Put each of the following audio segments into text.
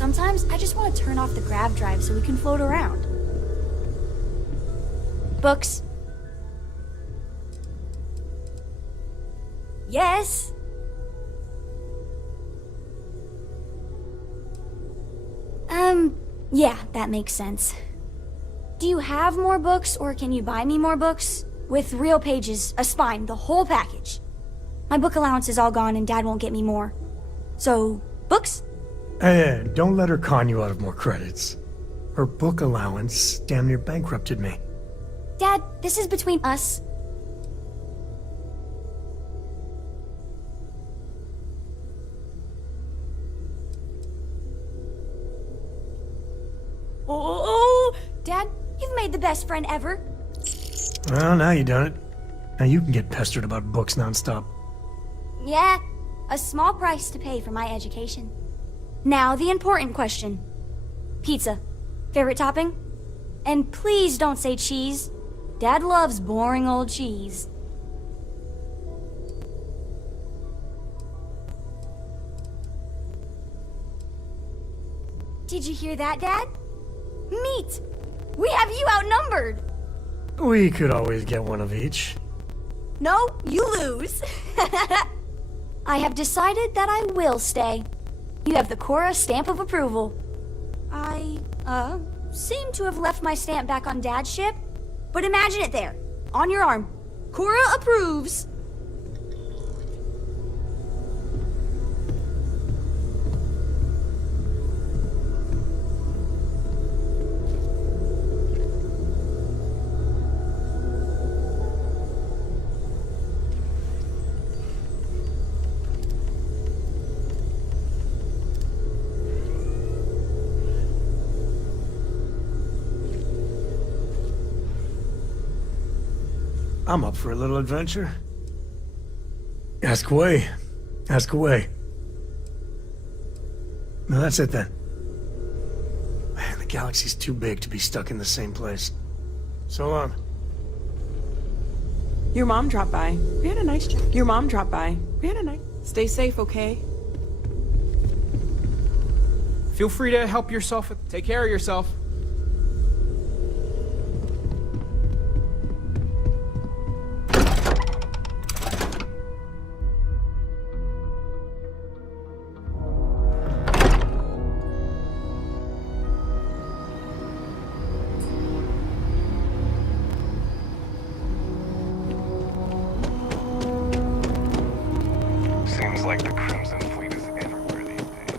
Sometimes I just want to turn off the grav drive so we can float around. Books. Yes. Yeah, that makes sense. Do you have more books, or can you buy me more books? With real pages, a spine, the whole package. My book allowance is all gone and Dad won't get me more. So, books? Hey, don't let her con you out of more credits. Her book allowance damn near bankrupted me. Dad, this is between us. Oh, Dad, you've made the best friend ever. Well, now you done it. Now you can get pestered about books nonstop. Yeah, a small price to pay for my education. Now, the important question. Pizza. Favorite topping? And please don't say cheese. Dad loves boring old cheese. Did you hear that, Dad? Meat! We have you outnumbered! We could always get one of each. No, you lose. I have decided that I will stay. You have the Cora stamp of approval. I, seem to have left my stamp back on Dad's ship, but imagine it there, on your arm. Cora approves. I'm up for a little adventure. Ask away. Ask away. No, that's it then. Man, the galaxy's too big to be stuck in the same place. So long. Your mom dropped by. We had a nice chat. Your mom dropped by. We had a nice... Stay safe, okay? Feel free to help yourself. Take care of yourself. Seems like the Crimson Fleet is everywhere these days.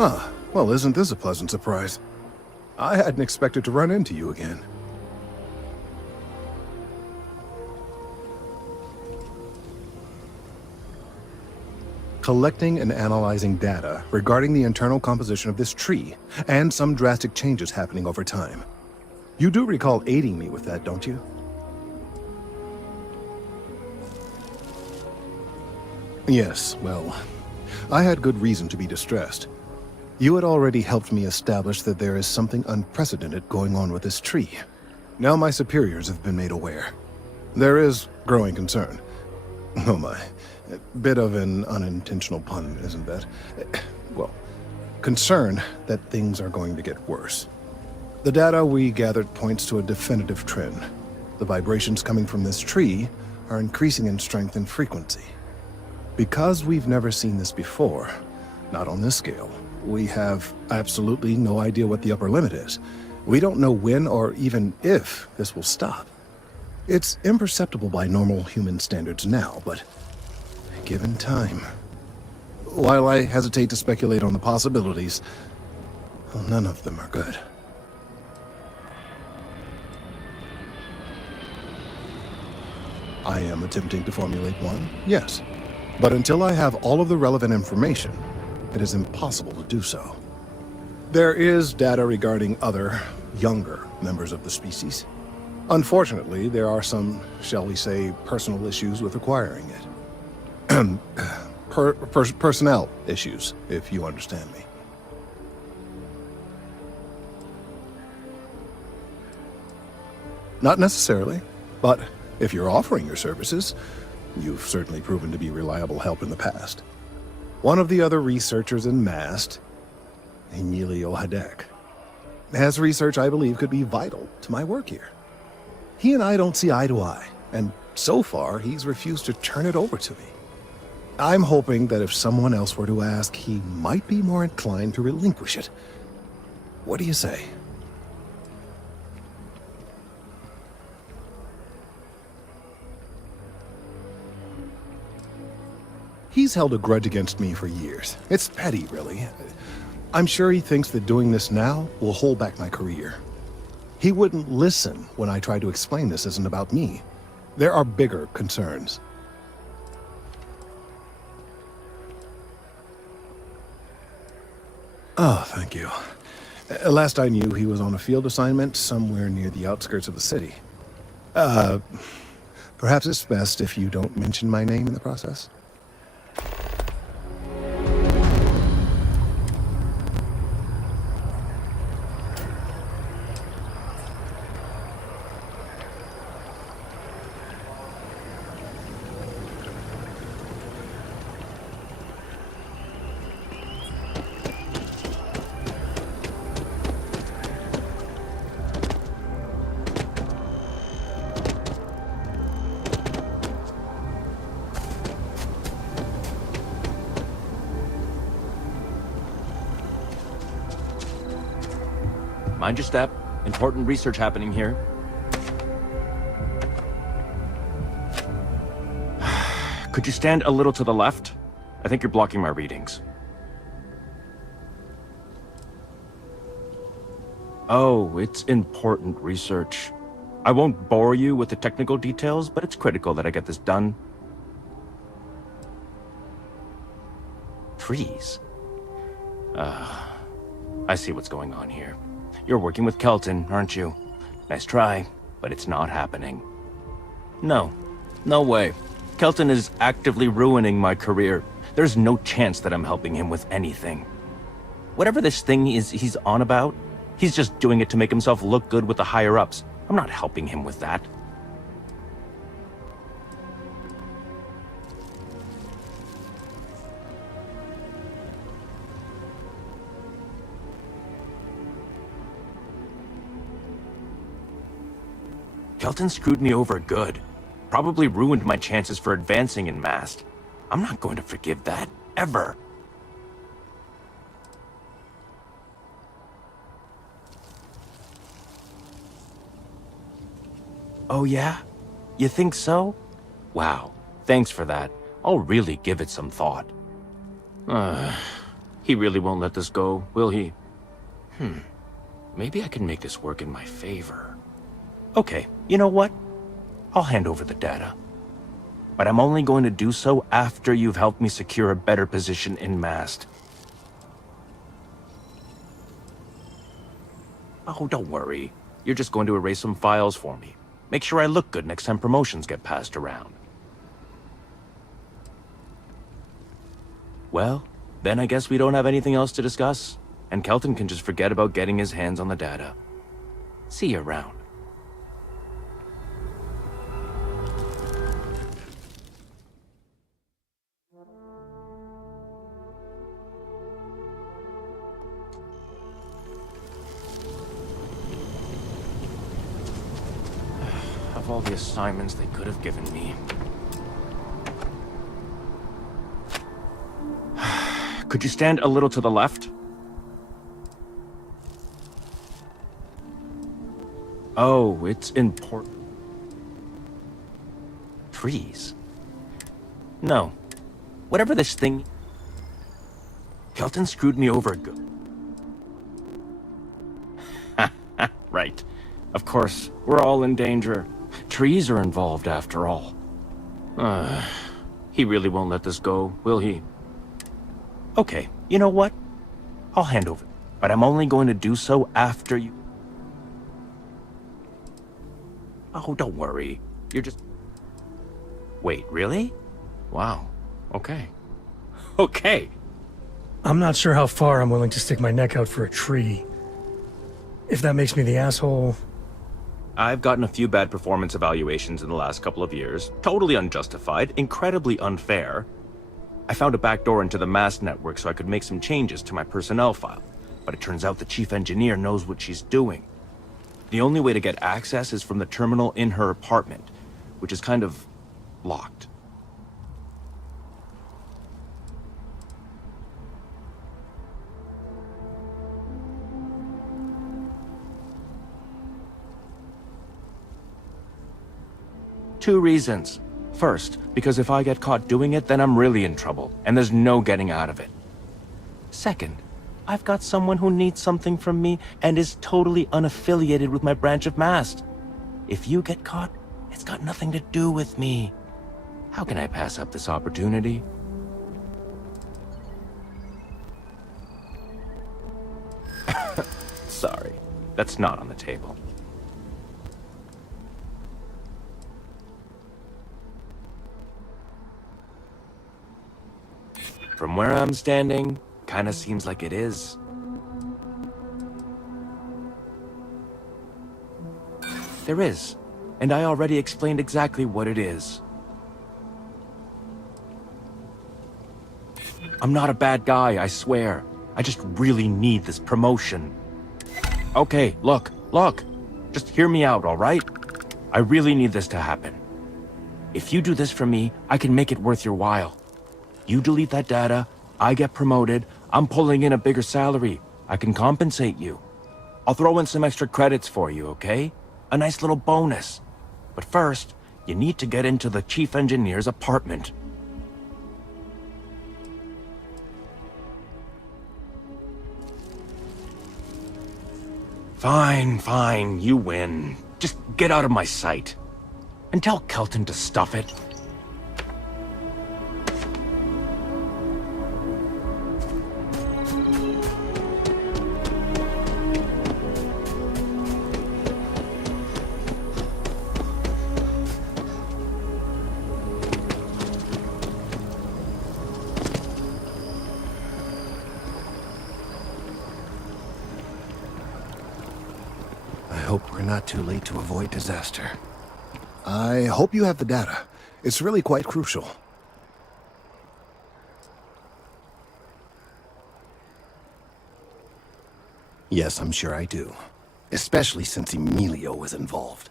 Ah, well, isn't this a pleasant surprise? I hadn't expected to run into you again. Collecting and analyzing data regarding the internal composition of this tree, and some drastic changes happening over time. You do recall aiding me with that, don't you? Yes, well, I had good reason to be distressed. You had already helped me establish that there is something unprecedented going on with this tree. Now my superiors have been made aware. There is growing concern. Oh my. A bit of an unintentional pun, isn't that? Well, concern that things are going to get worse. The data we gathered points to a definitive trend. The vibrations coming from this tree are increasing in strength and frequency. Because we've never seen this before, not on this scale, we have absolutely no idea what the upper limit is. We don't know when or even if this will stop. It's imperceptible by normal human standards now, but given time. While I hesitate to speculate on the possibilities, well, none of them are good. I am attempting to formulate one, yes. But until I have all of the relevant information, it is impossible to do so. There is data regarding other, younger members of the species. Unfortunately, there are some, shall we say, personal issues with acquiring it. personnel issues, if you understand me. Not necessarily, but if you're offering your services, you've certainly proven to be reliable help in the past. One of the other researchers in MAST, Emilio Hadek, has research I believe could be vital to my work here. He and I don't see eye to eye, and so far he's refused to turn it over to me. I'm hoping that if someone else were to ask, he might be more inclined to relinquish it. What do you say? He's held a grudge against me for years. It's petty, really. I'm sure he thinks that doing this now will hold back my career. He wouldn't listen when I tried to explain this isn't about me. There are bigger concerns. Oh, thank you. Last I knew, he was on a field assignment somewhere near the outskirts of the city. Perhaps it's best if you don't mention my name in the process. Mind your step. Important research happening here. Could you stand a little to the left? I think you're blocking my readings. Oh, it's important research. I won't bore you with the technical details, but it's critical that I get this done. Trees. I see what's going on here. You're working with Kelton, aren't you? Nice try, but it's not happening. No way. Kelton is actively ruining my career. There's no chance that I'm helping him with anything. Whatever this thing is he's on about, he's just doing it to make himself look good with the higher-ups. I'm not helping him with that. Kelton screwed me over good. Probably ruined my chances for advancing in MAST. I'm not going to forgive that, ever. Oh yeah? You think so? Wow, thanks for that. I'll really give it some thought. He really won't let this go, will he? Maybe I can make this work in my favor. Okay, you know what? I'll hand over the data. But I'm only going to do so after you've helped me secure a better position in MAST. Oh, don't worry. You're just going to erase some files for me. Make sure I look good next time promotions get passed around. Well, then I guess we don't have anything else to discuss, and Kelton can just forget about getting his hands on the data. See you around. Of all the assignments they could have given me. Could you stand a little to the left? Oh, it's important. Trees. No. Whatever this thing... Kelton screwed me over good. Right. Of course, we're all in danger. Trees are involved after all. He really won't let this go, will he? Okay, you know what? I'll hand over. But I'm only going to do so after you... Oh, don't worry. You're just... Wait, really? Wow. Okay. Okay. I'm not sure how far I'm willing to stick my neck out for a tree. If that makes me the asshole... I've gotten a few bad performance evaluations in the last couple of years. Totally unjustified, incredibly unfair. I found a backdoor into the MAST network so I could make some changes to my personnel file. But it turns out the chief engineer knows what she's doing. The only way to get access is from the terminal in her apartment, which is kind of locked. Two reasons. First, because if I get caught doing it, then I'm really in trouble, and there's no getting out of it. Second, I've got someone who needs something from me and is totally unaffiliated with my branch of MAST. If you get caught, it's got nothing to do with me. How can I pass up this opportunity? Sorry, that's not on the table. From where I'm standing, kinda seems like it is. There is, and I already explained exactly what it is. I'm not a bad guy, I swear. I just really need this promotion. Okay, look. Just hear me out, alright? I really need this to happen. If you do this for me, I can make it worth your while. You delete that data, I get promoted, I'm pulling in a bigger salary. I can compensate you. I'll throw in some extra credits for you, okay? A nice little bonus. But first, you need to get into the chief engineer's apartment. Fine, you win. Just get out of my sight. And tell Kelton to stuff it. I hope we're not too late to avoid disaster. I hope you have the data. It's really quite crucial. Yes, I'm sure I do. Especially since Emilio was involved.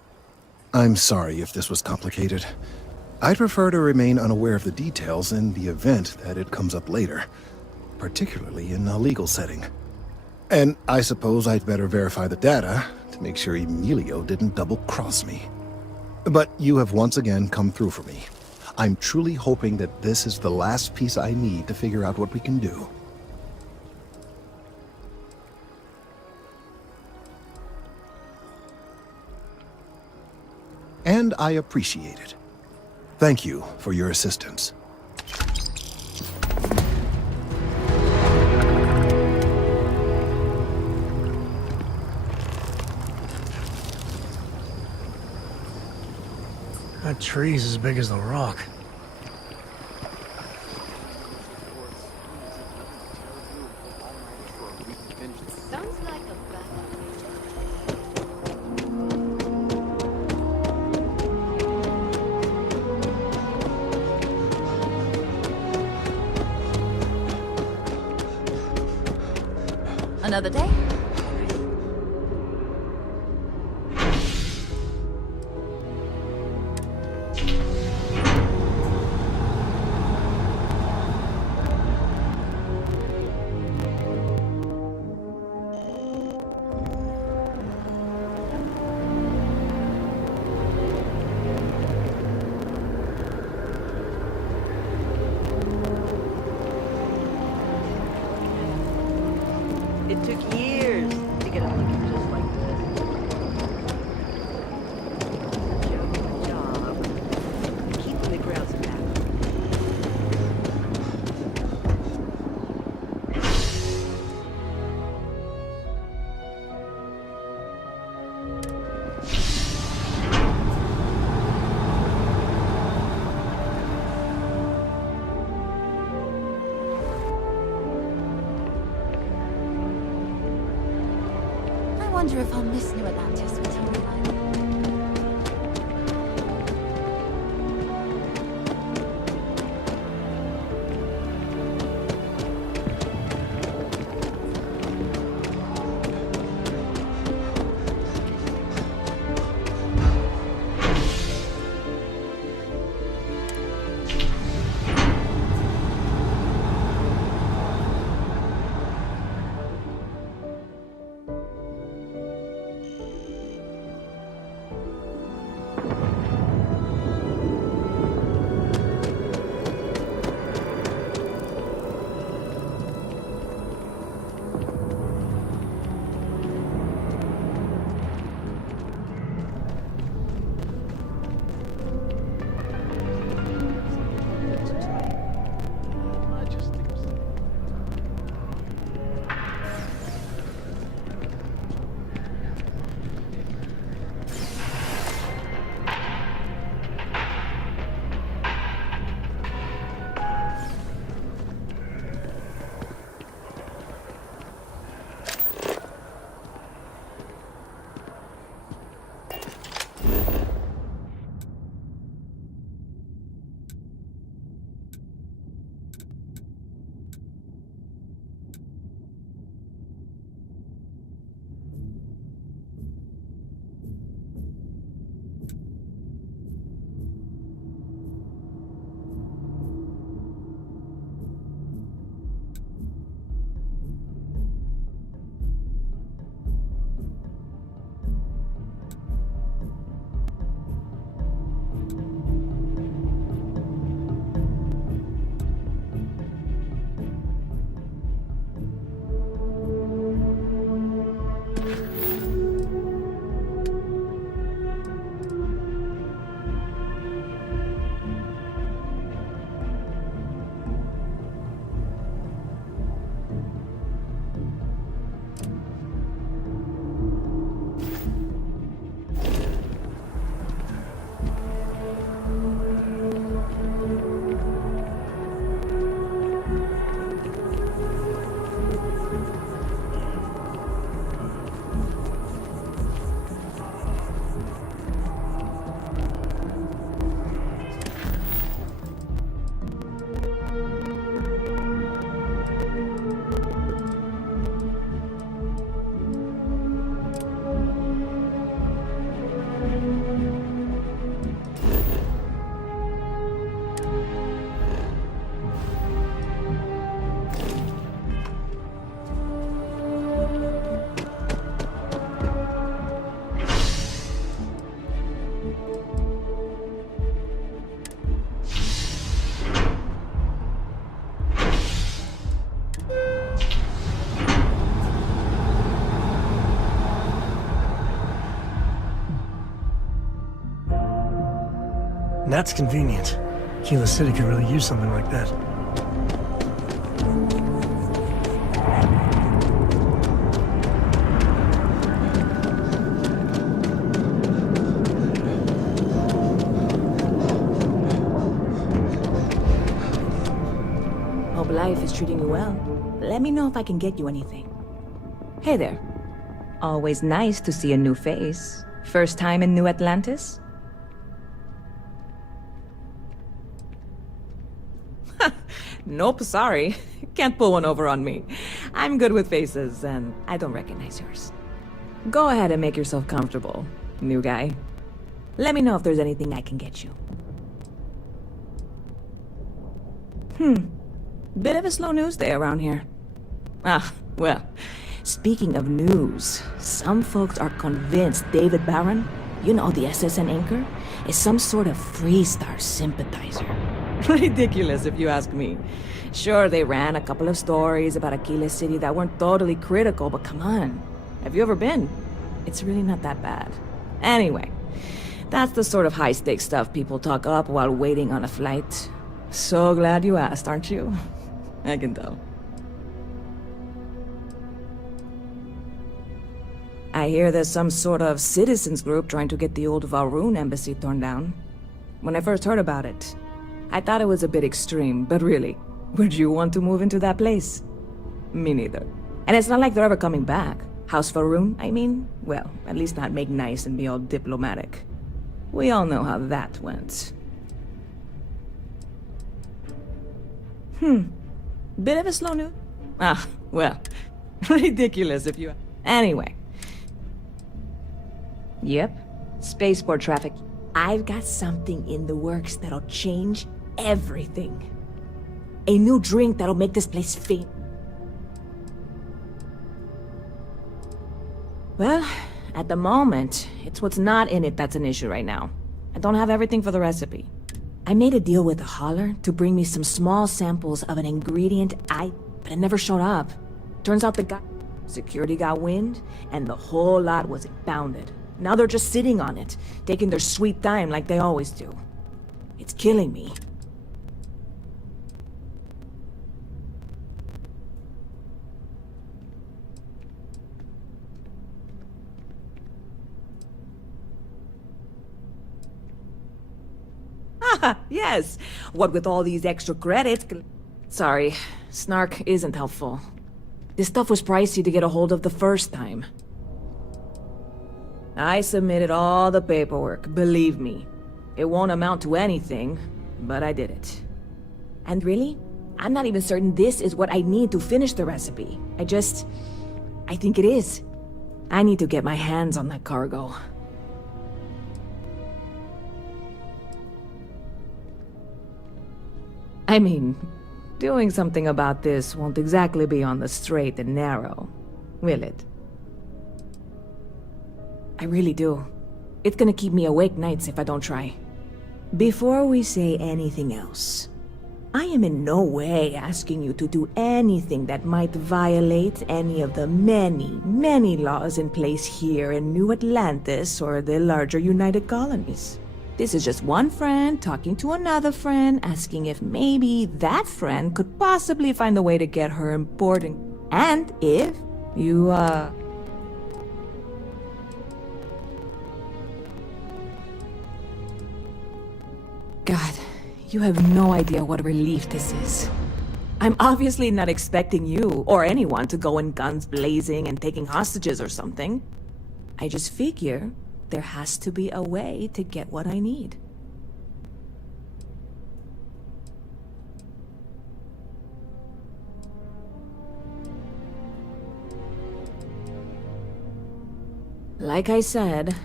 I'm sorry if this was complicated. I'd prefer to remain unaware of the details in the event that it comes up later, particularly in a legal setting. And I suppose I'd better verify the data to make sure Emilio didn't double-cross me. But you have once again come through for me. I'm truly hoping that this is the last piece I need to figure out what we can do. And I appreciate it. Thank you for your assistance. That tree's as big as the rock. Sounds like a bad Another day? It took years to get it looking just like this. Good job. Keeping the grounds back. wonder if I'll miss New Atlantis with you around. That's convenient. Kila City could really use something like that. Hope life is treating you well. Let me know if I can get you anything. Hey there. Always nice to see a new face. First time in New Atlantis? Nope, sorry. Can't pull one over on me. I'm good with faces, and I don't recognize yours. Go ahead and make yourself comfortable, new guy. Let me know if there's anything I can get you. Bit of a slow news day around here. Ah, well, speaking of news, some folks are convinced David Barron, you know, the SSN anchor, is some sort of Freestar sympathizer. Ridiculous, if you ask me. Sure, they ran a couple of stories about Aquila City that weren't totally critical, but come on. Have you ever been? It's really not that bad. Anyway, that's the sort of high-stakes stuff people talk up while waiting on a flight. So glad you asked, aren't you? I can tell. I hear there's some sort of citizens group trying to get the old Valroon embassy torn down. When I first heard about it, I thought it was a bit extreme, but really, would you want to move into that place? Me neither. And it's not like they're ever coming back. House Faroon, I mean? Well, at least not make nice and be all diplomatic. We all know how that went. Bit of a slow news? Ah, well, ridiculous if you... Anyway. Yep, spaceport traffic. I've got something in the works that'll change everything. A new drink that'll make this place famous. Well, at the moment, it's what's not in it that's an issue right now. I don't have everything for the recipe. I made a deal with the hauler to bring me some small samples of an ingredient but it never showed up. Turns out security got wind, and the whole lot was impounded. Now they're just sitting on it, taking their sweet time like they always do. It's killing me. Yes, what with all these extra credits... Sorry, snark isn't helpful. This stuff was pricey to get a hold of the first time. I submitted all the paperwork, believe me. It won't amount to anything, but I did it. And really, I'm not even certain this is what I need to finish the recipe. I think it is. I need to get my hands on that cargo. I mean, doing something about this won't exactly be on the straight and narrow, will it? I really do. It's gonna keep me awake nights if I don't try. Before we say anything else, I am in no way asking you to do anything that might violate any of the many, many laws in place here in New Atlantis or the larger United Colonies. This is just one friend talking to another friend, asking if maybe that friend could possibly find a way to get her important. And if you, God, you have no idea what a relief this is. I'm obviously not expecting you or anyone to go in guns blazing and taking hostages or something. I just figure there has to be a way to get what I need. Like I said,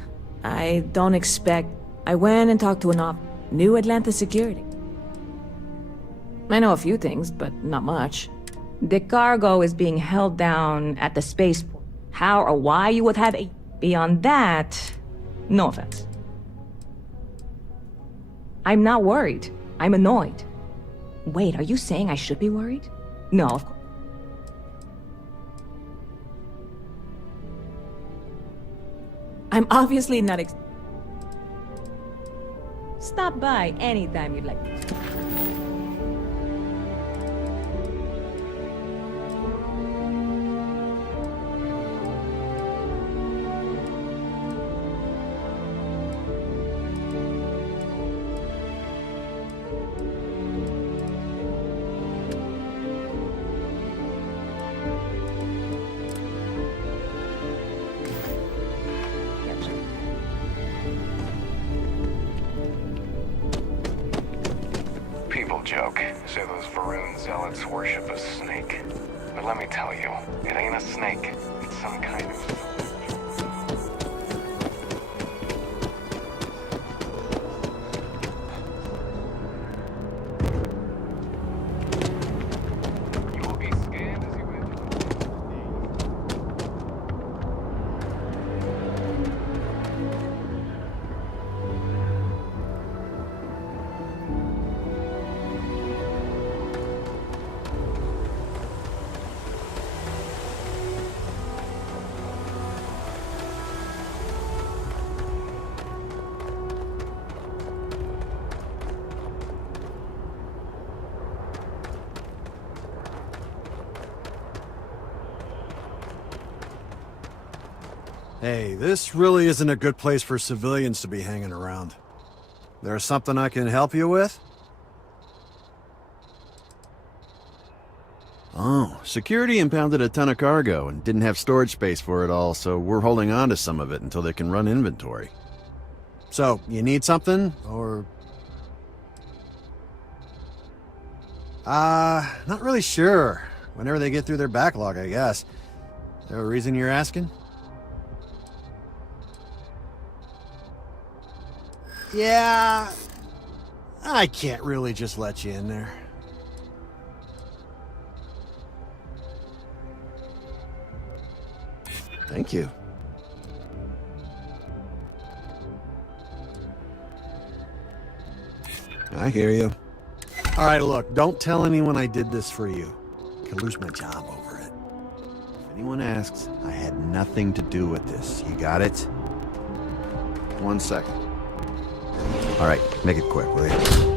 I don't expect... I went and talked to an New Atlantis Security. I know a few things, but not much. The cargo is being held down at the spaceport. How or why you would have a... Beyond that... No offense. I'm not worried. I'm annoyed. Wait, are you saying I should be worried? No, of course. I'm obviously not Stop by anytime you'd like. People joke, say those Varun zealots worship a snake. But let me tell you, it ain't a snake. It's some kind of... You will be scanned as you enter. Hey, this really isn't a good place for civilians to be hanging around. There's something I can help you with? Oh, security impounded a ton of cargo and didn't have storage space for it all, so we're holding on to some of it until they can run inventory. So, you need something, or... Not really sure. Whenever they get through their backlog, I guess. Is there a reason you're asking? Yeah... I can't really just let you in there. Thank you. I hear you. All right, look, don't tell anyone I did this for you. I could lose my job over it. If anyone asks, I had nothing to do with this. You got it? 1 second. All right, make it quick, will you?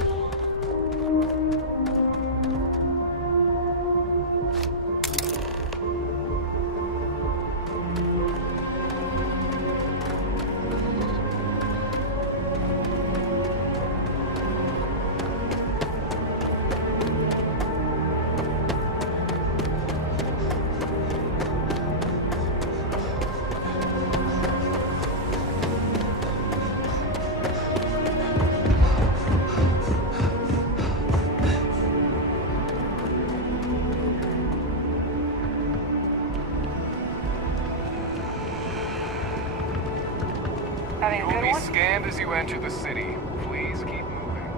You will be scanned as you enter the city. Please keep moving.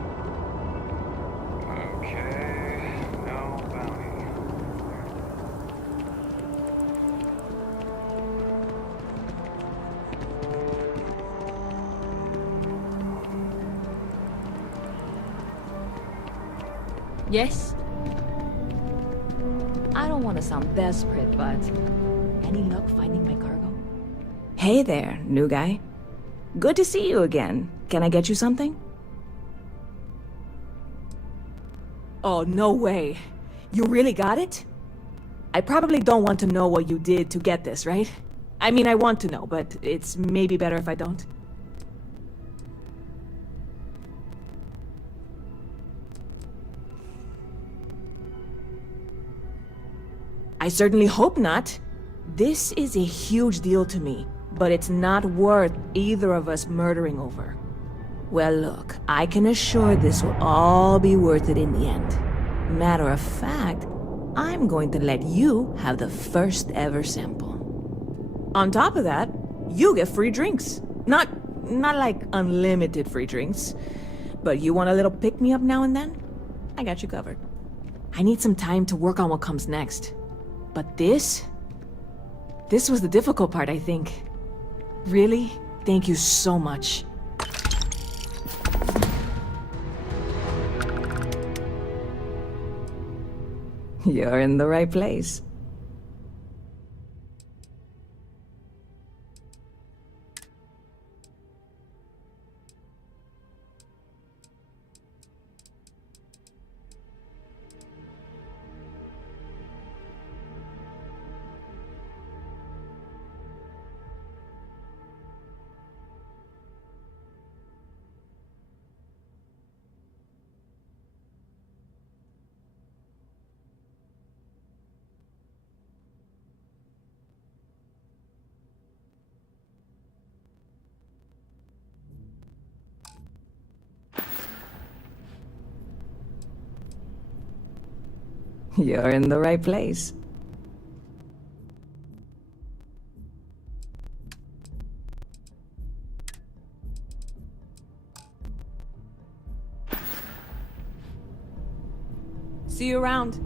Okay, no bounty. Yes? I don't want to sound desperate, but any luck finding my cargo? Hey there, new guy. Good to see you again. Can I get you something? Oh, no way. You really got it? I probably don't want to know what you did to get this, right? I mean, I want to know, but it's maybe better if I don't. I certainly hope not. This is a huge deal to me. But it's not worth either of us murdering over. Well, look, I can assure this will all be worth it in the end. Matter of fact, I'm going to let you have the first ever sample. On top of that, you get free drinks. Not like unlimited free drinks, but you want a little pick-me-up now and then? I got you covered. I need some time to work on what comes next. But this was the difficult part, I think. Really? Thank you so much. You're in the right place. You're in the right place. See you around.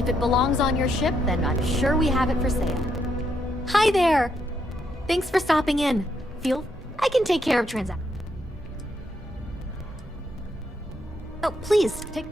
If it belongs on your ship, then I'm sure we have it for sale. Hi there! Thanks for stopping in. I can take care of transactions. Oh, please, take...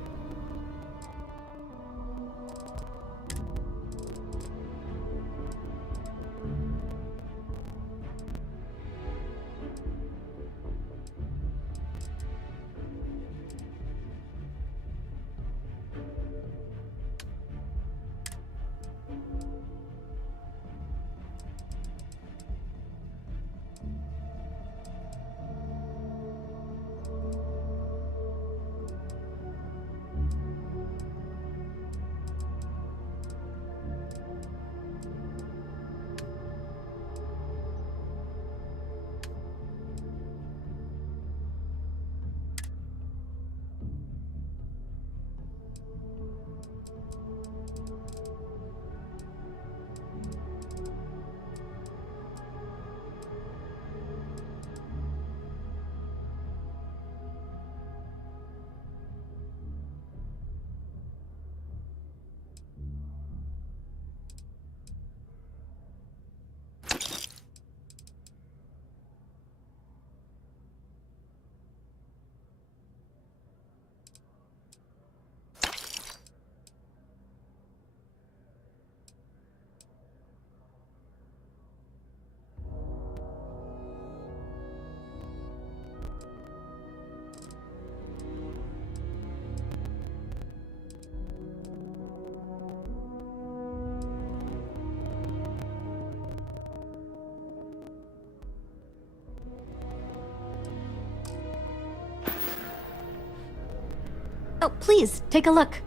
Oh, please, take a look.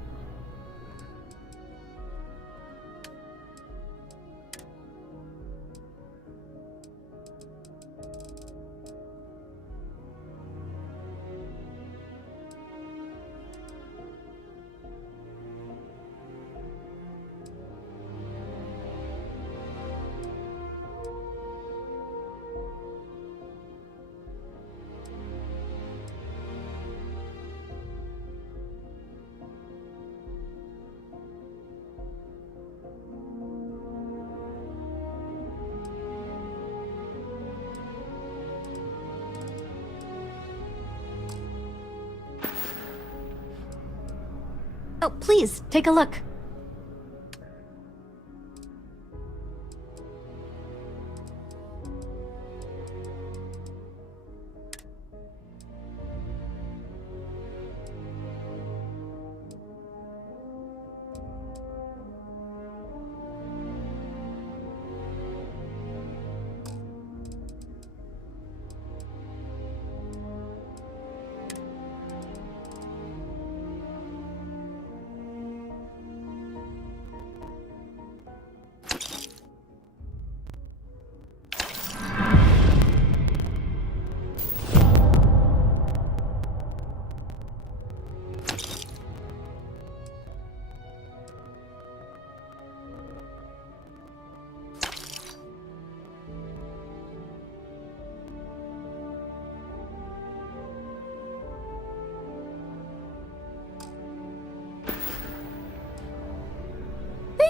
Oh, please, take a look.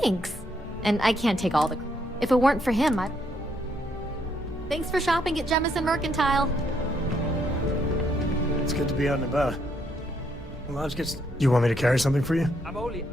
Thanks. And I can't take all the... If it weren't for him, I... Thanks for shopping at Jemison Mercantile. It's good to be out and about. Well, you want me to carry something for you? I'm only...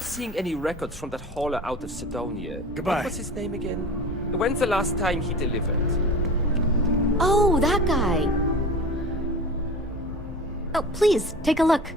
not seeing any records from that hauler out of Sidonia. Goodbye. What was his name again? When's the last time he delivered? Oh, that guy. Oh, please, take a look.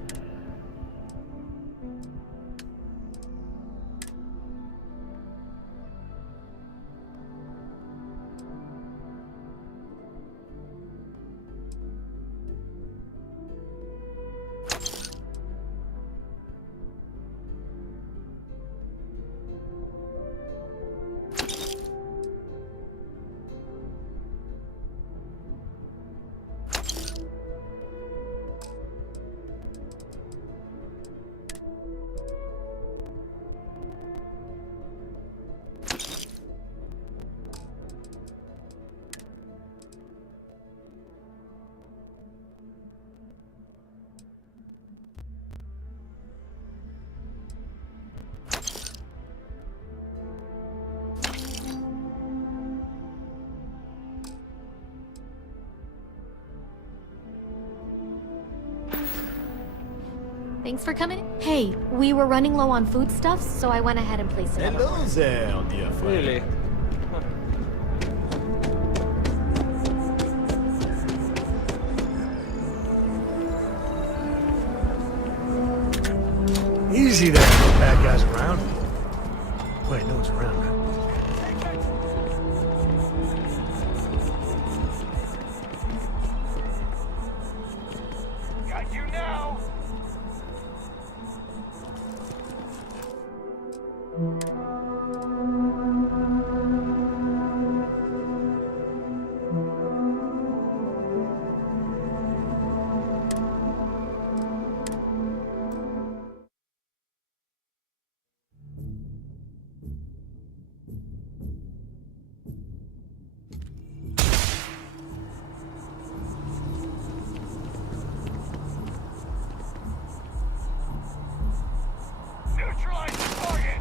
Thanks for coming. Hey, we were running low on foodstuffs, so I went ahead and placed it. Hello there, dear friend. Really? Easy there, no bad guys around. Wait, no one's around, right? Got you now! Neutralize the target!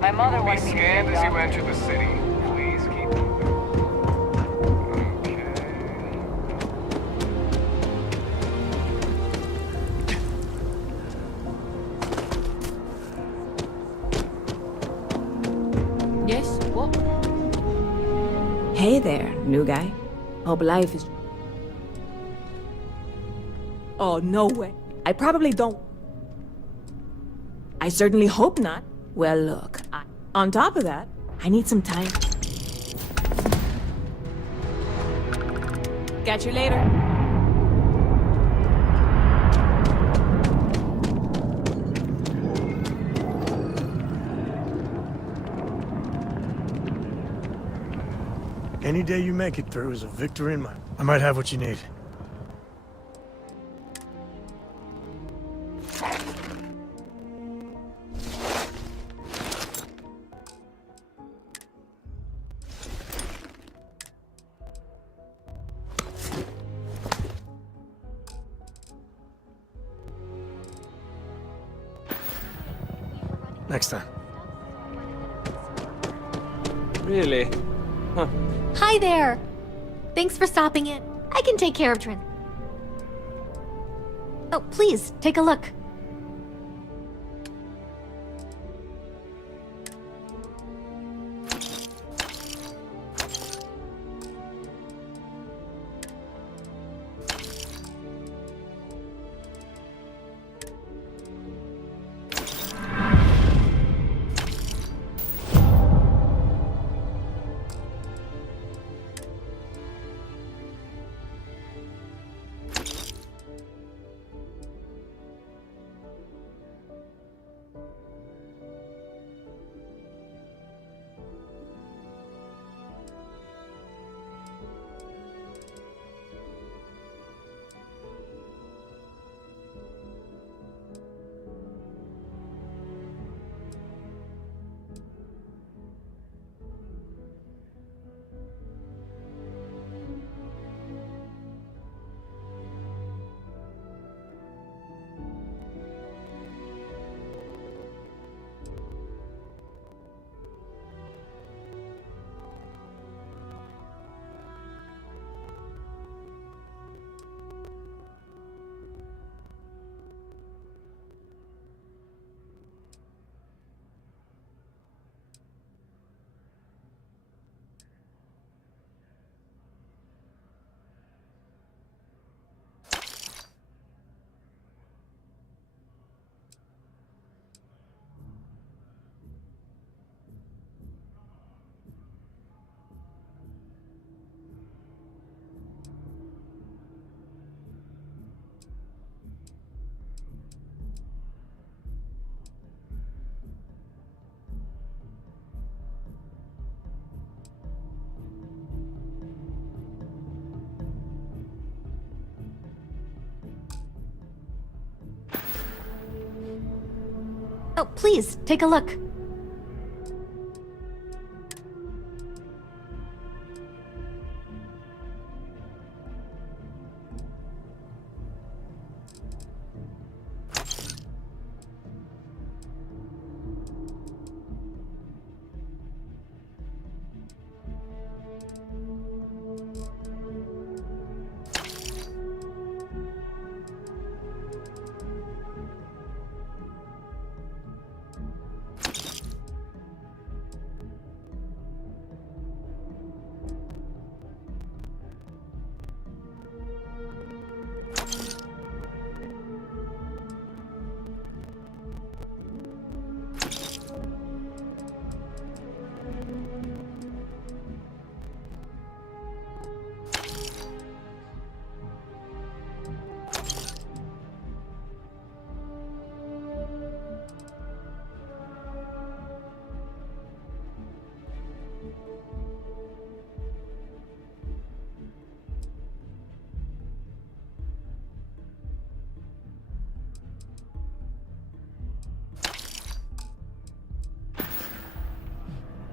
My mother You will be wanted me to scanned take as you off. enter the city. Please keep moving. Yes? What? Hey there, new guy. Hope life is... Oh, no way. I probably don't... I certainly hope not. Well, look, on top of that, I need some time. Catch you later. Any day you make it through is a victory in mine. I might have what you need. Next time. Really? Huh. Hi there. Thanks for stopping in. I can take care of Trent. Oh, please, take a look. Oh, please, take a look.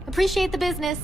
Appreciate the business.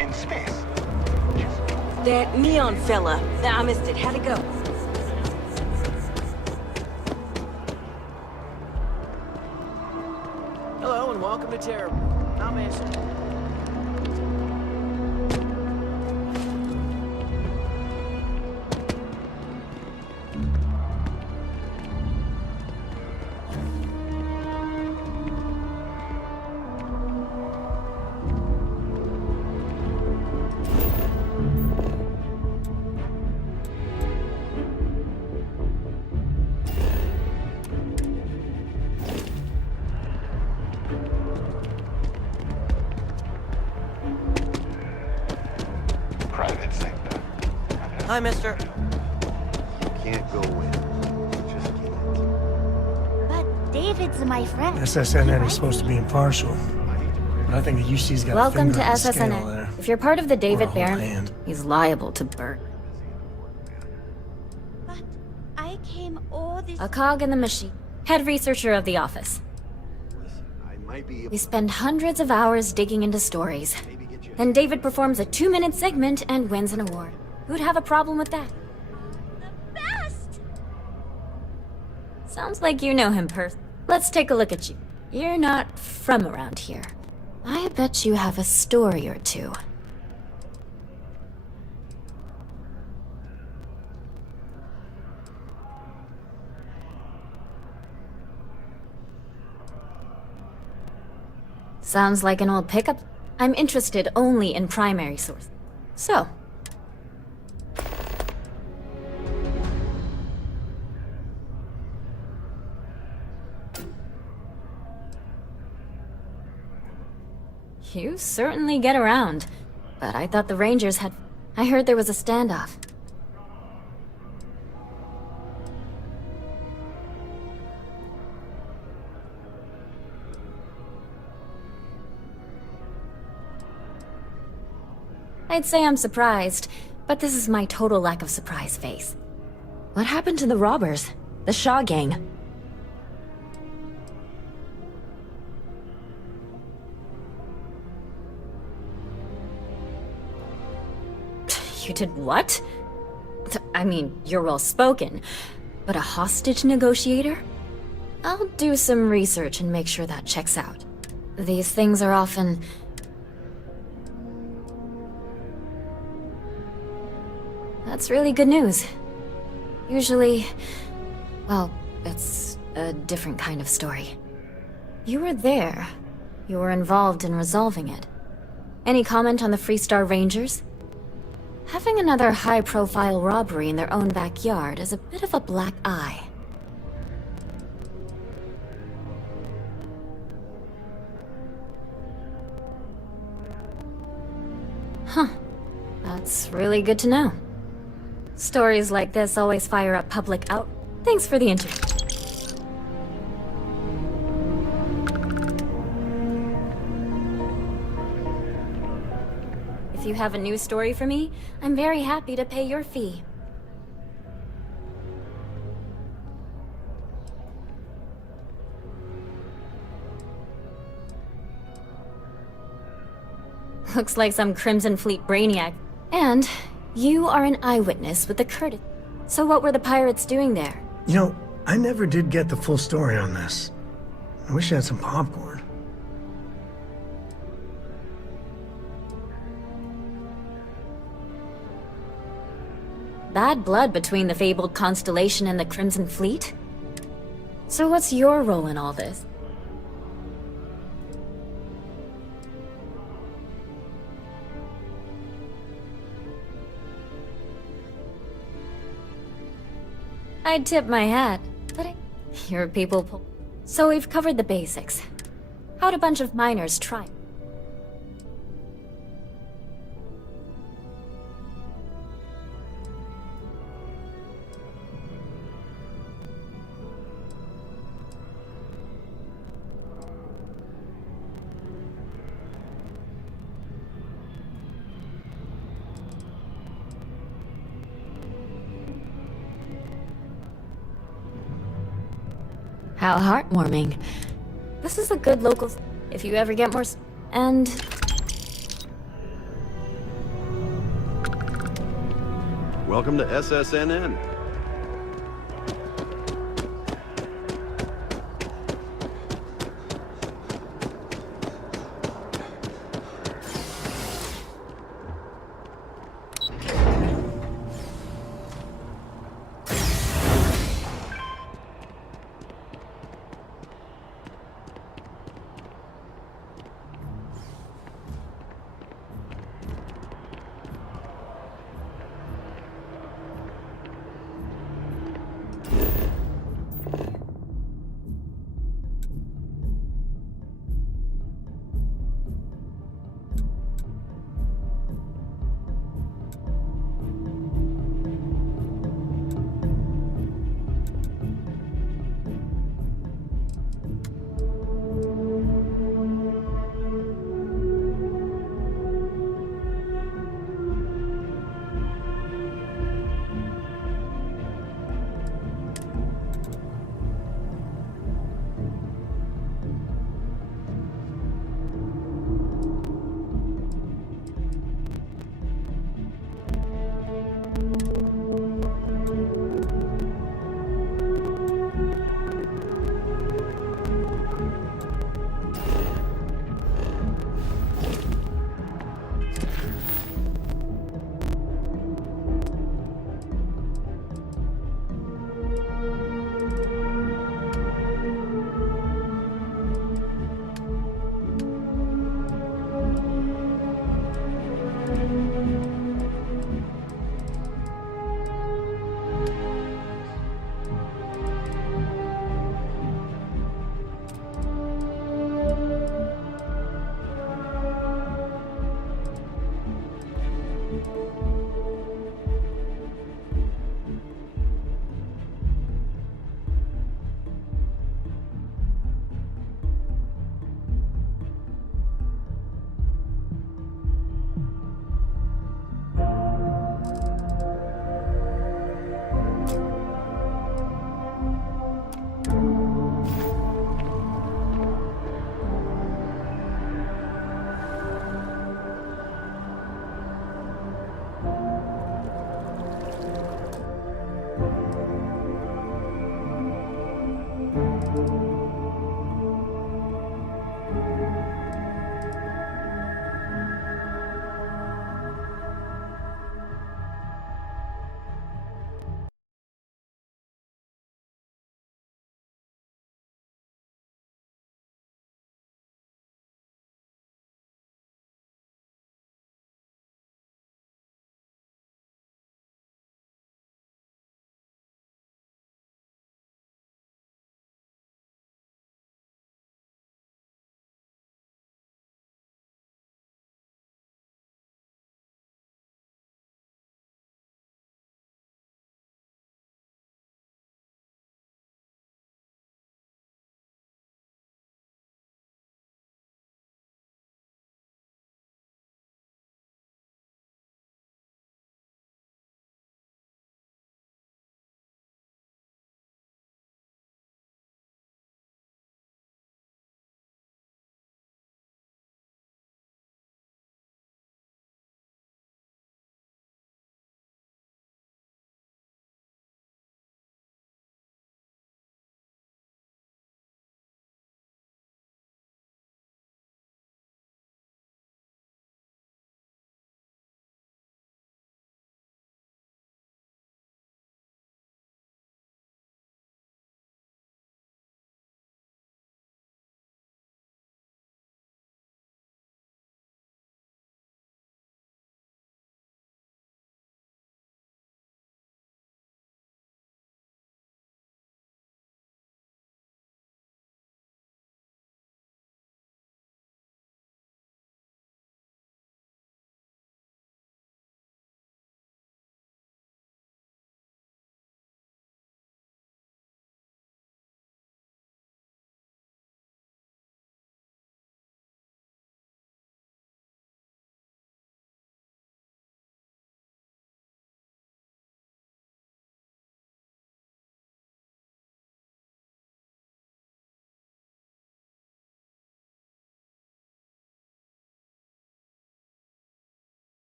In space. That neon fella. I missed it. How'd it go? Hello and welcome to Terrible. I'm Mason. Private sector. Hi, mister. You can't go in. You just can't. But David's my friend. SSNN is supposed to be impartial. But I think the UC's got a Welcome finger to on the scale SSNN. there. If you're part of the Or a David whole Barron, hand. he's liable to burn. But I came all this... A cog in the machine. Head researcher of the office. I might be We spend hundreds of hours digging into stories. Then David performs a 2-minute segment and wins an award. Who'd have a problem with that? The best! Sounds like you know him personally. Let's take a look at you. You're not from around here. I bet you have a story or two. Sounds like an old pickup. I'm interested only in primary source. So. You certainly get around. But I thought the Rangers had... I heard there was a standoff. I'd say I'm surprised, but this is my total lack of surprise face. What happened to the robbers? The Shaw gang? Negotiated what? I mean, you're well spoken, but a hostage negotiator? I'll do some research and make sure that checks out. These things are often... That's really good news. Usually, well, it's a different kind of story. You were there. You were involved in resolving it. Any comment on the Freestar Rangers? Having another high-profile robbery in their own backyard is a bit of a black eye. Huh. That's really good to know. Stories like this always fire up public out. Thanks for the interview. If you have a new story for me, I'm very happy to pay your fee. Looks like some Crimson Fleet brainiac. And you are an eyewitness with the Curtis. So what were the pirates doing there? You know, I never did get the full story on this. I wish I had some popcorn. Bad blood between the fabled Constellation and the Crimson Fleet? So what's your role in all this? I'd tip my hat, but your people pull. So we've covered the basics. How'd a bunch of miners try? How heartwarming. This is a good local... If you ever get more... And... Welcome to SSNN.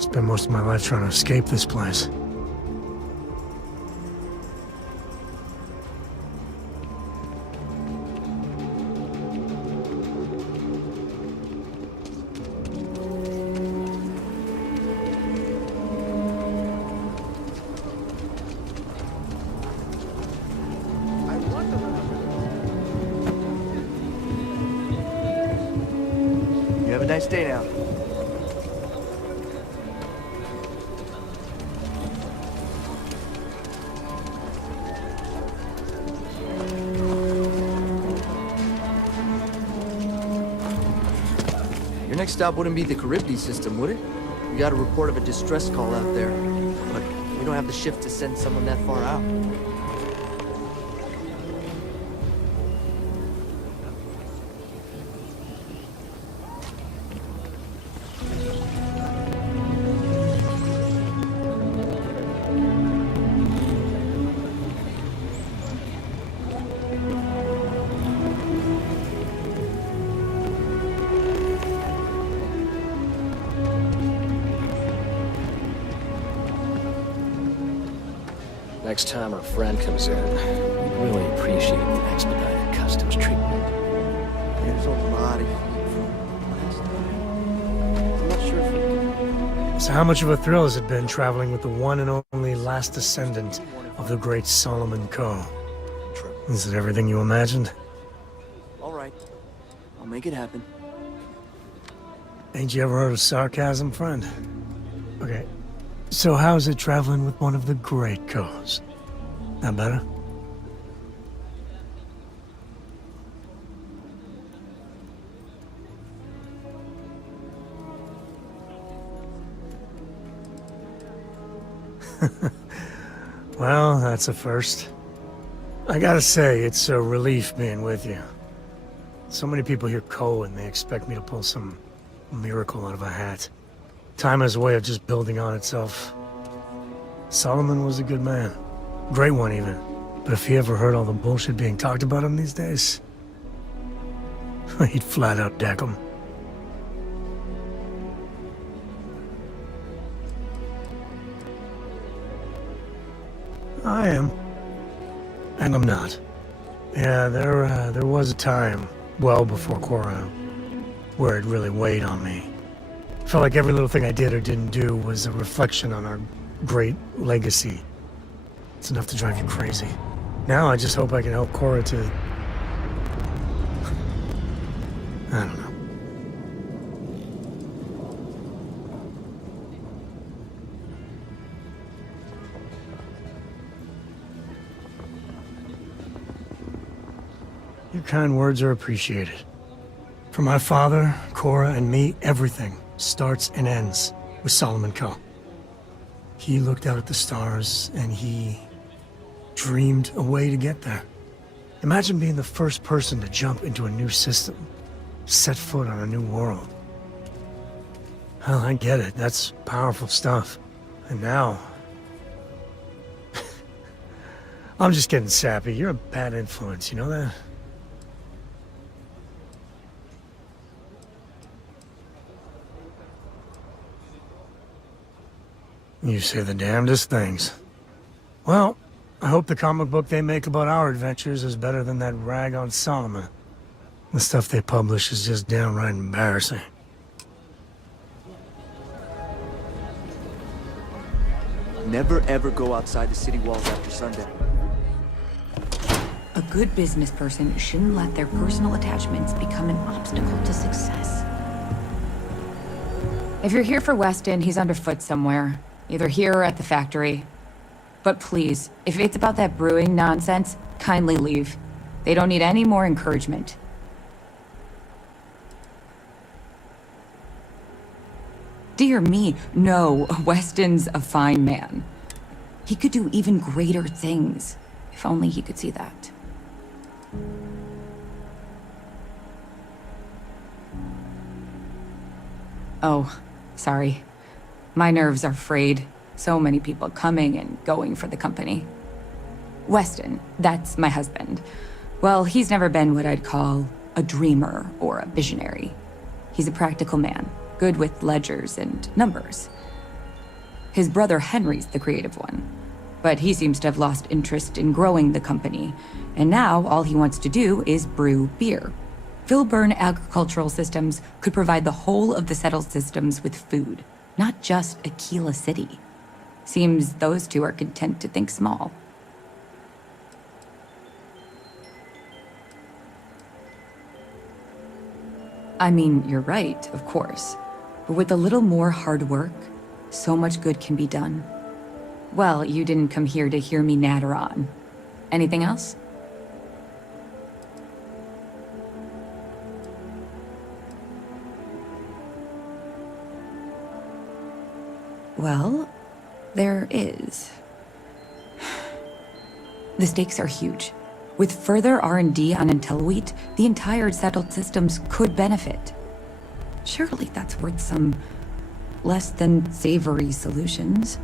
Spent most of my life trying to escape this place. You have a nice day now. Your next stop wouldn't be the Charybdis system, would it? We got a report of a distress call out there, but we don't have the shift to send someone that far out. Next time our friend comes in, we'd really appreciate the expedited customs treatment. There's a lot of heat from last time. I'm not sure if we can... So how much of a thrill has it been traveling with the one and only last descendant of the great Solomon Coe? Is it everything you imagined? All right. I'll make it happen. Ain't you ever heard of sarcasm, friend? Okay, so how's it traveling with one of the great Coes? That better? Well, that's a first. I gotta say, it's a relief being with you. So many people hear Coe and they expect me to pull some miracle out of a hat. Time has a way of just building on itself. Solomon was a good man. Great one, even. But if he ever heard all the bullshit being talked about him these days, he'd flat out deck him. I am. And I'm not. Yeah, there was a time, well before Cora, where it really weighed on me. Felt like every little thing I did or didn't do was a reflection on our great legacy. It's enough to drive you crazy. Now I just hope I can help Cora to... I don't know. Your kind words are appreciated. For my father, Cora, and me, everything starts and ends with Solomon Coe. He looked out at the stars, and he dreamed a way to get there. Imagine being the first person to jump into a new system, set foot on a new world. Hell, I get it. That's powerful stuff. And now... I'm just getting sappy. You're a bad influence, you know that? You say the damnedest things. Well, I hope the comic book they make about our adventures is better than that rag on Solomon. The stuff they publish is just downright embarrassing. Never ever go outside the city walls after sundown. A good business person shouldn't let their personal attachments become an obstacle to success. If you're here for Weston, he's underfoot somewhere. Either here or at the factory. But please, if it's about that brewing nonsense, kindly leave. They don't need any more encouragement. Dear me, no, Weston's a fine man. He could do even greater things, if only he could see that. Oh, sorry. My nerves are frayed. So many people coming and going for the company. Weston, that's my husband. Well, he's never been what I'd call a dreamer or a visionary. He's a practical man, good with ledgers and numbers. His brother Henry's the creative one. But he seems to have lost interest in growing the company, and now all he wants to do is brew beer. Filburn Agricultural Systems could provide the whole of the settled systems with food, not just Aquila City. Seems those two are content to think small. I mean, you're right, of course. But with a little more hard work, so much good can be done. Well, you didn't come here to hear me natter on. Anything else? Well, there is. The stakes are huge. With further R&D on IntelliWheat, the entire settled systems could benefit. Surely that's worth some less than savory solutions.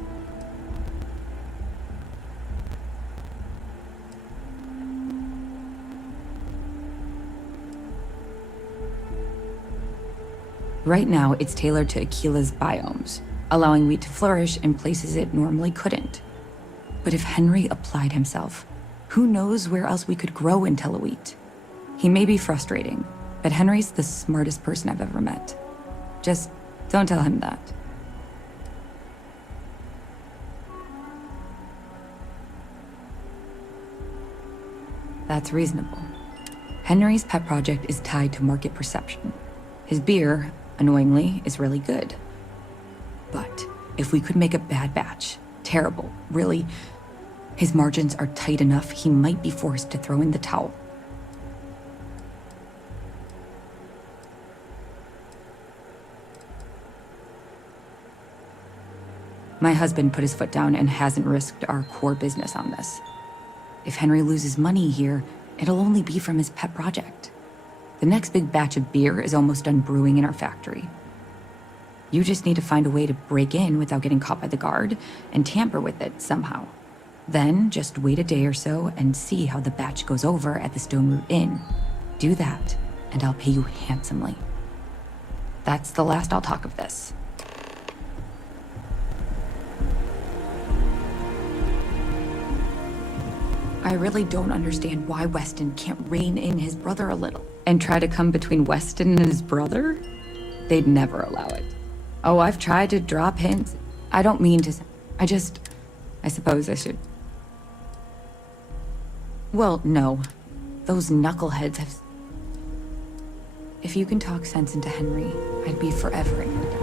Right now, it's tailored to Aquila's biomes, allowing wheat to flourish in places it normally couldn't. But if Henry applied himself, who knows where else we could grow IntelliWheat? He may be frustrating, but Henry's the smartest person I've ever met. Just don't tell him that. That's reasonable. Henry's pet project is tied to market perception. His beer, annoyingly, is really good. But if we could make a bad batch, terrible, really, his margins are tight enough he might be forced to throw in the towel. My husband put his foot down and hasn't risked our core business on this. If Henry loses money here, it'll only be from his pet project. The next big batch of beer is almost done brewing in our factory. You just need to find a way to break in without getting caught by the guard and tamper with it somehow. Then just wait a day or so and see how the batch goes over at the Stone Root Inn. Do that, and I'll pay you handsomely. That's the last I'll talk of this. I really don't understand why Weston can't rein in his brother a little and try to come between Weston and his brother. They'd never allow it. Oh, I've tried to drop hints. I don't mean to. I suppose I should. Well, no. Those knuckleheads have. If you can talk sense into Henry, I'd be forever in your debt.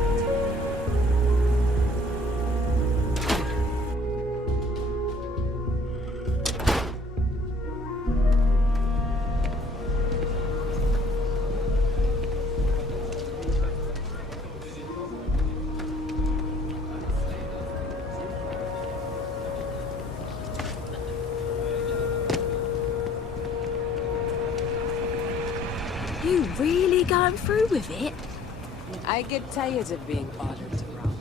You really going through with it? I get tired of being ordered around.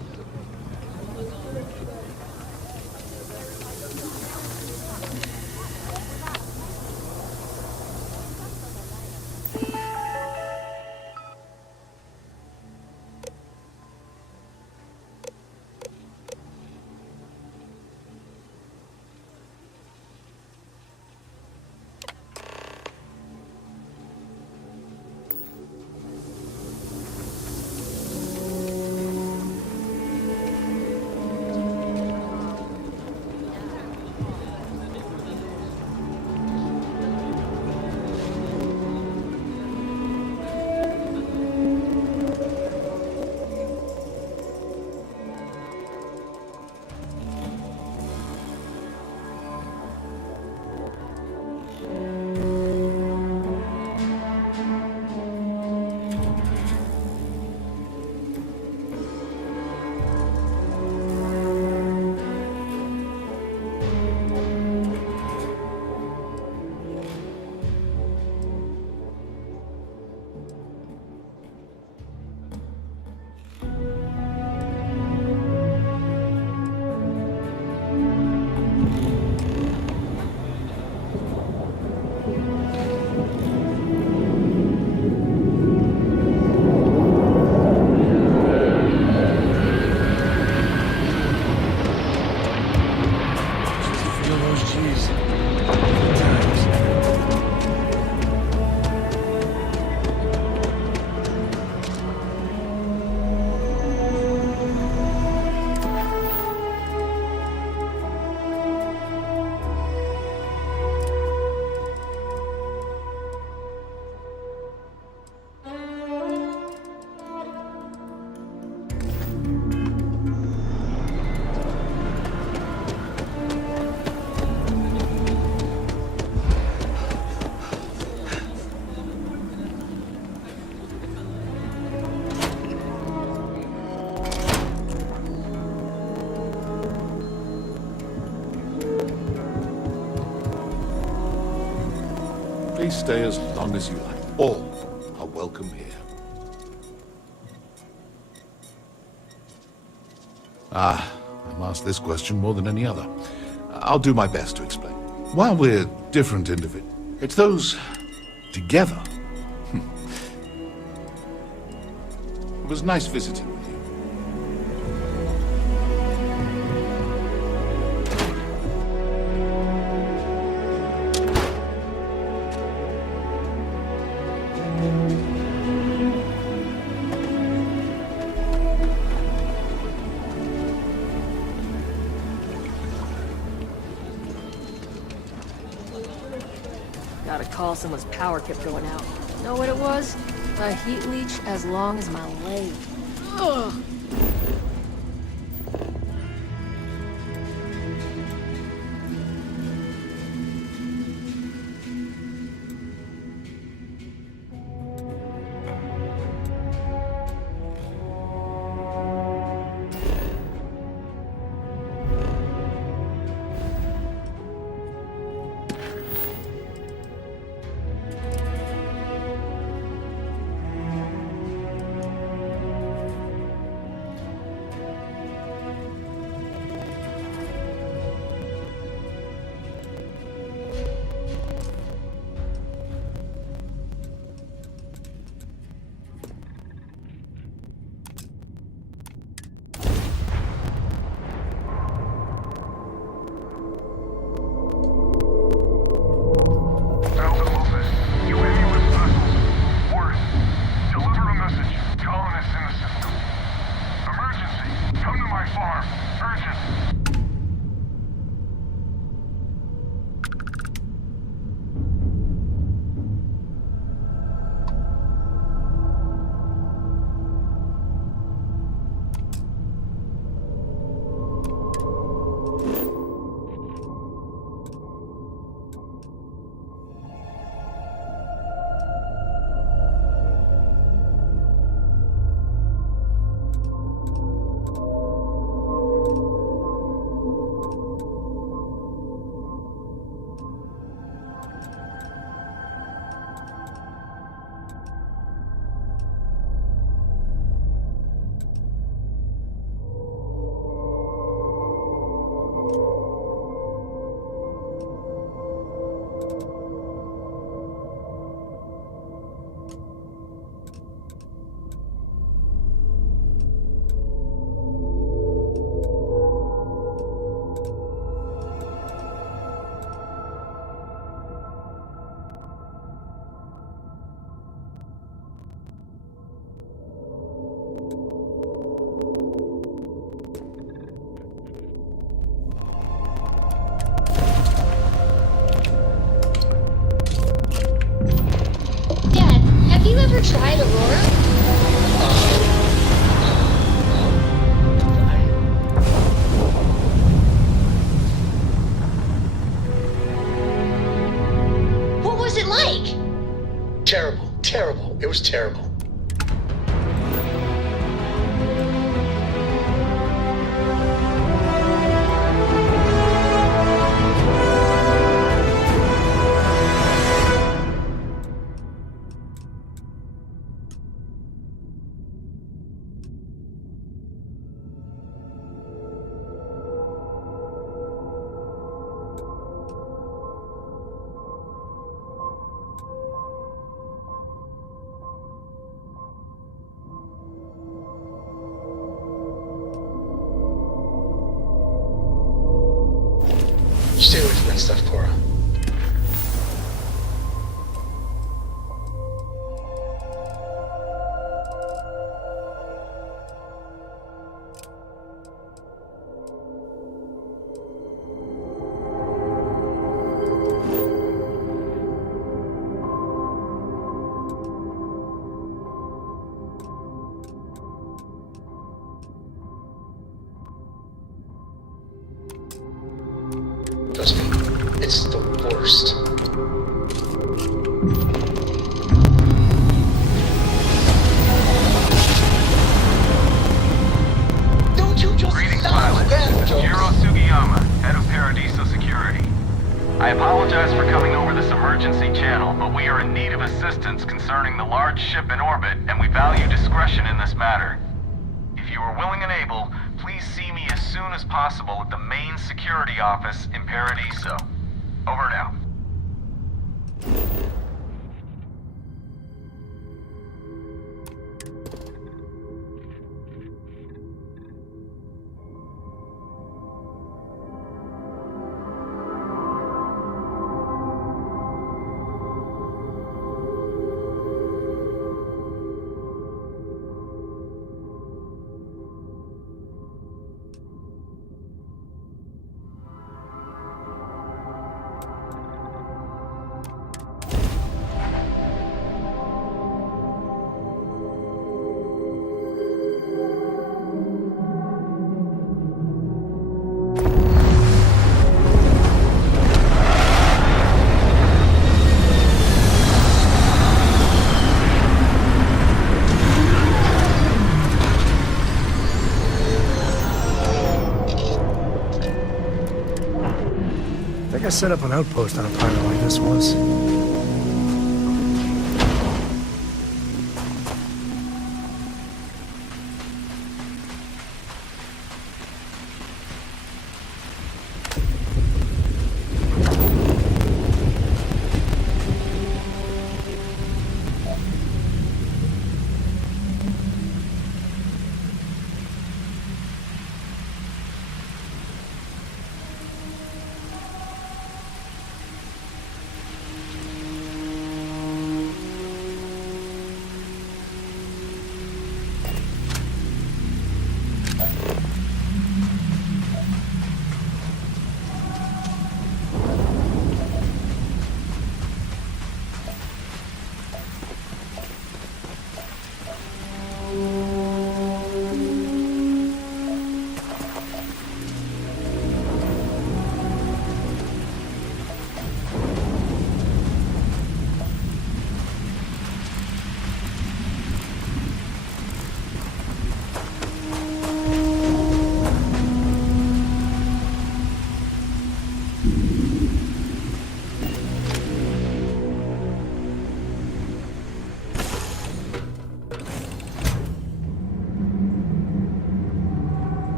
stay as long as you like. All are welcome here. Ah, I'm asked this question more than any other. I'll do my best to explain. While we're different individuals, it's those together. It was nice visiting with you. Got a call, someone's power kept going out. Know what it was? A heat leech as long as my leg. Ugh. tried Aurora? What was it like? Terrible, terrible. It was terrible. Stay away from that stuff, Cora. Trust me, it's the worst. Don't you just stop that, Jiro Sugiyama, head of Paradiso Security. I apologize for coming over this emergency emergency channel, but we are in need of assistance concerning the large ship in orbit, and we value discretion in this matter. If you are willing and able, please see me as soon as possible at the main security office in Paradiso. Over and out. I think I set up an outpost on a planet like this once.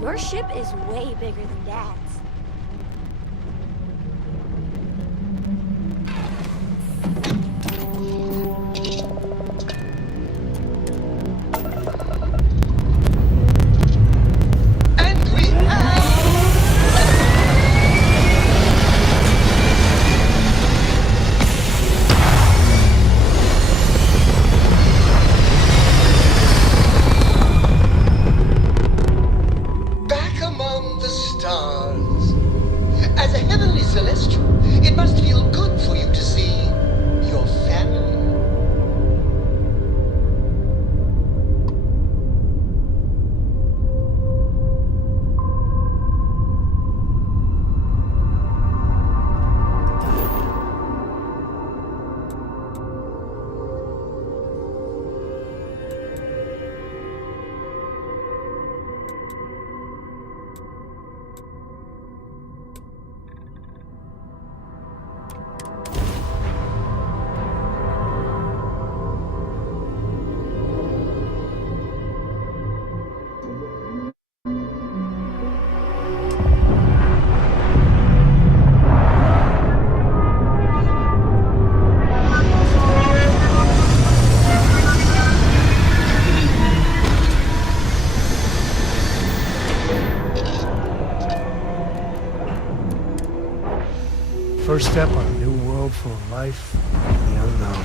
Your ship is way bigger than Dad's. First step on a new world full of life and the unknown.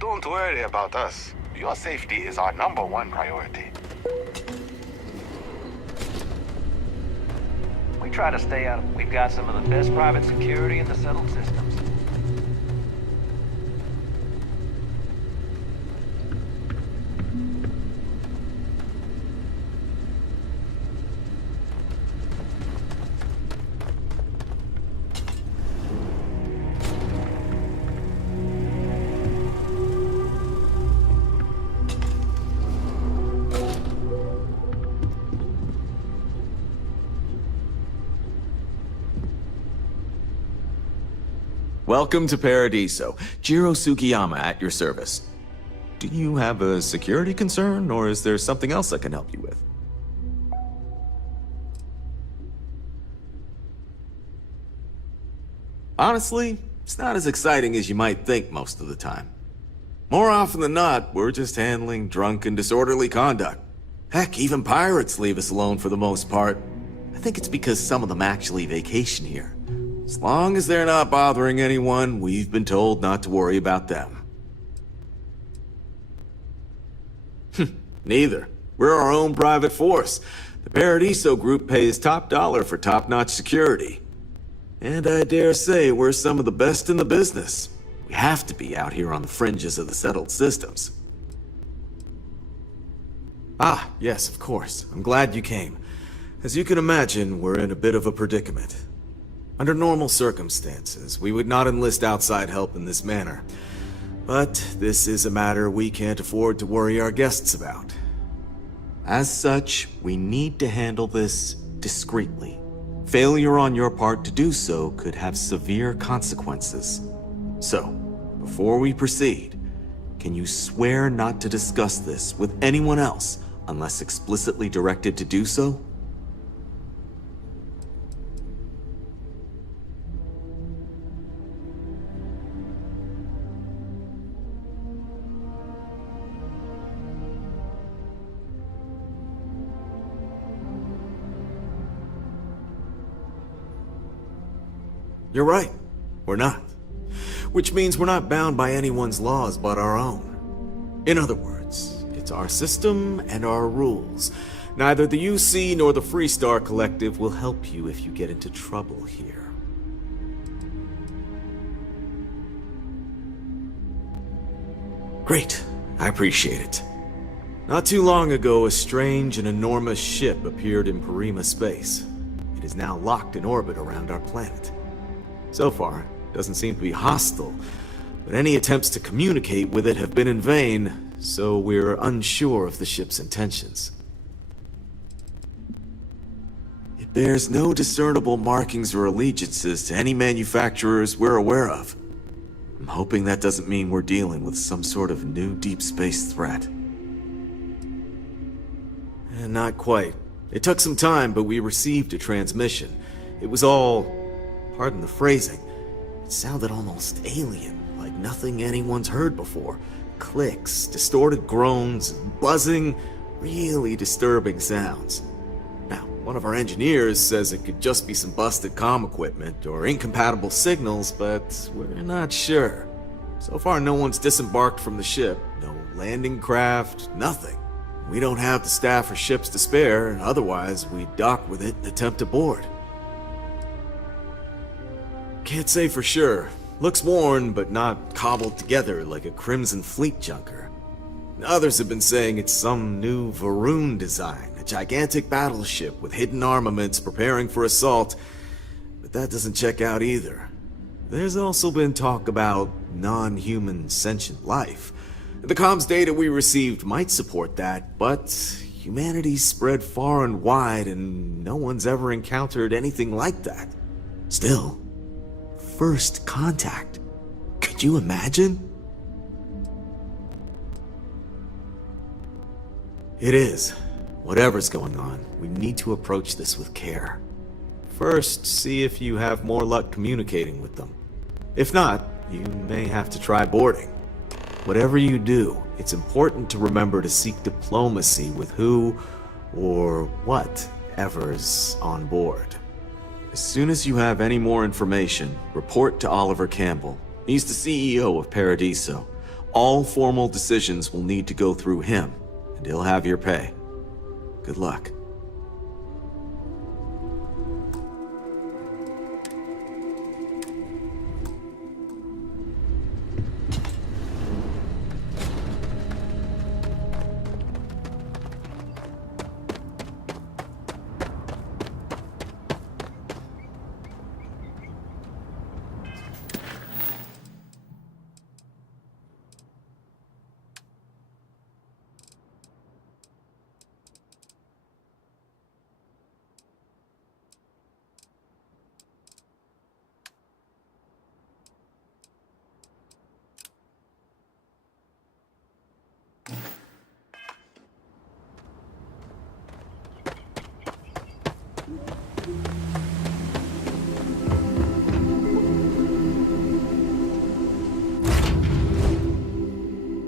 Don't worry about us. Your safety is our #1 priority. try to stay out of... We've got some of the best private security in the settled systems. Welcome to Paradiso. Jiro Sugiyama at your service. Do you have a security concern, or is there something else I can help you with? Honestly, it's not as exciting as you might think most of the time. More often than not, we're just handling drunk and disorderly conduct. Heck, even pirates leave us alone for the most part. I think it's because some of them actually vacation here. As long as they're not bothering anyone, we've been told not to worry about them. Neither. We're our own private force. The Paradiso group pays top dollar for top-notch security. And I dare say we're some of the best in the business. We have to be out here on the fringes of the settled systems. Ah, yes, of course. I'm glad you came. As you can imagine, we're in a bit of a predicament. Under normal circumstances, we would not enlist outside help in this manner. But this is a matter we can't afford to worry our guests about. As such, we need to handle this discreetly. Failure on your part to do so could have severe consequences. So, before we proceed, can you swear not to discuss this with anyone else unless explicitly directed to do so? You're right. We're not. Which means we're not bound by anyone's laws but our own. In other words, it's our system and our rules. Neither the UC nor the Freestar Collective will help you if you get into trouble here. Great. I appreciate it. Not too long ago, a strange and enormous ship appeared in Parima space. It is now locked in orbit around our planet. So far, it doesn't seem to be hostile, but any attempts to communicate with it have been in vain, so we're unsure of the ship's intentions. It bears no discernible markings or allegiances to any manufacturers we're aware of. I'm hoping that doesn't mean we're dealing with some sort of new deep space threat. And not quite. It took some time, but we received a transmission. It was all... pardon the phrasing. It sounded almost alien, like nothing anyone's heard before. Clicks, distorted groans, buzzing, really disturbing sounds. Now, one of our engineers says it could just be some busted comm equipment or incompatible signals, but we're not sure. So far, no one's disembarked from the ship. No landing craft, nothing. We don't have the staff or ships to spare, otherwise we'd dock with it and attempt to board. Can't say for sure. Looks worn, but not cobbled together like a Crimson Fleet junker. Others have been saying it's some new Varun design, a gigantic battleship with hidden armaments preparing for assault, but that doesn't check out either. There's also been talk about non-human sentient life. The comms data we received might support that, but humanity's spread far and wide and no one's ever encountered anything like that. Still, first contact. Could you imagine? It is. Whatever's going on, we need to approach this with care. First, see if you have more luck communicating with them. If not, you may have to try boarding. Whatever you do, it's important to remember to seek diplomacy with who or whatever's on board. As soon as you have any more information, report to Oliver Campbell. He's the CEO of Paradiso. All formal decisions will need to go through him, and he'll have your pay. Good luck.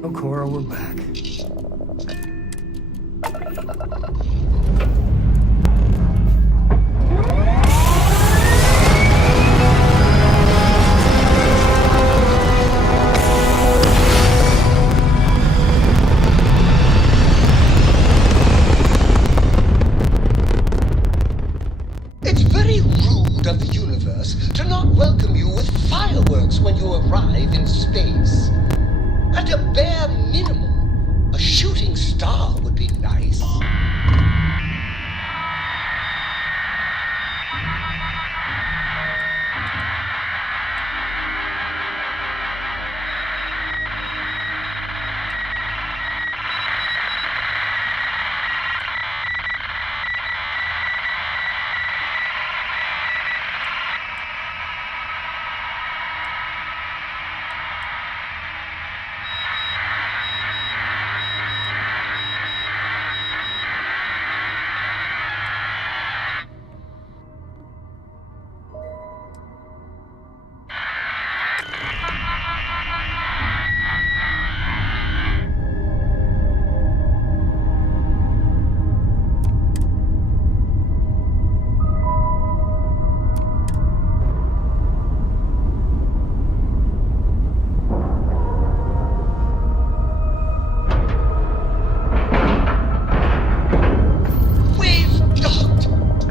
Oh, Cora, we're back. It's very rude of the universe to not welcome you with fireworks when you arrive in space. At a bare minimum, a shooting star would be nice.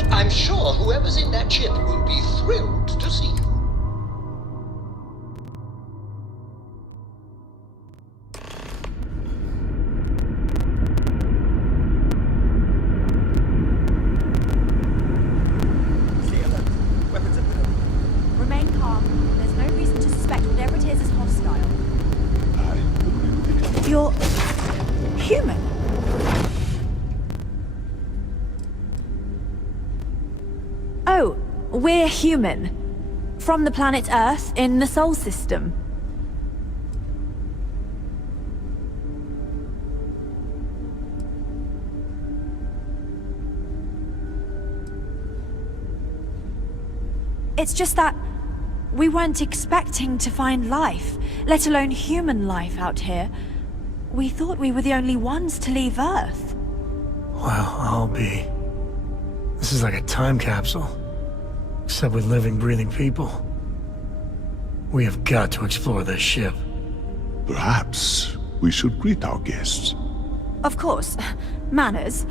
I'm sure whoever's in that ship will be thrilled to see you. Remain calm. There's no reason to suspect whatever it is hostile. You're human. Oh, we're human. From the planet Earth in the Sol system. It's just that we weren't expecting to find life, let alone human life out here. We thought we were the only ones to leave Earth. Well, I'll be. This is like a time capsule. Except with living, breathing people. We have got to explore this ship. Perhaps we should greet our guests. Of course. Manners.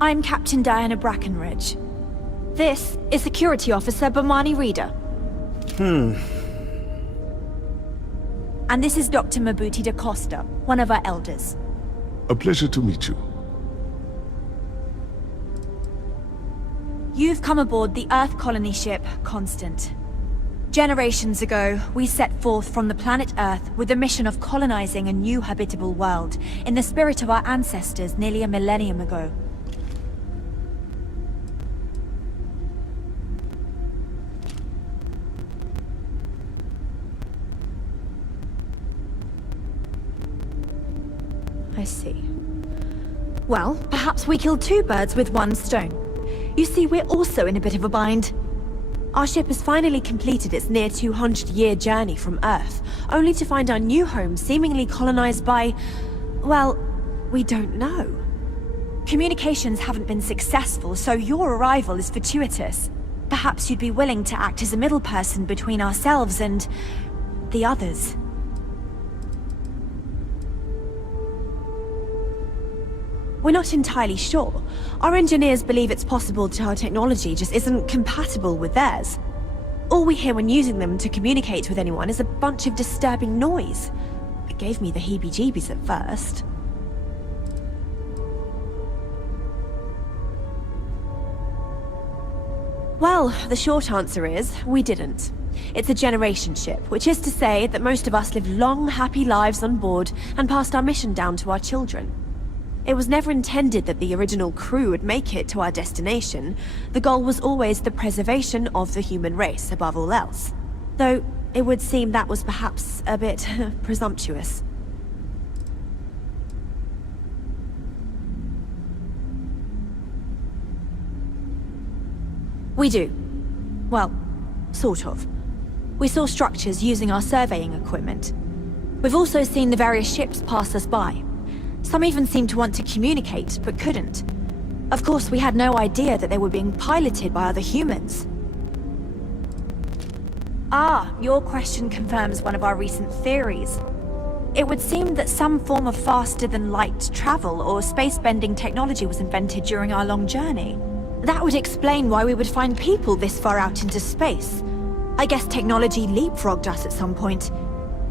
I'm Captain Diana Brackenridge. This is Security Officer Bomani Reader. And this is Dr. Mabuti da Costa, one of our elders. A pleasure to meet you. You've come aboard the Earth colony ship, Constant. Generations ago, we set forth from the planet Earth with the mission of colonizing a new habitable world, in the spirit of our ancestors nearly a millennium ago. I see. Well, perhaps we killed two birds with one stone. You see, we're also in a bit of a bind. Our ship has finally completed its near 200-year journey from Earth, only to find our new home seemingly colonized by... well, we don't know. Communications haven't been successful, so your arrival is fortuitous. Perhaps you'd be willing to act as a middle person between ourselves and... the others. We're not entirely sure. Our engineers believe it's possible that our technology just isn't compatible with theirs. All we hear when using them to communicate with anyone is a bunch of disturbing noise. It gave me the heebie-jeebies at first. Well, the short answer is, we didn't. It's a generation ship, which is to say that most of us lived long, happy lives on board and passed our mission down to our children. It was never intended that the original crew would make it to our destination. The goal was always the preservation of the human race above all else. Though, it would seem that was perhaps a bit presumptuous. We do. Well, sort of. We saw structures using our surveying equipment. We've also seen the various ships pass us by. Some even seemed to want to communicate, but couldn't. Of course, we had no idea that they were being piloted by other humans. Ah, your question confirms one of our recent theories. It would seem that some form of faster-than-light travel or space-bending technology was invented during our long journey. That would explain why we would find people this far out into space. I guess technology leapfrogged us at some point.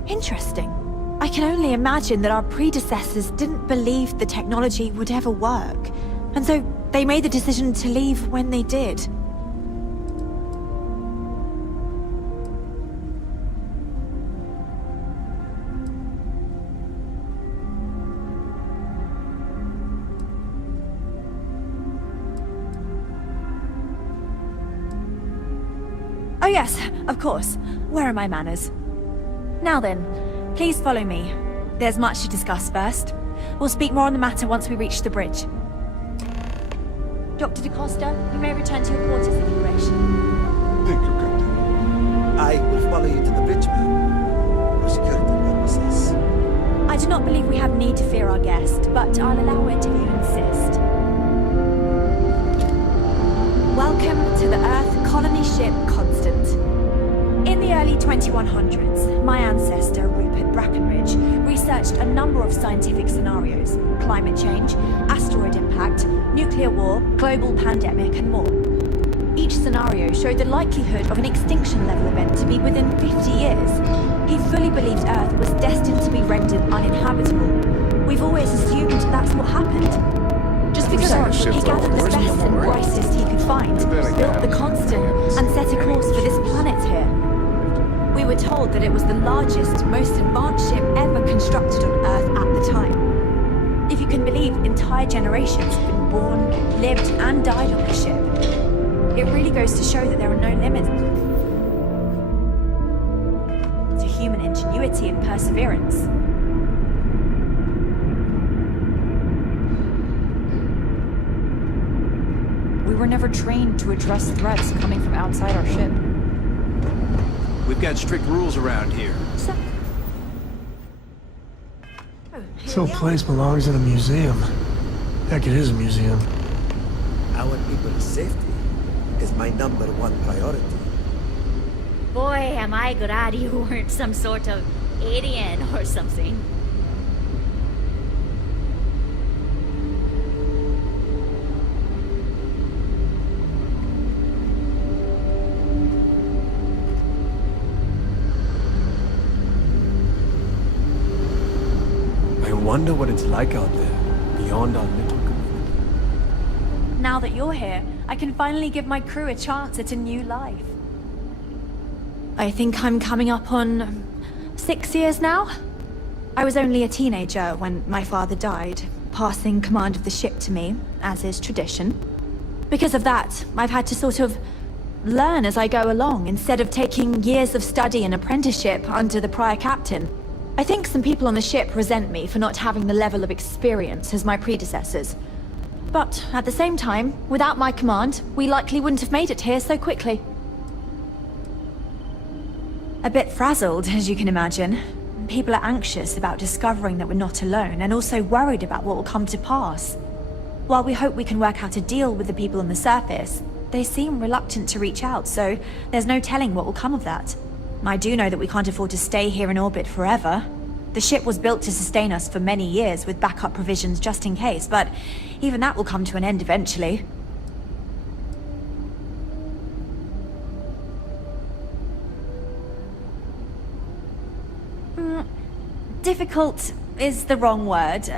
Interesting. I can only imagine that our predecessors didn't believe the technology would ever work, and so they made the decision to leave when they did. Oh yes, of course. Where are my manners? Now then, please follow me. There's much to discuss first. We'll speak more on the matter once we reach the bridge. Dr. DaCosta, you may return to your quarters if you wish. Thank you, Captain. I will follow you to the bridge, ma'am. For security purposes. I do not believe we have need to fear our guest, but I'll allow it if you insist. Welcome to the Earth colony ship Constant. In the early 2100s, my ancestor, Rupert Brackenridge, researched a number of scientific scenarios: climate change, asteroid impact, nuclear war, global pandemic, and more. Each scenario showed the likelihood of an extinction-level event to be within 50 years. He fully believed Earth was destined to be rendered uninhabitable. We've always assumed that's what happened. Just because he gathered the best and brightest he could find, built the Constant, and set a course for this planet here. We were told that it was the largest, most advanced ship ever constructed on Earth at the time. If you can believe, entire generations have been born, lived, and died on the ship. It really goes to show that there are no limits to human ingenuity and perseverance. We were never trained to address threats coming from outside our ship. We've got strict rules around here. This whole place belongs in a museum. Heck, it is a museum. Our people's safety is my #1 priority. Boy, am I glad you weren't some sort of alien or something. I wonder what it's like out there, beyond our little community. Now that you're here, I can finally give my crew a chance at a new life. I think I'm coming up on 6 years now. I was only a teenager when my father died, passing command of the ship to me, as is tradition. Because of that, I've had to sort of learn as I go along, instead of taking years of study and apprenticeship under the prior captain. I think some people on the ship resent me for not having the level of experience as my predecessors. But at the same time, without my command, we likely wouldn't have made it here so quickly. A bit frazzled, as you can imagine. People are anxious about discovering that we're not alone, and also worried about what will come to pass. While we hope we can work out a deal with the people on the surface, they seem reluctant to reach out, so there's no telling what will come of that. I do know that we can't afford to stay here in orbit forever. The ship was built to sustain us for many years with backup provisions just in case, but even that will come to an end eventually. Difficult is the wrong word.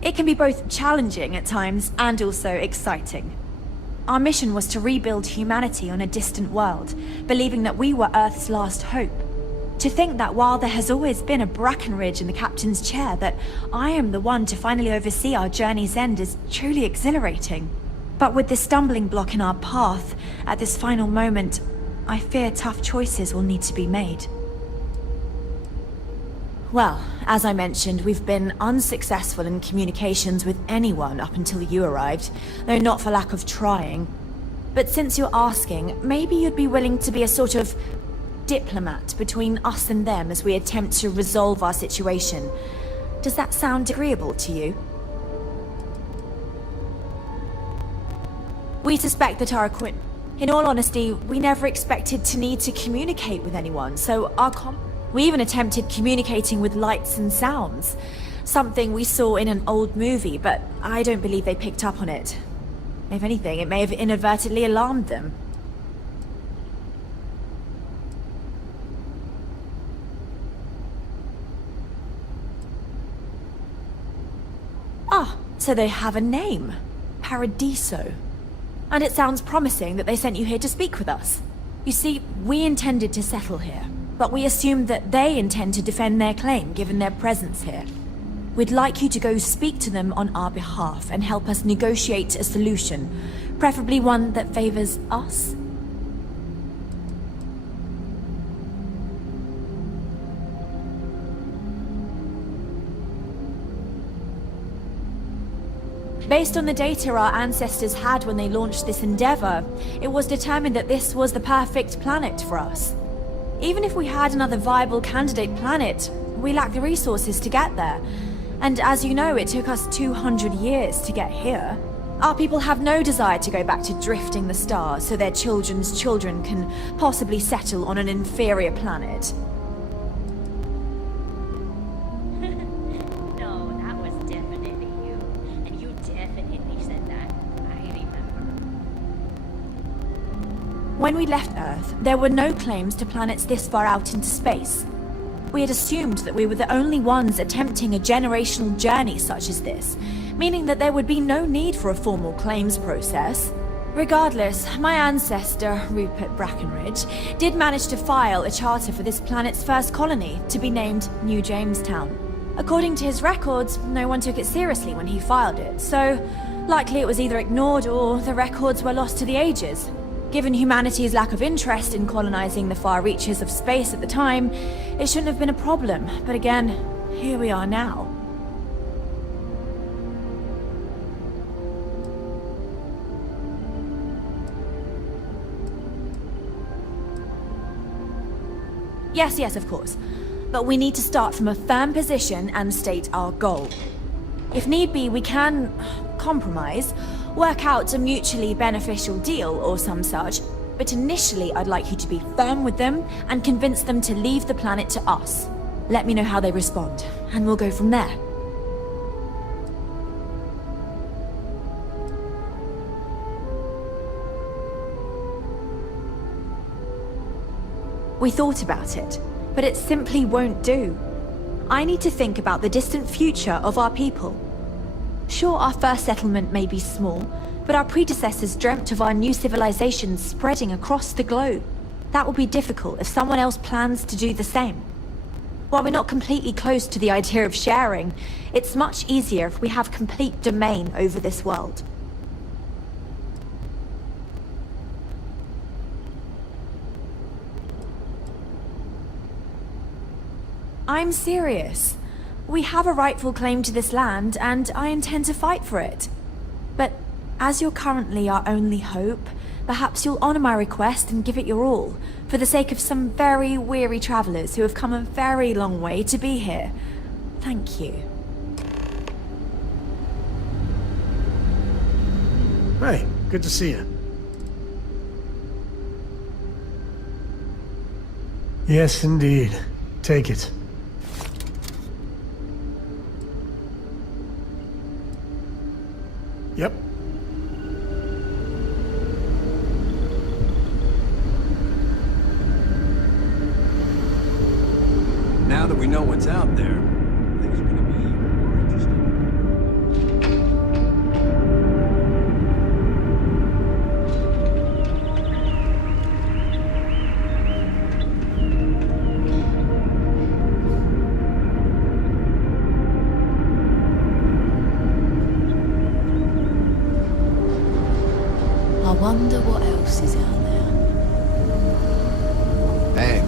It can be both challenging at times and also exciting. Our mission was to rebuild humanity on a distant world, believing that we were Earth's last hope. To think that while there has always been a Brackenridge in the captain's chair, that I am the one to finally oversee our journey's end is truly exhilarating. But with this stumbling block in our path, at this final moment, I fear tough choices will need to be made. Well, as I mentioned, we've been unsuccessful in communications with anyone up until you arrived, though not for lack of trying. But since you're asking, maybe you'd be willing to be a sort of diplomat between us and them as we attempt to resolve our situation. Does that sound agreeable to you? We suspect that our equipment... In all honesty, we never expected to need to communicate with anyone, so we even attempted communicating with lights and sounds. Something we saw in an old movie, but I don't believe they picked up on it. If anything, it may have inadvertently alarmed them. Ah, so they have a name. Paradiso. And it sounds promising that they sent you here to speak with us. You see, we intended to settle here, but we assumed that they intend to defend their claim given their presence here. We'd like you to go speak to them on our behalf and help us negotiate a solution, preferably one that favors us. Based on the data our ancestors had when they launched this endeavor, it was determined that this was the perfect planet for us. Even if we had another viable candidate planet, we lack the resources to get there. And as you know, it took us 200 years to get here. Our people have no desire to go back to drifting the stars so their children's children can possibly settle on an inferior planet. When we left Earth, there were no claims to planets this far out into space. We had assumed that we were the only ones attempting a generational journey such as this, meaning that there would be no need for a formal claims process. Regardless, my ancestor, Rupert Brackenridge, did manage to file a charter for this planet's first colony, to be named New Jamestown. According to his records, no one took it seriously when he filed it, so likely it was either ignored or the records were lost to the ages. Given humanity's lack of interest in colonizing the far reaches of space at the time, it shouldn't have been a problem, but again, here we are now. Yes, of course. But we need to start from a firm position and state our goal. If need be, we can compromise, work out a mutually beneficial deal or some such, but initially I'd like you to be firm with them and convince them to leave the planet to us. Let me know how they respond, and we'll go from there. We thought about it, but it simply won't do. I need to think about the distant future of our people. Sure, our first settlement may be small, but our predecessors dreamt of our new civilization spreading across the globe. That will be difficult if someone else plans to do the same. While we're not completely close to the idea of sharing, it's much easier if we have complete domain over this world. I'm serious. We have a rightful claim to this land, and I intend to fight for it. But as you're currently our only hope, perhaps you'll honor my request and give it your all, for the sake of some very weary travelers who have come a very long way to be here. Thank you. Hey, good to see you. Yes, indeed. Take it. Yep. Now that we know what's out there, things are going to be more interesting. I wonder what else is out there. Hey.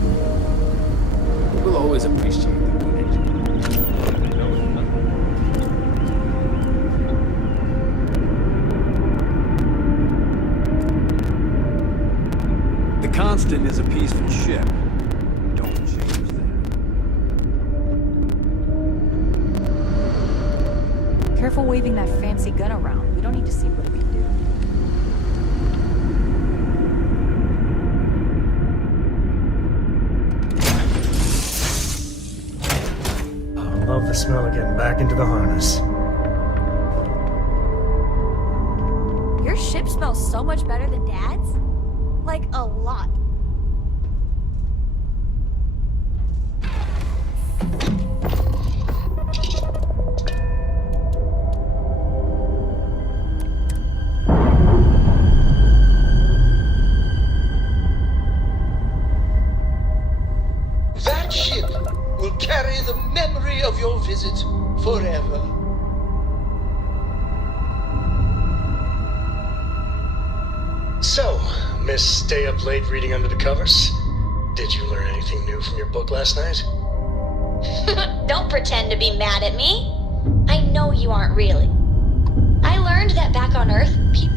We'll always appreciate the donation. The Constant is a peaceful ship. careful waving that fancy gun around. We don't need to see what we can do. I love the smell of getting back into the harness. Your ship smells so much better than Dad's? Like, a lot. That ship will carry the memory of your visit forever. So, Miss Stay Up Late reading under the covers? Did you learn anything new from your book last night? Don't pretend to be mad at me. I know you aren't really. I learned that back on Earth, people...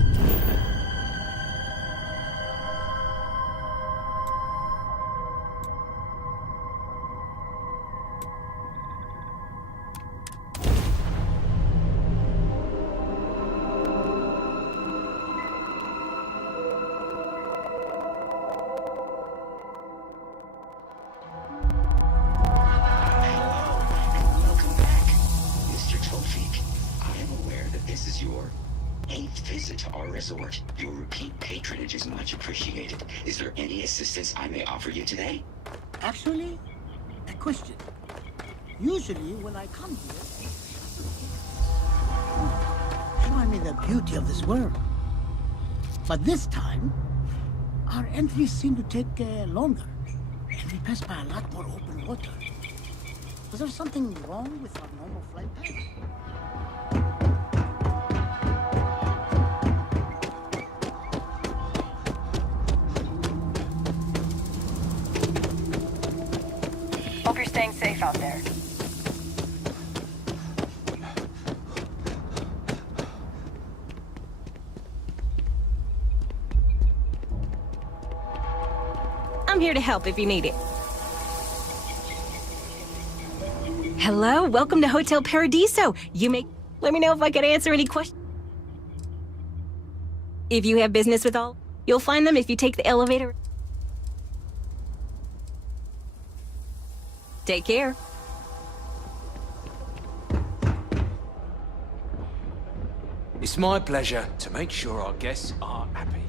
Resort. Your repeat patronage is much appreciated. Is there any assistance I may offer you today? Actually, a question. Usually when I come here, show me the beauty of this world. But this time, our entries seem to take longer, and we pass by a lot more open water. Was there something wrong with our normal flight path? Hope you're staying safe out there. I'm here to help if you need it. Hello, welcome to Hotel Paradiso. Let me know if I could answer any questions. If you have business with all, you'll find them if you take the elevator. Take care. It's my pleasure to make sure our guests are happy.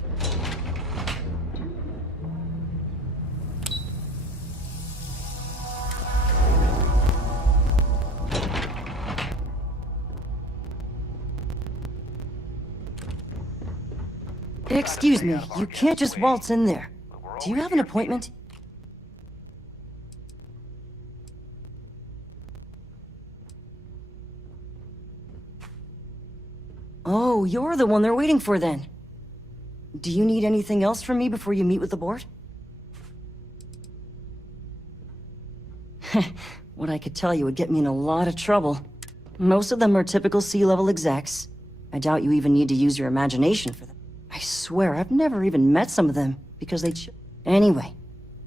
Excuse me, you can't just waltz in there. Do you have an appointment? Oh, you're the one they're waiting for then. Do you need anything else from me before you meet with the board? What I could tell you would get me in a lot of trouble. Most of them are typical C-level execs. I doubt you even need to use your imagination for them. I swear, I've never even met some of them, because they Anyway,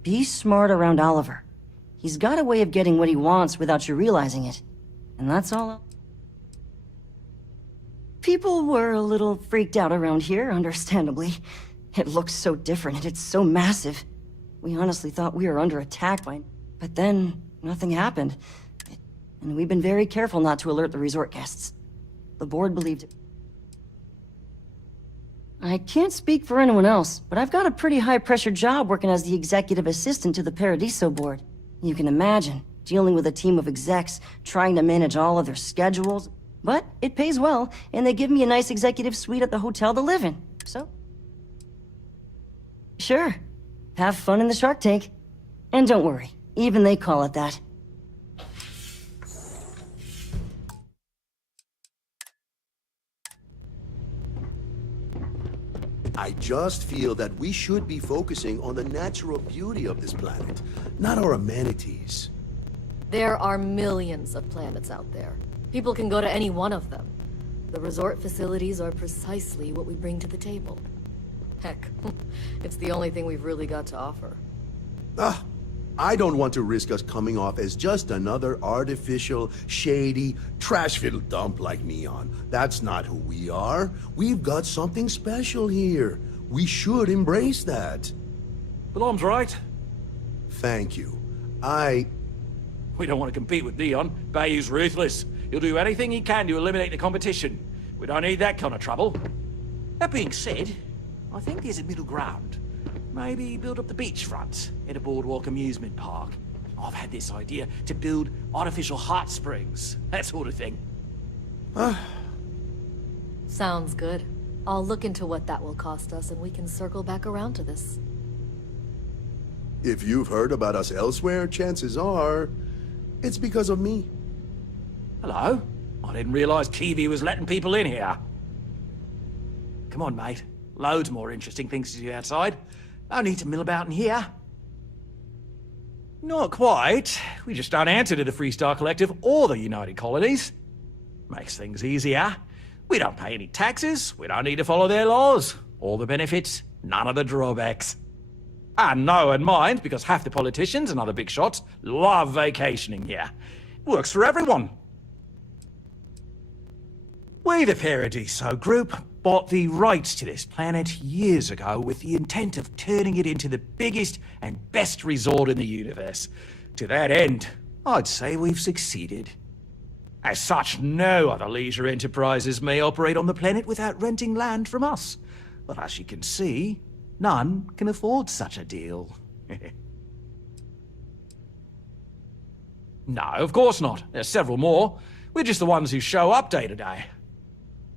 be smart around Oliver. He's got a way of getting what he wants without you realizing it. And that's all. People were a little freaked out around here, understandably. It looks so different and it's so massive. We honestly thought we were under attack But then, nothing happened. And we've been very careful not to alert the resort guests. The board believed it. I can't speak for anyone else, but I've got a pretty high-pressure job working as the executive assistant to the Paradiso board. You can imagine, dealing with a team of execs, trying to manage all of their schedules. But it pays well, and they give me a nice executive suite at the hotel to live in, so... Sure. Have fun in the Shark Tank. And don't worry, even they call it that. I just feel that we should be focusing on the natural beauty of this planet, not our amenities. There are millions of planets out there. People can go to any one of them. The resort facilities are precisely what we bring to the table. Heck, it's the only thing we've really got to offer. Ah, I don't want to risk us coming off as just another artificial, shady, trash-filled dump like Neon. That's not who we are. We've got something special here. We should embrace that. Belom's right. Thank you. We don't want to compete with Neon. Bayou's ruthless. He'll do anything he can to eliminate the competition. We don't need that kind of trouble. That being said, I think there's a middle ground. Maybe build up the beachfront at a boardwalk amusement park. I've had this idea to build artificial hot springs, that sort of thing. Sounds good. I'll look into what that will cost us and we can circle back around to this. If you've heard about us elsewhere, chances are it's because of me. Hello? I didn't realize Kiwi was letting people in here. Come on, mate. Loads more interesting things to do outside. No need to mill about in here. Not quite. We just don't answer to the Freestar Collective or the United Colonies. Makes things easier. We don't pay any taxes. We don't need to follow their laws. All the benefits, none of the drawbacks. And know and mind, because half the politicians and other big shots love vacationing here. Works for everyone. We, the Paradiso Group, bought the rights to this planet years ago with the intent of turning it into the biggest and best resort in the universe. To that end, I'd say we've succeeded. As such, no other leisure enterprises may operate on the planet without renting land from us. But as you can see, none can afford such a deal. No, of course not. There's several more. We're just the ones who show up day to day.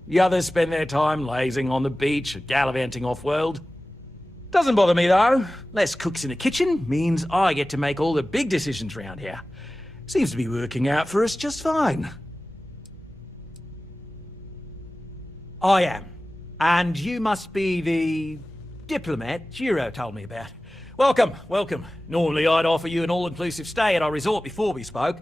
The others spend their time lazing on the beach or gallivanting off-world. Doesn't bother me, though. Less cooks in the kitchen means I get to make all the big decisions around here. Seems to be working out for us just fine. I am. And you must be the diplomat Jiro told me about. Welcome, welcome. Normally I'd offer you an all-inclusive stay at our resort before we spoke.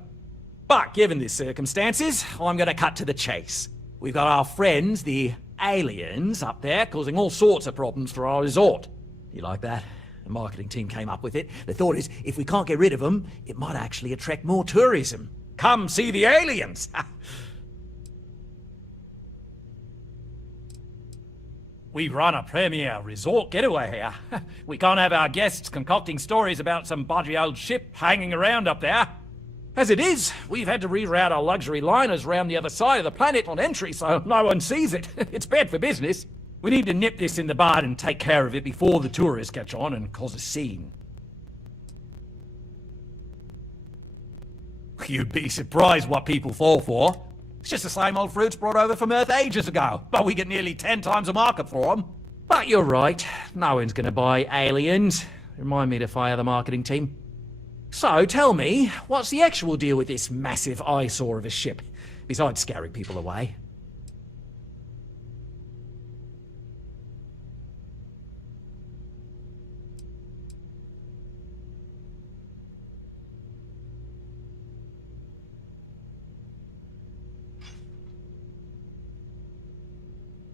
But given the circumstances, I'm going to cut to the chase. We've got our friends, the aliens, up there causing all sorts of problems for our resort. You like that? The marketing team came up with it. The thought is, if we can't get rid of them, it might actually attract more tourism. Come see the aliens! We run a premier resort getaway here. We can't have our guests concocting stories about some budgy old ship hanging around up there. As it is, we've had to reroute our luxury liners round the other side of the planet on entry so no one sees it. It's bad for business. We need to nip this in the bud and take care of it before the tourists catch on and cause a scene. You'd be surprised what people fall for. It's just the same old fruits brought over from Earth ages ago, but we get nearly 10 times the market for them. But you're right, no one's going to buy aliens. Remind me to fire the marketing team. So, tell me, what's the actual deal with this massive eyesore of a ship, besides scaring people away?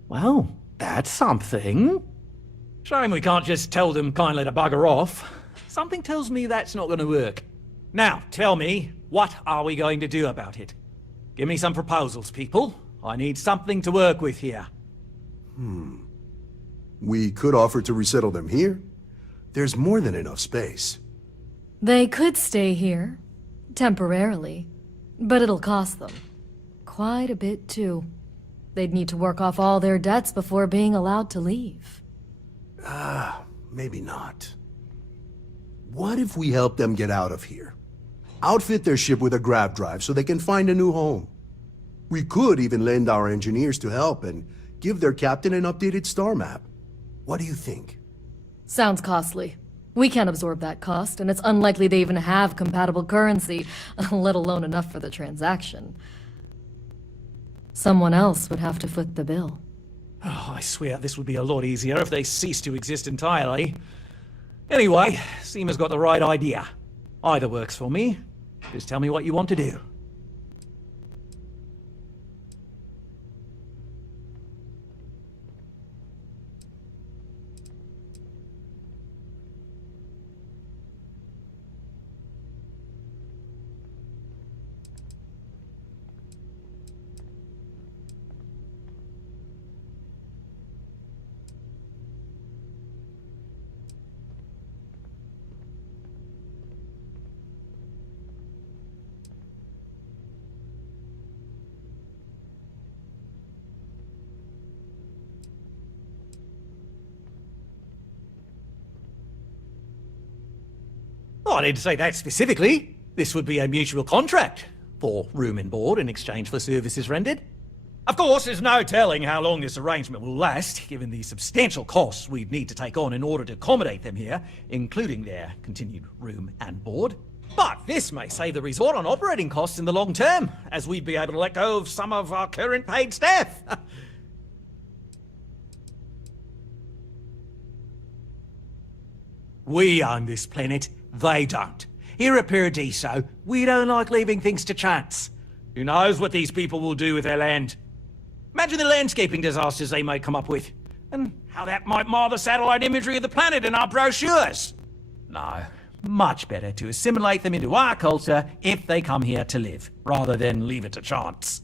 Well, that's something. Shame we can't just tell them kindly to bugger off. Something tells me that's not going to work. Now, tell me, what are we going to do about it? Give me some proposals, people. I need something to work with here. We could offer to resettle them here. There's more than enough space. They could stay here, temporarily, but it'll cost them. Quite a bit, too. They'd need to work off all their debts before being allowed to leave. Maybe not. What if we help them get out of here? Outfit their ship with a grav drive so they can find a new home. We could even lend our engineers to help and give their captain an updated star map. What do you think? Sounds costly. We can't absorb that cost, and it's unlikely they even have compatible currency, let alone enough for the transaction. Someone else would have to foot the bill. Oh, I swear this would be a lot easier if they ceased to exist entirely. Anyway, Seema's got the right idea. Either works for me. Just tell me what you want to do. Oh, I didn't say that specifically. This would be a mutual contract for room and board in exchange for services rendered. Of course, there's no telling how long this arrangement will last, given the substantial costs we'd need to take on in order to accommodate them here, including their continued room and board. But this may save the resort on operating costs in the long term, as we'd be able to let go of some of our current paid staff. We own this planet, they don't. Here at Paradiso, we don't like leaving things to chance. Who knows what these people will do with their land? Imagine the landscaping disasters they may come up with, and how that might mar the satellite imagery of the planet in our brochures. No, much better to assimilate them into our culture if they come here to live, rather than leave it to chance.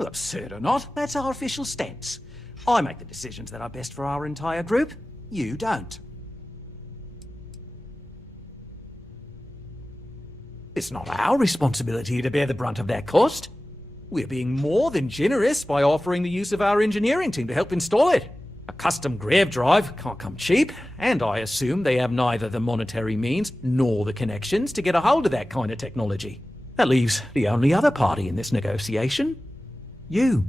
Absurd or not, that's our official stance. I make the decisions that are best for our entire group. You don't. It's not our responsibility to bear the brunt of that cost. We're being more than generous by offering the use of our engineering team to help install it. A custom grav drive can't come cheap, and I assume they have neither the monetary means nor the connections to get a hold of that kind of technology. That leaves the only other party in this negotiation. You.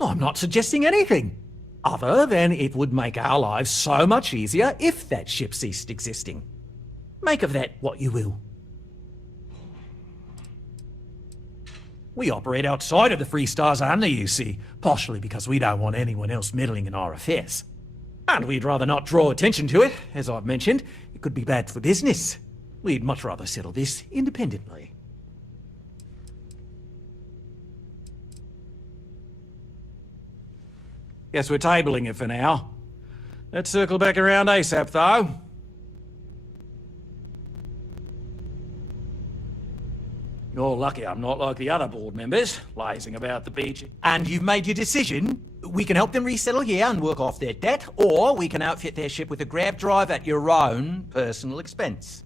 I'm not suggesting anything, other than it would make our lives so much easier if that ship ceased existing. Make of that what you will. We operate outside of the Free Stars only, you see, partially because we don't want anyone else meddling in our affairs. And we'd rather not draw attention to it, as I've mentioned. It could be bad for business. We'd much rather settle this independently. Guess we're tabling it for now. Let's circle back around ASAP, though. You're lucky I'm not like the other board members, lazing about the beach. And you've made your decision. We can help them resettle here and work off their debt, or we can outfit their ship with a grav drive at your own personal expense.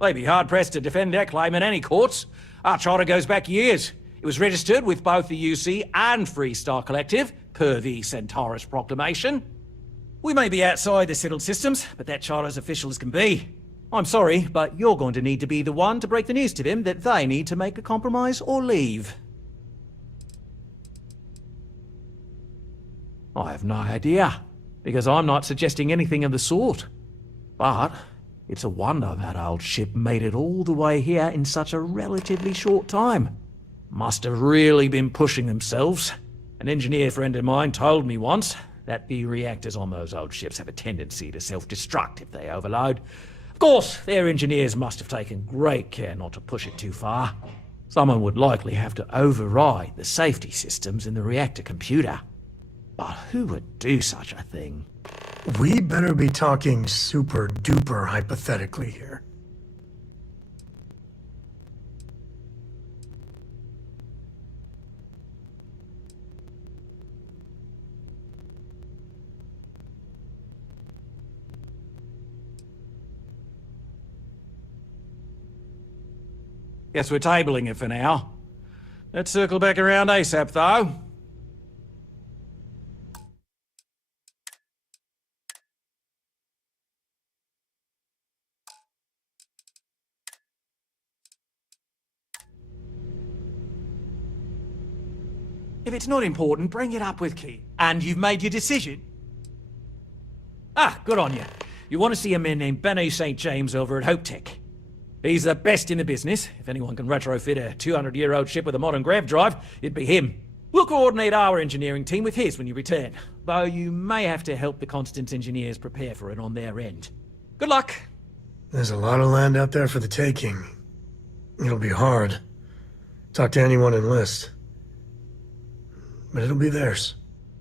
They'd be hard-pressed to defend their claim in any courts. Our charter goes back years. It was registered with both the UC and Free Star Collective, per the Centaurus Proclamation. We may be outside the settled systems, but that charter is official as can be. I'm sorry, but you're going to need to be the one to break the news to them that they need to make a compromise or leave. I have no idea, because I'm not suggesting anything of the sort. But it's a wonder that old ship made it all the way here in such a relatively short time. Must have really been pushing themselves. An engineer friend of mine told me once that the reactors on those old ships have a tendency to self-destruct if they overload. Of course, their engineers must have taken great care not to push it too far. Someone would likely have to override the safety systems in the reactor computer. But who would do such a thing? We better be talking super duper hypothetically here. Guess we're tabling it for now. Let's circle back around ASAP, though. If it's not important, bring it up with Keith. And you've made your decision? Ah, good on you. You want to see a man named Benny St. James over at Hope Tech. He's the best in the business. If anyone can retrofit a 200-year-old ship with a modern grav drive, it'd be him. We'll coordinate our engineering team with his when you return, though you may have to help the Constance engineers prepare for it on their end. Good luck. There's a lot of land out there for the taking. It'll be hard. talk to anyone enlist. But it'll be theirs.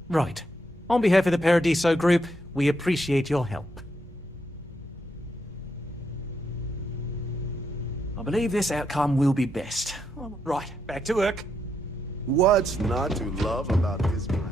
Right. On behalf of the Paradiso Group, we appreciate your help. I believe this outcome will be best. Right, back to work. What's not to love about this planet?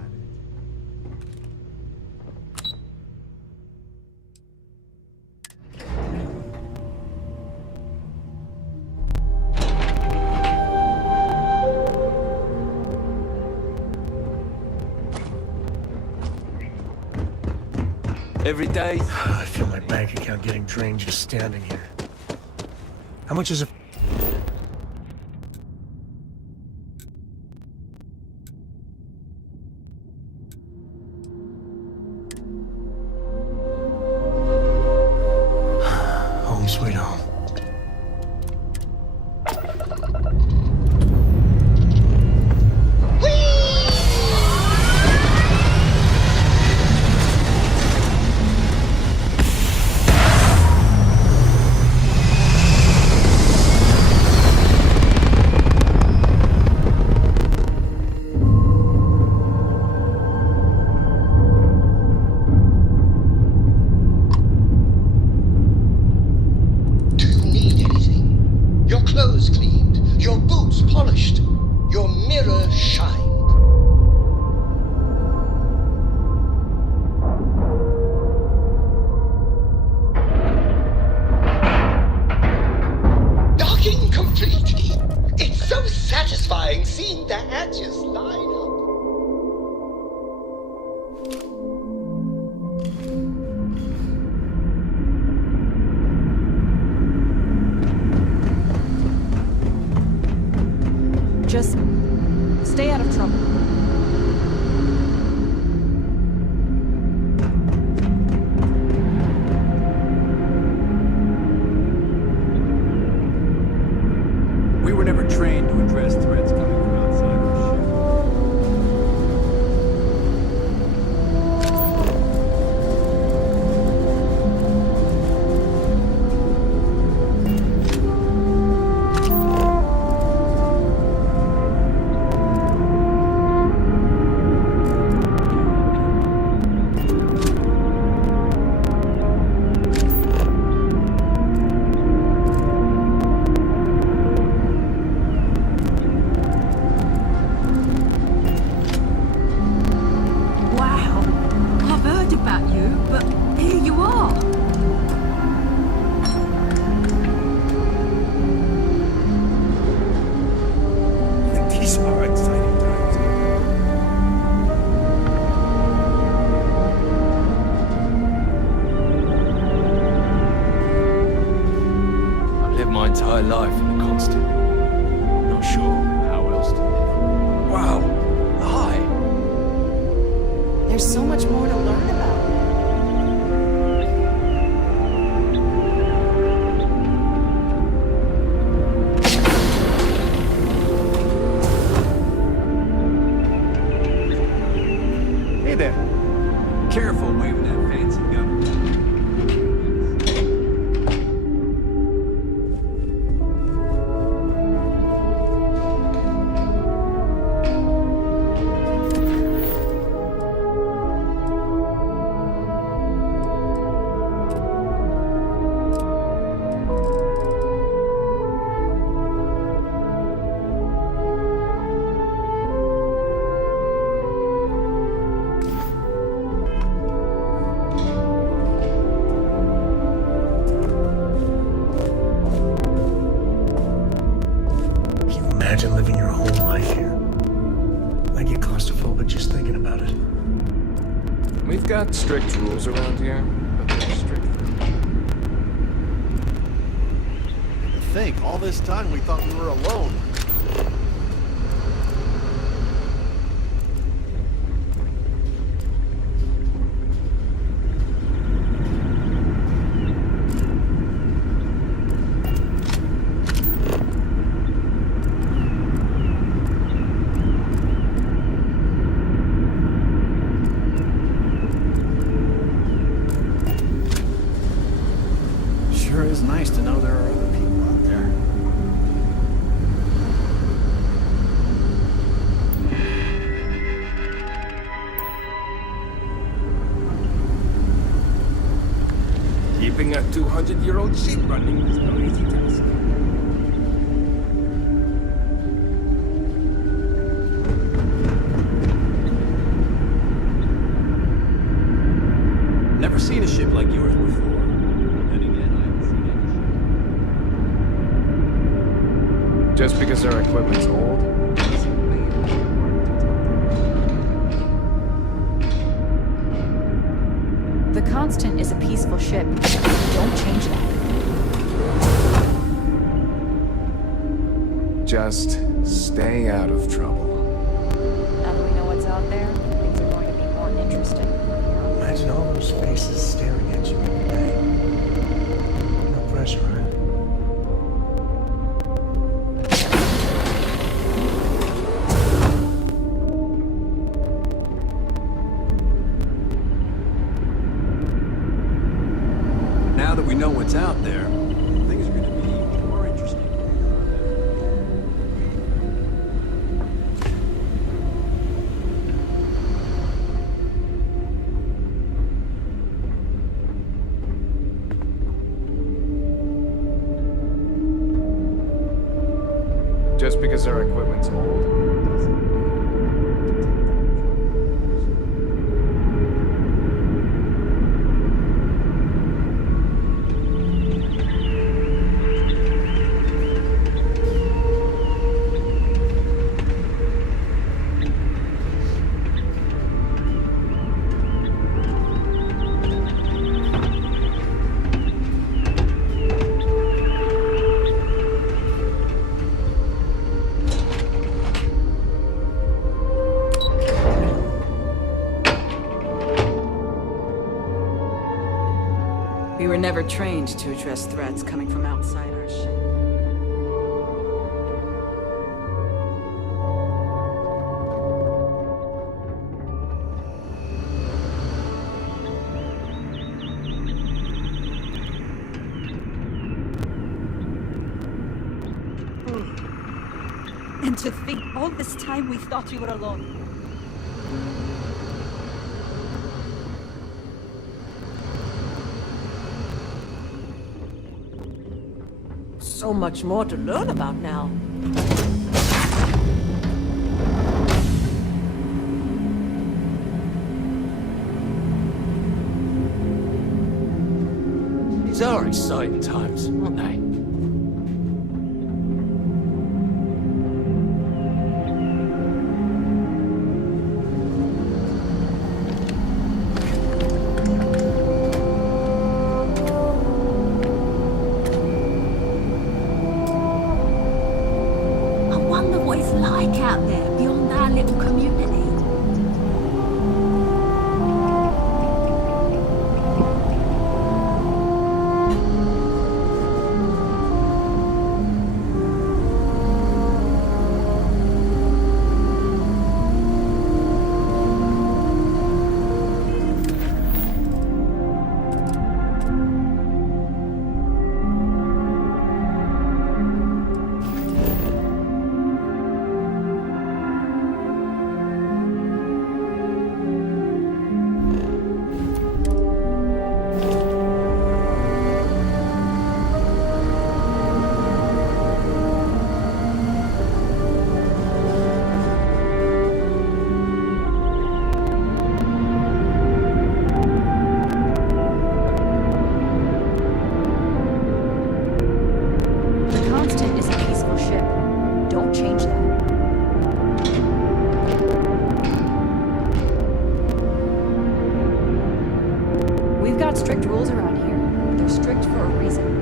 Every day. I feel my bank account getting drained just standing here. How much is it? Home sweet home. Your clothes cleaned, your boots polished, your mirror shined. Docking complete. It's so satisfying seeing the hatches line up. Just stay out of trouble. We were never trained to address threats coming from outside our ship. Wow, I've heard about you, but here you are. These are exciting times. I've lived my entire life in the constant. Not sure how else to live. Wow. Hi. There's so much more to learn about. Hey there. Careful waving that fancy gun. Can you imagine living your whole life here? I get claustrophobic just thinking about it. We've got strict rules around here, but they're strict. To think, all this time we thought we were alone. Sure is nice to know there are other people out there. Keeping a 200-year-old ship running is no easy task. Never seen a ship like yours before. Then again, I haven't seen any ship. Just because our equipment's old? The Constant is a peaceful ship. Don't change that. Just stay out of trouble. Now that we know what's out there, things are going to be more interesting. Imagine all those faces staring at you every day. No pressure, right? Now that we know what's out there, things are going to be more interesting. Just because our equipment's old? We were never trained to address threats coming from outside our ship. And to think all this time we thought we were alone. So much more to learn about now. These are exciting times, aren't they? I wonder what it's like out there beyond our little community. The Constant is a peaceful ship. Don't change that. We've got strict rules around here. They're strict for a reason.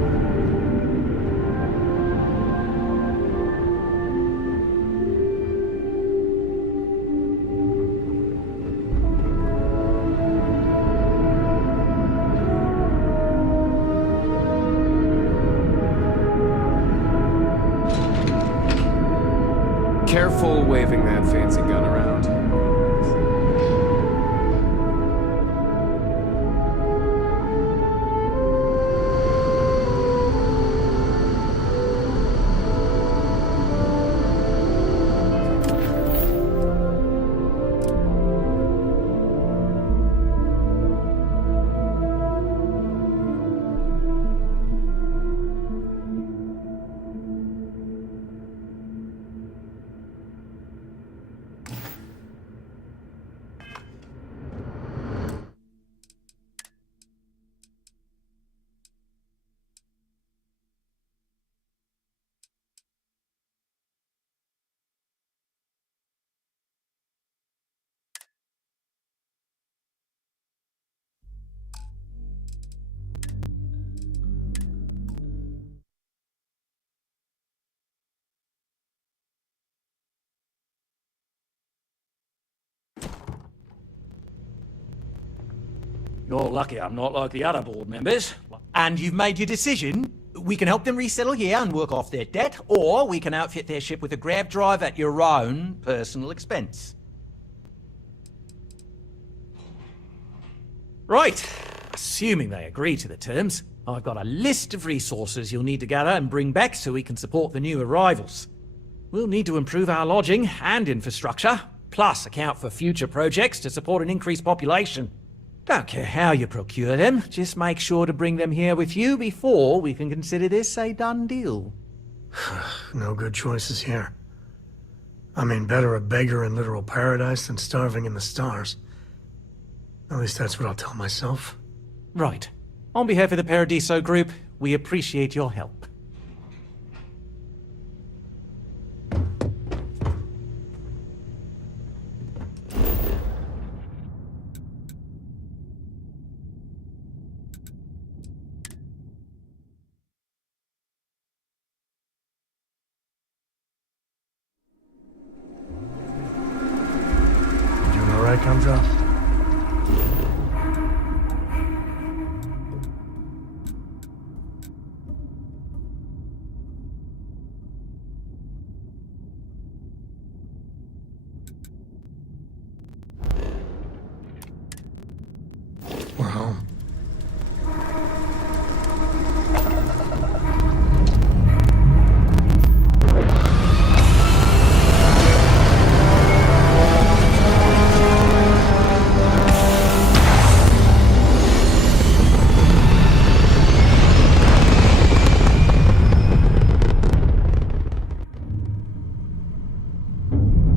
Careful waving that fancy gun around. You're lucky I'm not like the other board members. And you've made your decision. We can help them resettle here and work off their debt, or we can outfit their ship with a grav drive at your own personal expense. Right. Assuming they agree to the terms, I've got a list of resources you'll need to gather and bring back so we can support the new arrivals. We'll need to improve our lodging and infrastructure, plus account for future projects to support an increased population. Don't care how you procure them, just make sure to bring them here with you before we can consider this a done deal. No good choices here. I mean, better a beggar in literal paradise than starving in the stars. At least that's what I'll tell myself. Right. On behalf of the Paradiso Group, we appreciate your help. Alright, Gumdrop? We're home.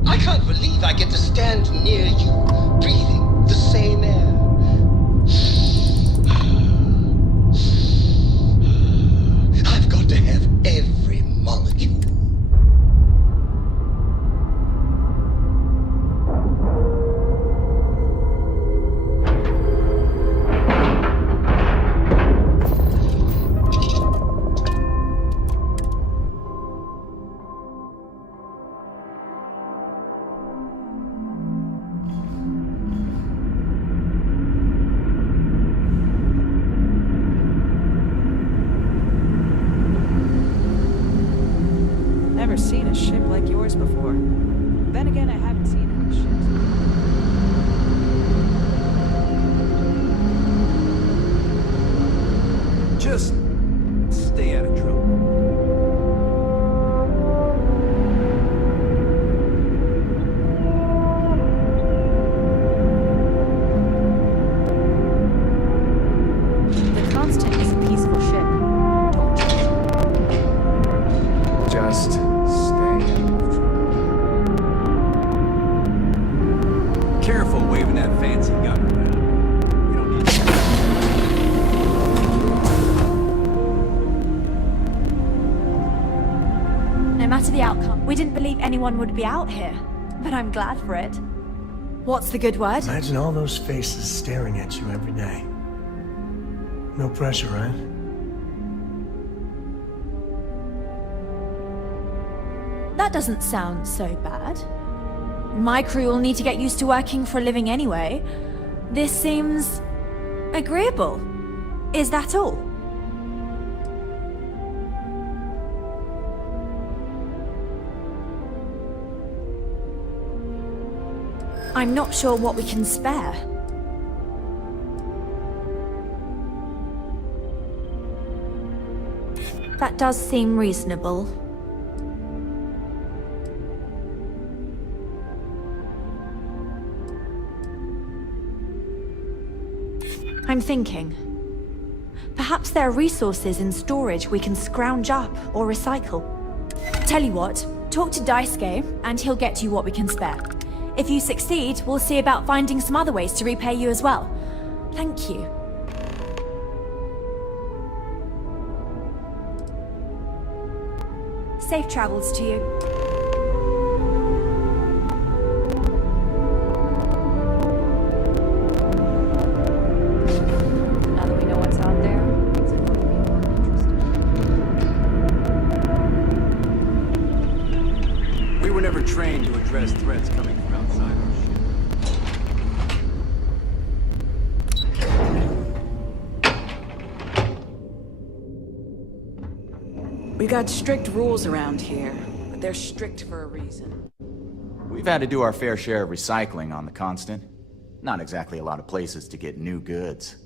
I can't believe I get to stand near you, breathing the same air. I've got to have every molecule. Never seen a ship like yours before. Then again, I haven't seen any ships. Just stay out of trouble. The Constant is a peaceful ship. Don't you? Just stay out of trouble. Careful waving that fancy gun around. We don't need No matter the outcome, we didn't believe anyone would be out here. But I'm glad for it. What's the good word? Imagine all those faces staring at you every day. No pressure, right? That doesn't sound so bad. My crew will need to get used to working for a living anyway. This seems agreeable. Is that all? I'm not sure what we can spare. That does seem reasonable. I'm thinking. Perhaps there are resources in storage we can scrounge up or recycle. Tell you what, talk to Daisuke and he'll get you what we can spare. If you succeed, we'll see about finding some other ways to repay you as well. Thank you. Safe travels to you. Now that we know what's out there, things are going to be more interesting. We were never trained to address threats coming from outside our ship. We got strict rules around here, but they're strict for a reason. We've had to do our fair share of recycling on the Constant. Not exactly a lot of places to get new goods.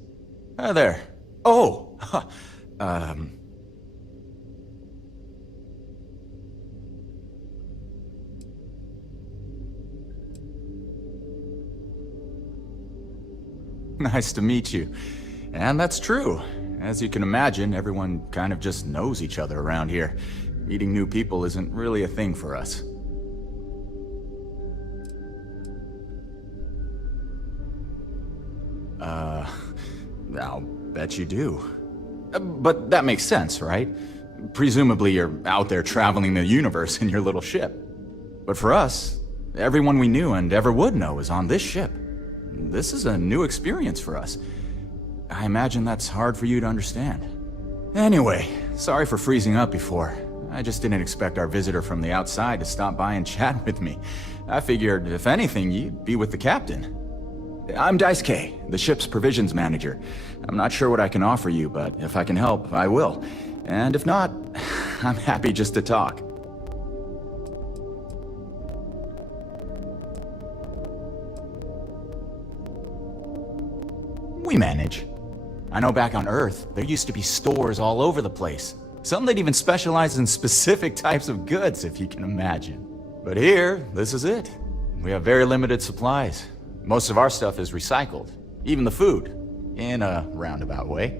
There. Oh! Nice to meet you. And that's true. As you can imagine, everyone kind of just knows each other around here. Meeting new people isn't really a thing for us. I'll bet you do. But that makes sense, right? Presumably you're out there traveling the universe in your little ship. But for us, everyone we knew and ever would know is on this ship. This is a new experience for us. I imagine that's hard for you to understand. Anyway, sorry for freezing up before. I just didn't expect our visitor from the outside to stop by and chat with me. I figured, if anything, you'd be with the captain. I'm Daisuke, the ship's provisions manager. I'm not sure what I can offer you, but if I can help, I will. And if not, I'm happy just to talk. We manage. I know back on Earth, there used to be stores all over the place. Some that even specialize in specific types of goods, if you can imagine. But here, this is it. We have very limited supplies. Most of our stuff is recycled. Even the food. In a roundabout way.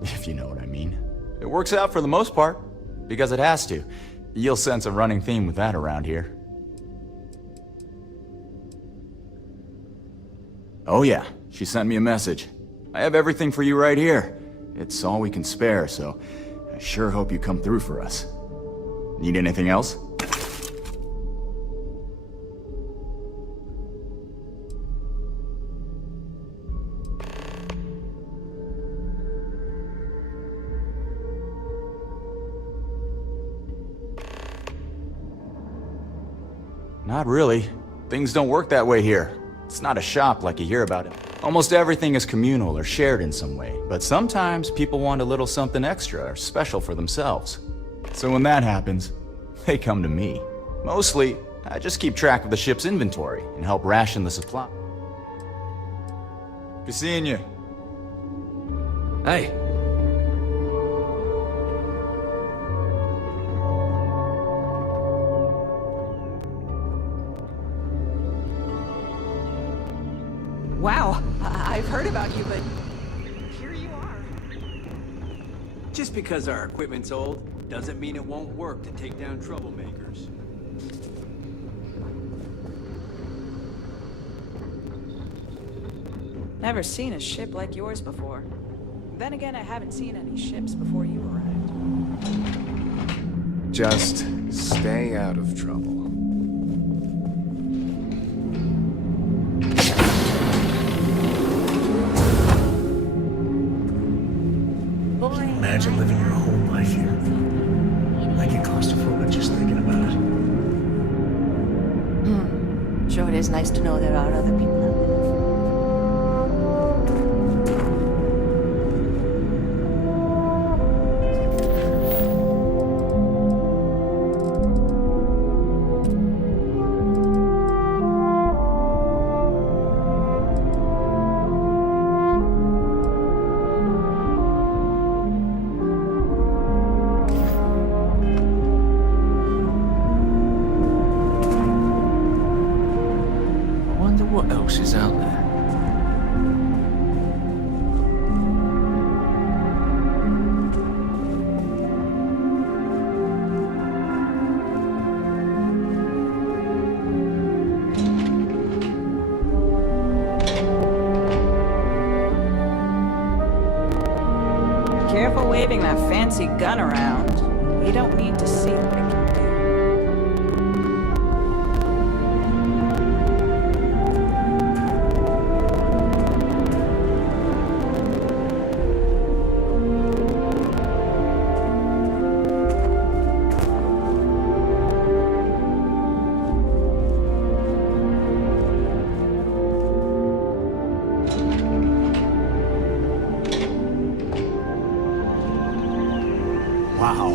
If you know what I mean. It works out for the most part. Because it has to. You'll sense a running theme with that around here. Oh yeah, she sent me a message. I have everything for you right here. It's all we can spare, so I sure hope you come through for us. Need anything else? Not really. Things don't work that way here. It's not a shop like you hear about it. Almost everything is communal or shared in some way, but sometimes people want a little something extra or special for themselves. So when that happens, they come to me. Mostly, I just keep track of the ship's inventory and help ration the supply. Good seeing you. Hey. Wow, I've heard about you, but here you are. Just because our equipment's old doesn't mean it won't work to take down troublemakers. Never seen a ship like yours before. Then again, I haven't seen any ships before you arrived. Just stay out of trouble. Imagine living your whole life here. I get claustrophobic just thinking about it. Sure, it is nice to know there are other people out there. What else is out there? Careful waving that fancy gun around. You don't need to see it. Wow.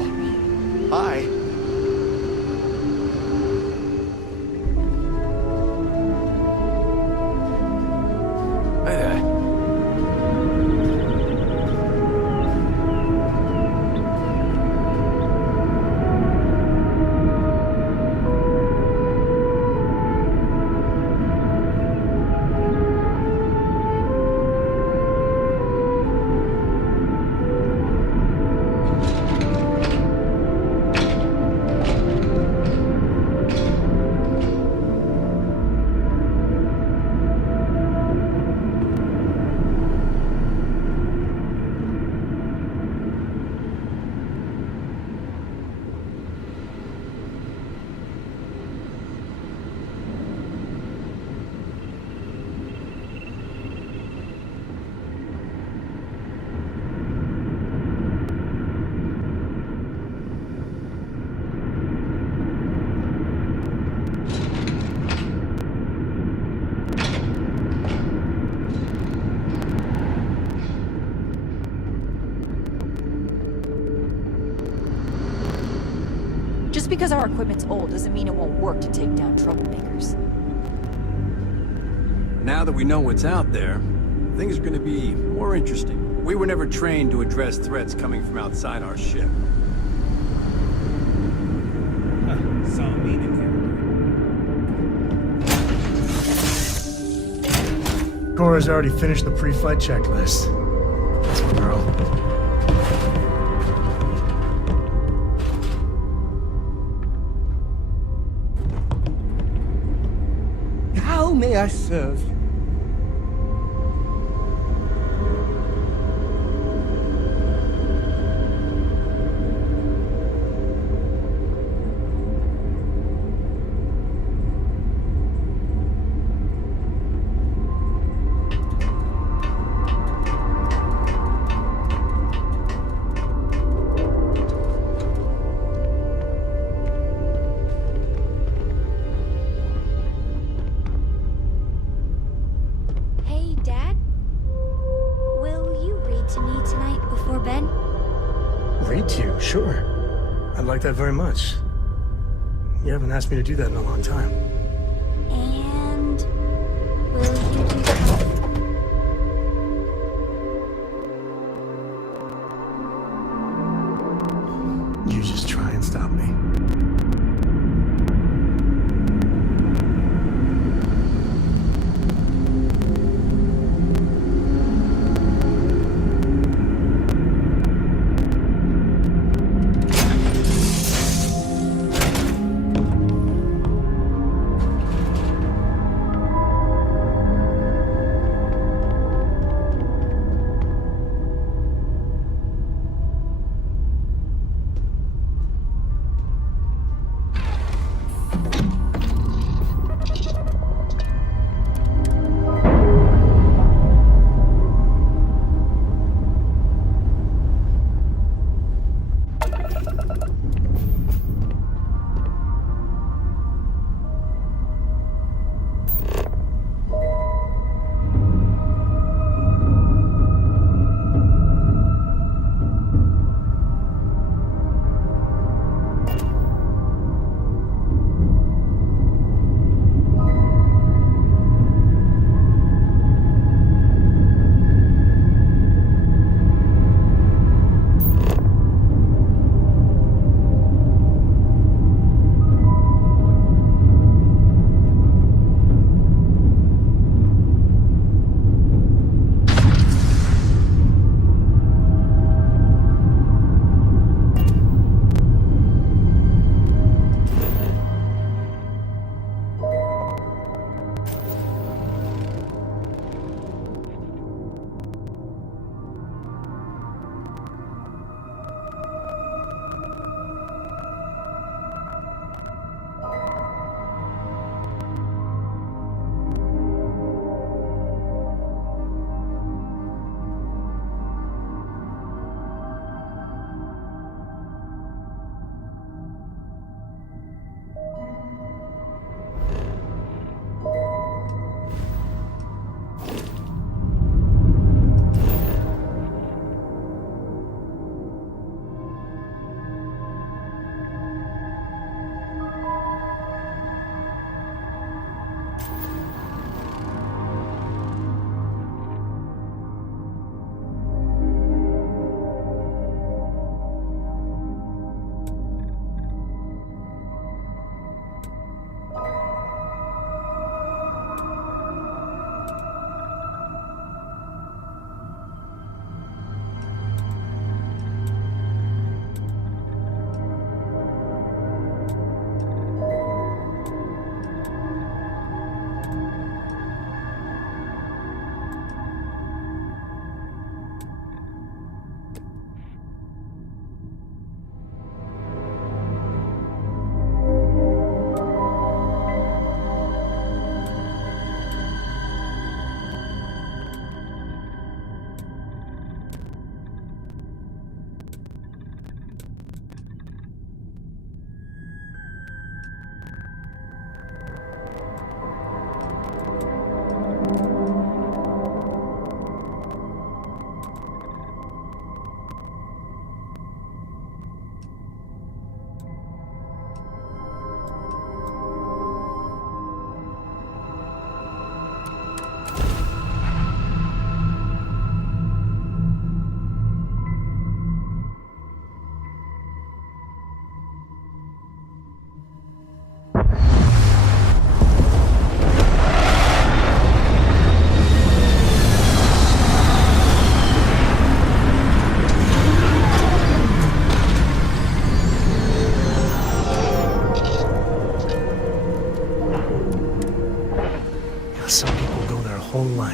because our equipment's old doesn't mean it won't work to take down troublemakers. Now that we know what's out there, things are gonna be more interesting. We were never trained to address threats coming from outside our ship. Cora's already finished the pre-flight checklist. That's my girl. How may I serve you? Hey, Dad? Will you read to me tonight before bed? Read to you, sure. I'd like that very much. You haven't asked me to do that in a long time. And will you do that? You just try and stop me.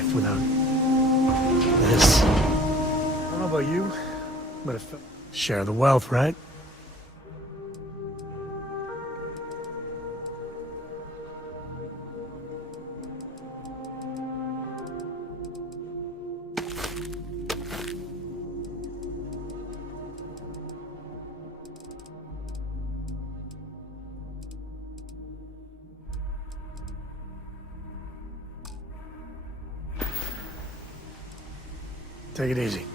life without this. I don't know about you, but if share the wealth, right? Take it easy.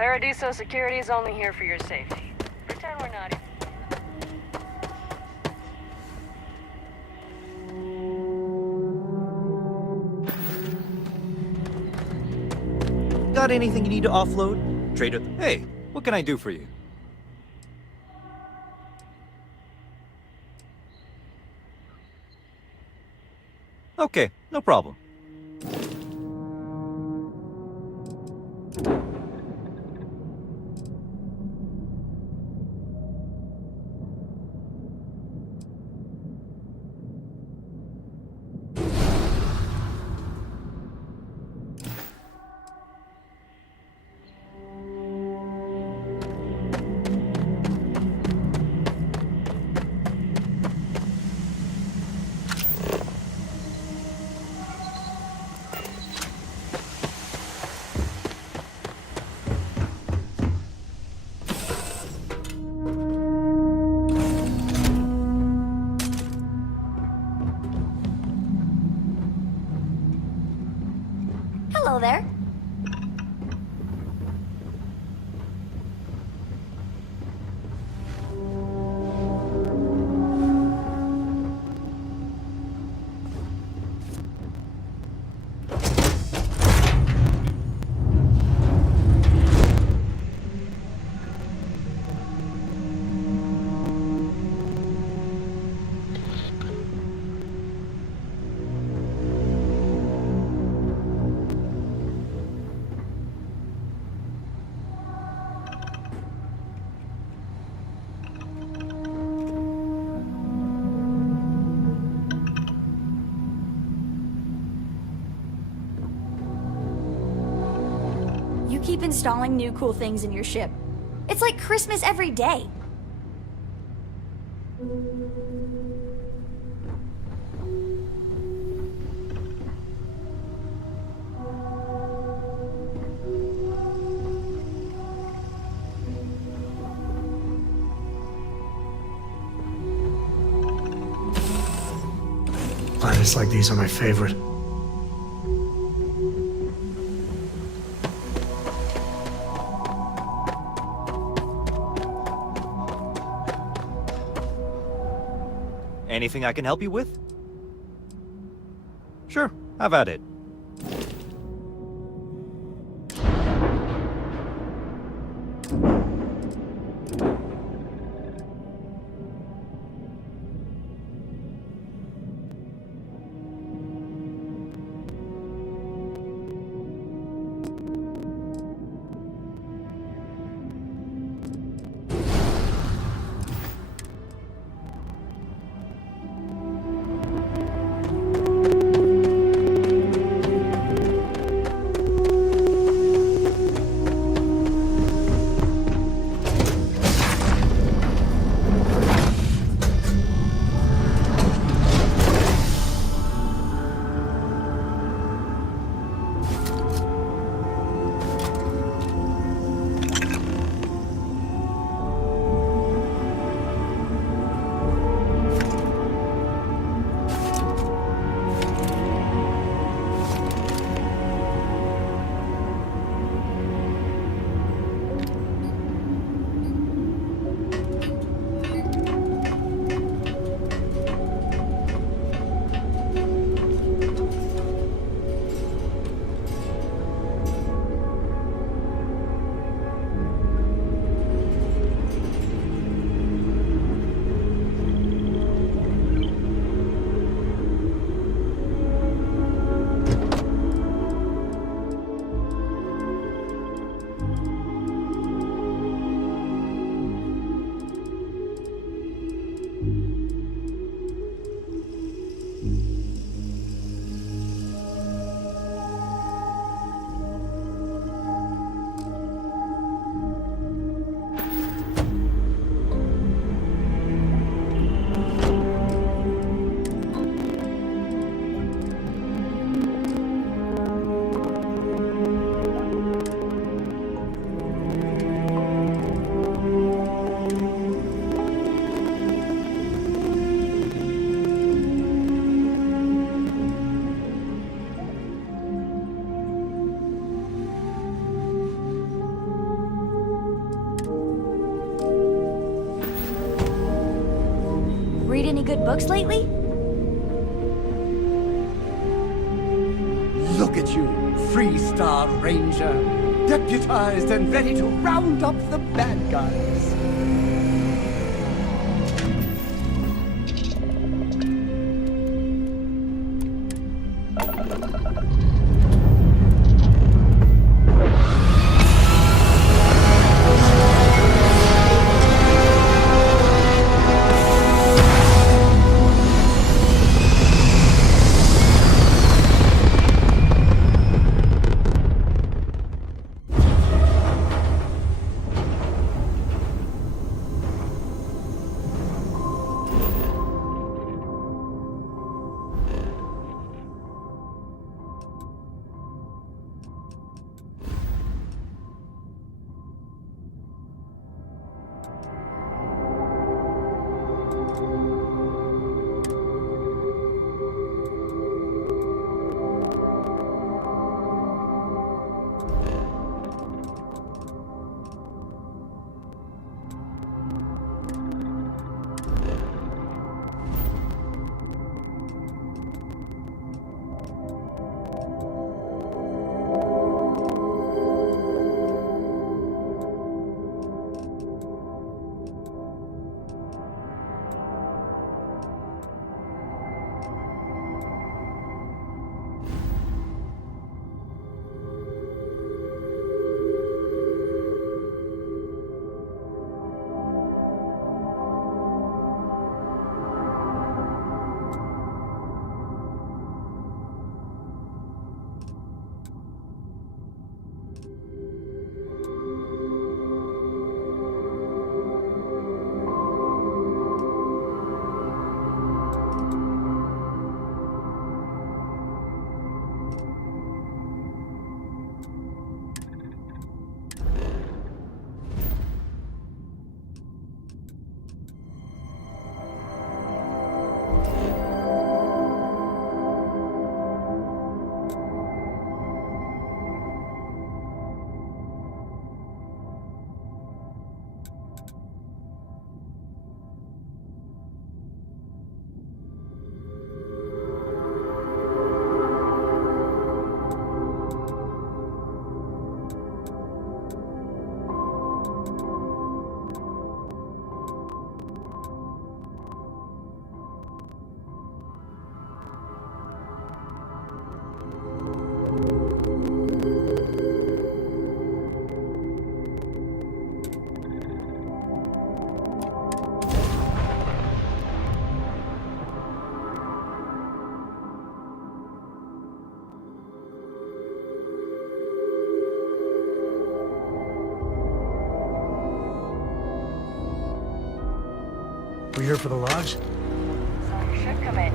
Paradiso security is only here for your safety. Pretend we're not even. Got anything you need to offload? Trader, hey, what can I do for you? Okay, no problem. still there? You keep installing new cool things in your ship. It's like Christmas every day. Planets like these are my favorite. Anything I can help you with? Sure, have at it. Read any good books lately? Look at you, Freestar Ranger, deputized and ready to round up the bad guys. here for the lodge? Saw your ship come in.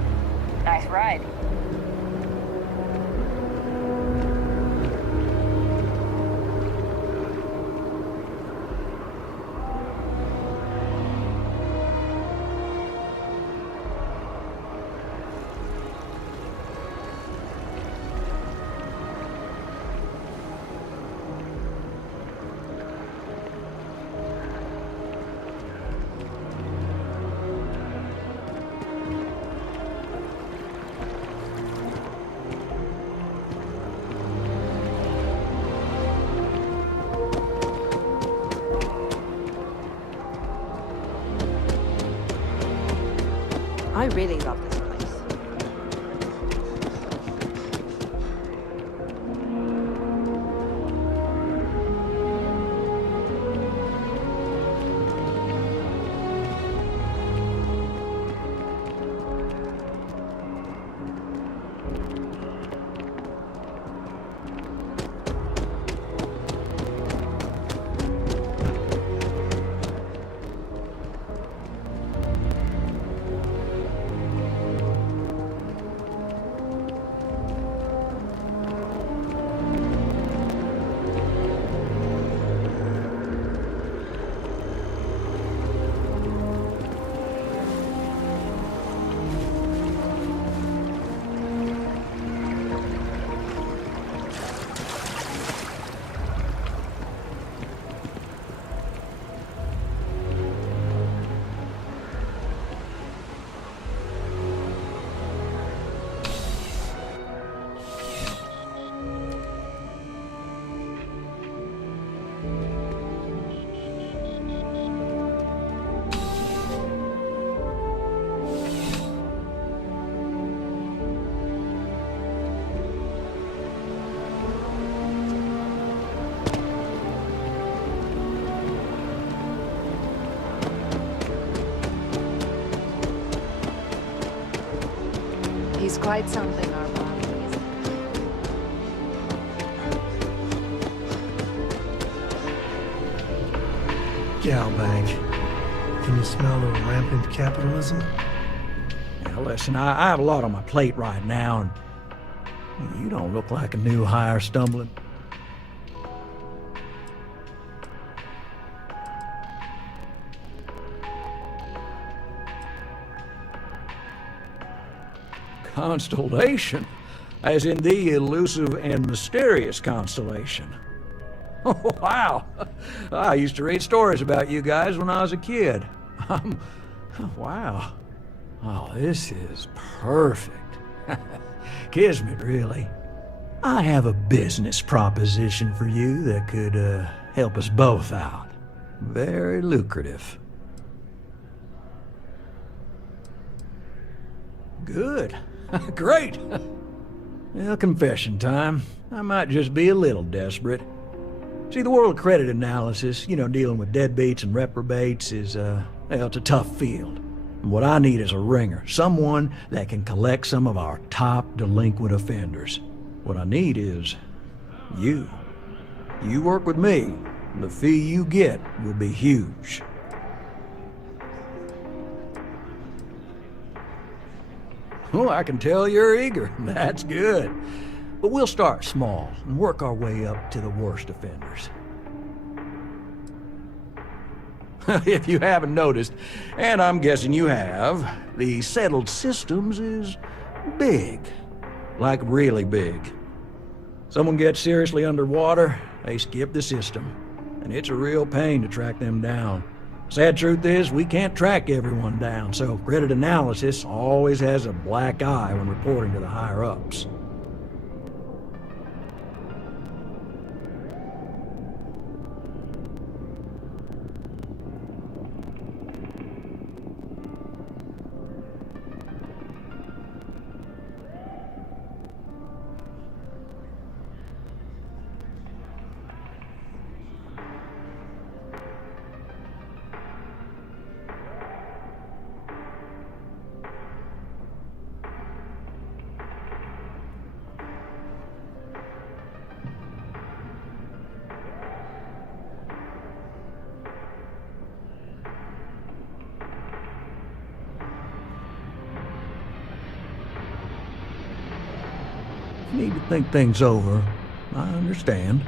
Nice ride. I really love this place. He's quite something, our Bob. Galbank. Can you smell the rampant capitalism? Now listen, I have a lot on my plate right now, and you don't look like a new hire stumbling. Constellation? As in the elusive and mysterious constellation. Oh, wow. I used to read stories about you guys when I was a kid. Wow. Oh, this is perfect. Kismet, really. I have a business proposition for you that could help us both out. Very lucrative. Good. Great. Well, confession time. I might just be a little desperate. See, the world of credit analysis, dealing with deadbeats and reprobates is, it's a tough field. And what I need is a ringer, someone that can collect some of our top delinquent offenders. What I need is you. You work with me, and the fee you get will be huge. Oh, I can tell you're eager. That's good. But we'll start small and work our way up to the worst offenders. If you haven't noticed, and I'm guessing you have, the settled systems is big. Like really big. Someone gets seriously underwater, they skip the system. And it's a real pain to track them down. Sad truth is, we can't track everyone down, so credit analysis always has a black eye when reporting to the higher-ups. need to think things over. I understand.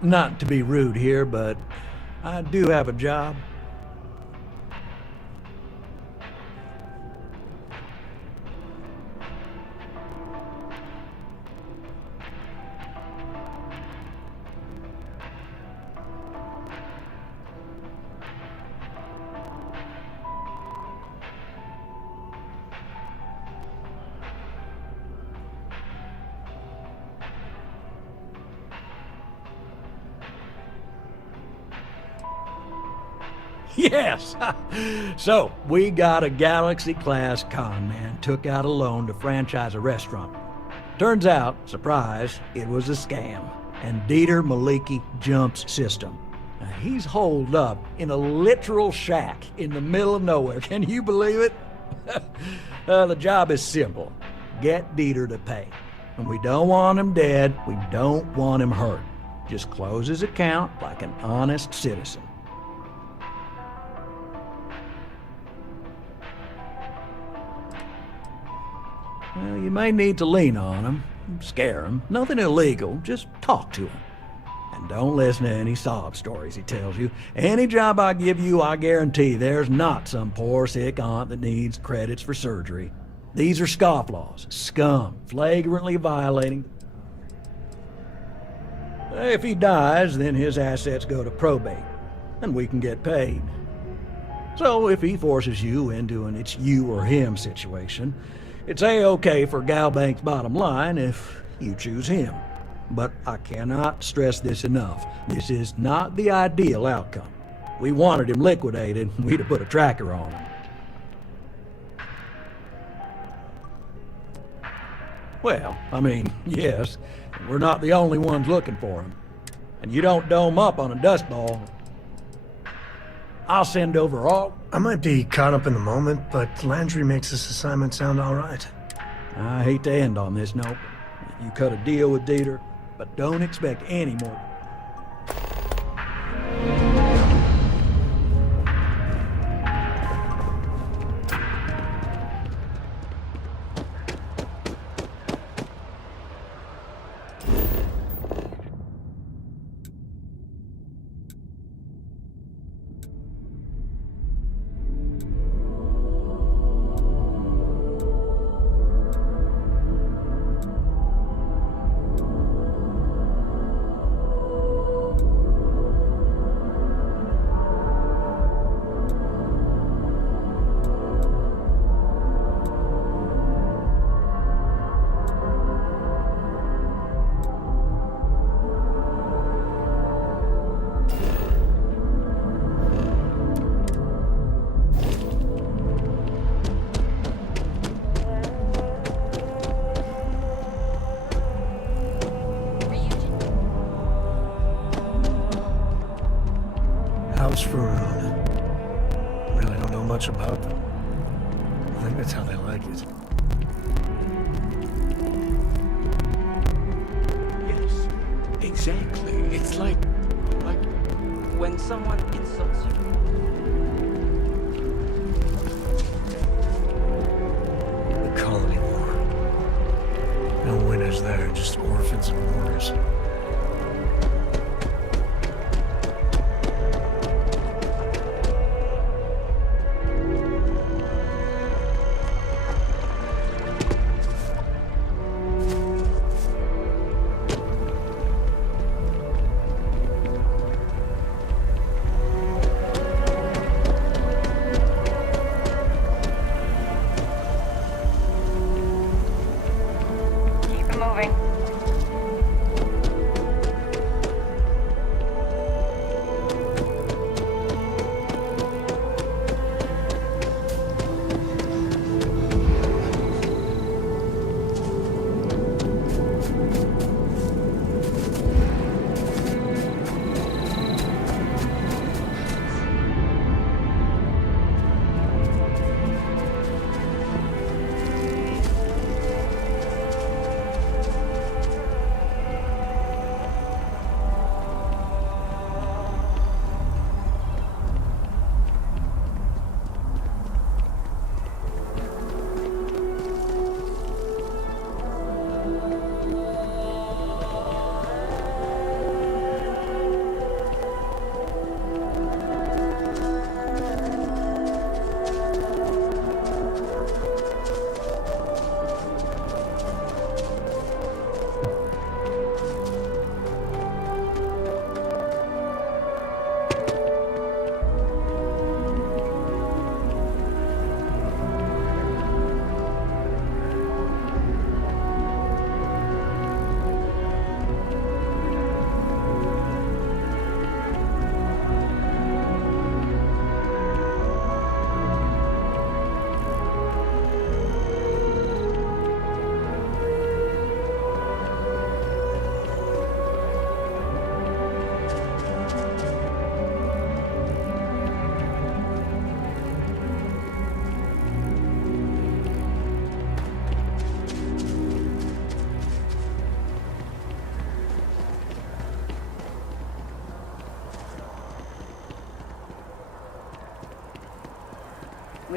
Not to be rude here, but I do have a job. Yes! So, we got a Galaxy-class con man took out a loan to franchise a restaurant. Turns out, surprise, it was a scam. And Dieter Maliki jumps system. Now, he's holed up in a literal shack in the middle of nowhere. Can you believe it? The job is simple. Get Dieter to pay. And we don't want him dead, we don't want him hurt. Just close his account like an honest citizen. Well, you may need to lean on him, scare him. Nothing illegal, just talk to him. And don't listen to any sob stories he tells you. Any job I give you, I guarantee there's not some poor sick aunt that needs credits for surgery. These are scofflaws, scum, flagrantly violating. If he dies, then his assets go to probate, and we can get paid. So if he forces you into an it's you or him situation, it's A-okay for Galbank's bottom line if you choose him. But I cannot stress this enough. This is not the ideal outcome. We wanted him liquidated, we'd have put a tracker on him. Well, I mean, yes, we're not the only ones looking for him. And you don't dome up on a dust ball. I'll send over all... I might be caught up in the moment, but Landry makes this assignment sound all right. I hate to end on this note. You cut a deal with Dieter, but don't expect any more. House for really don't know much about them. I think that's how they like it. Yes, exactly. It's like when someone insults you. The Colony War. No winners there, just orphans and mourners. Keep it moving.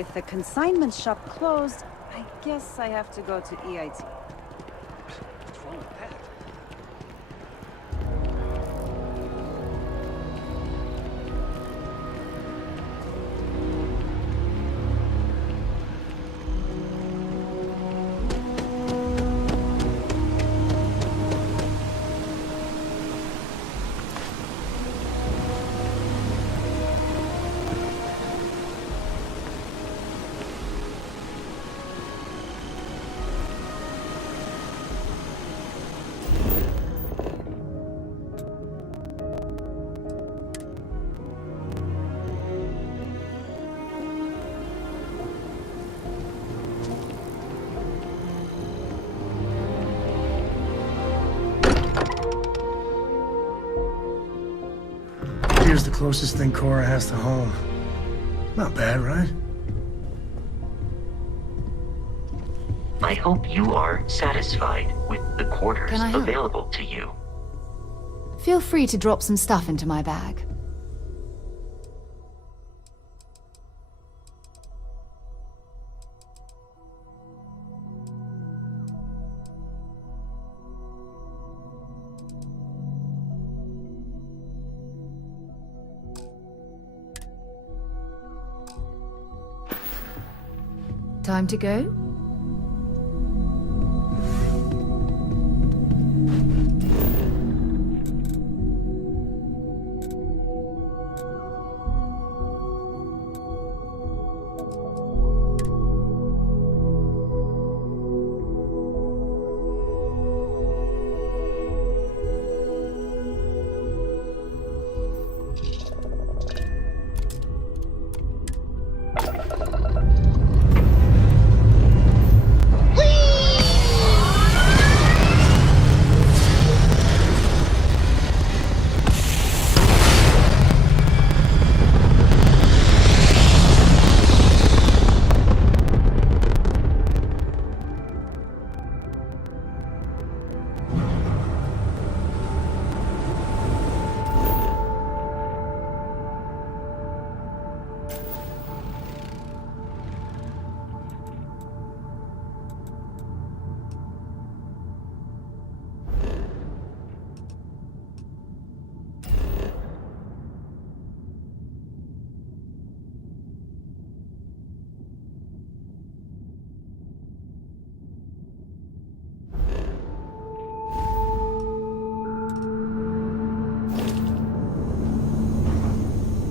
with the consignment shop closed, I guess I have to go to EIT. What's wrong with that? Here's the closest thing Cora has to home. Not bad, right? I hope you are satisfied with the quarters Can I help? available to you. Feel free to drop some stuff into my bag. Time to go?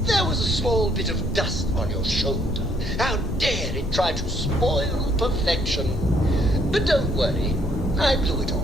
There was a small bit of dust on your shoulder. How dare it try to spoil perfection? But don't worry, I blew it off.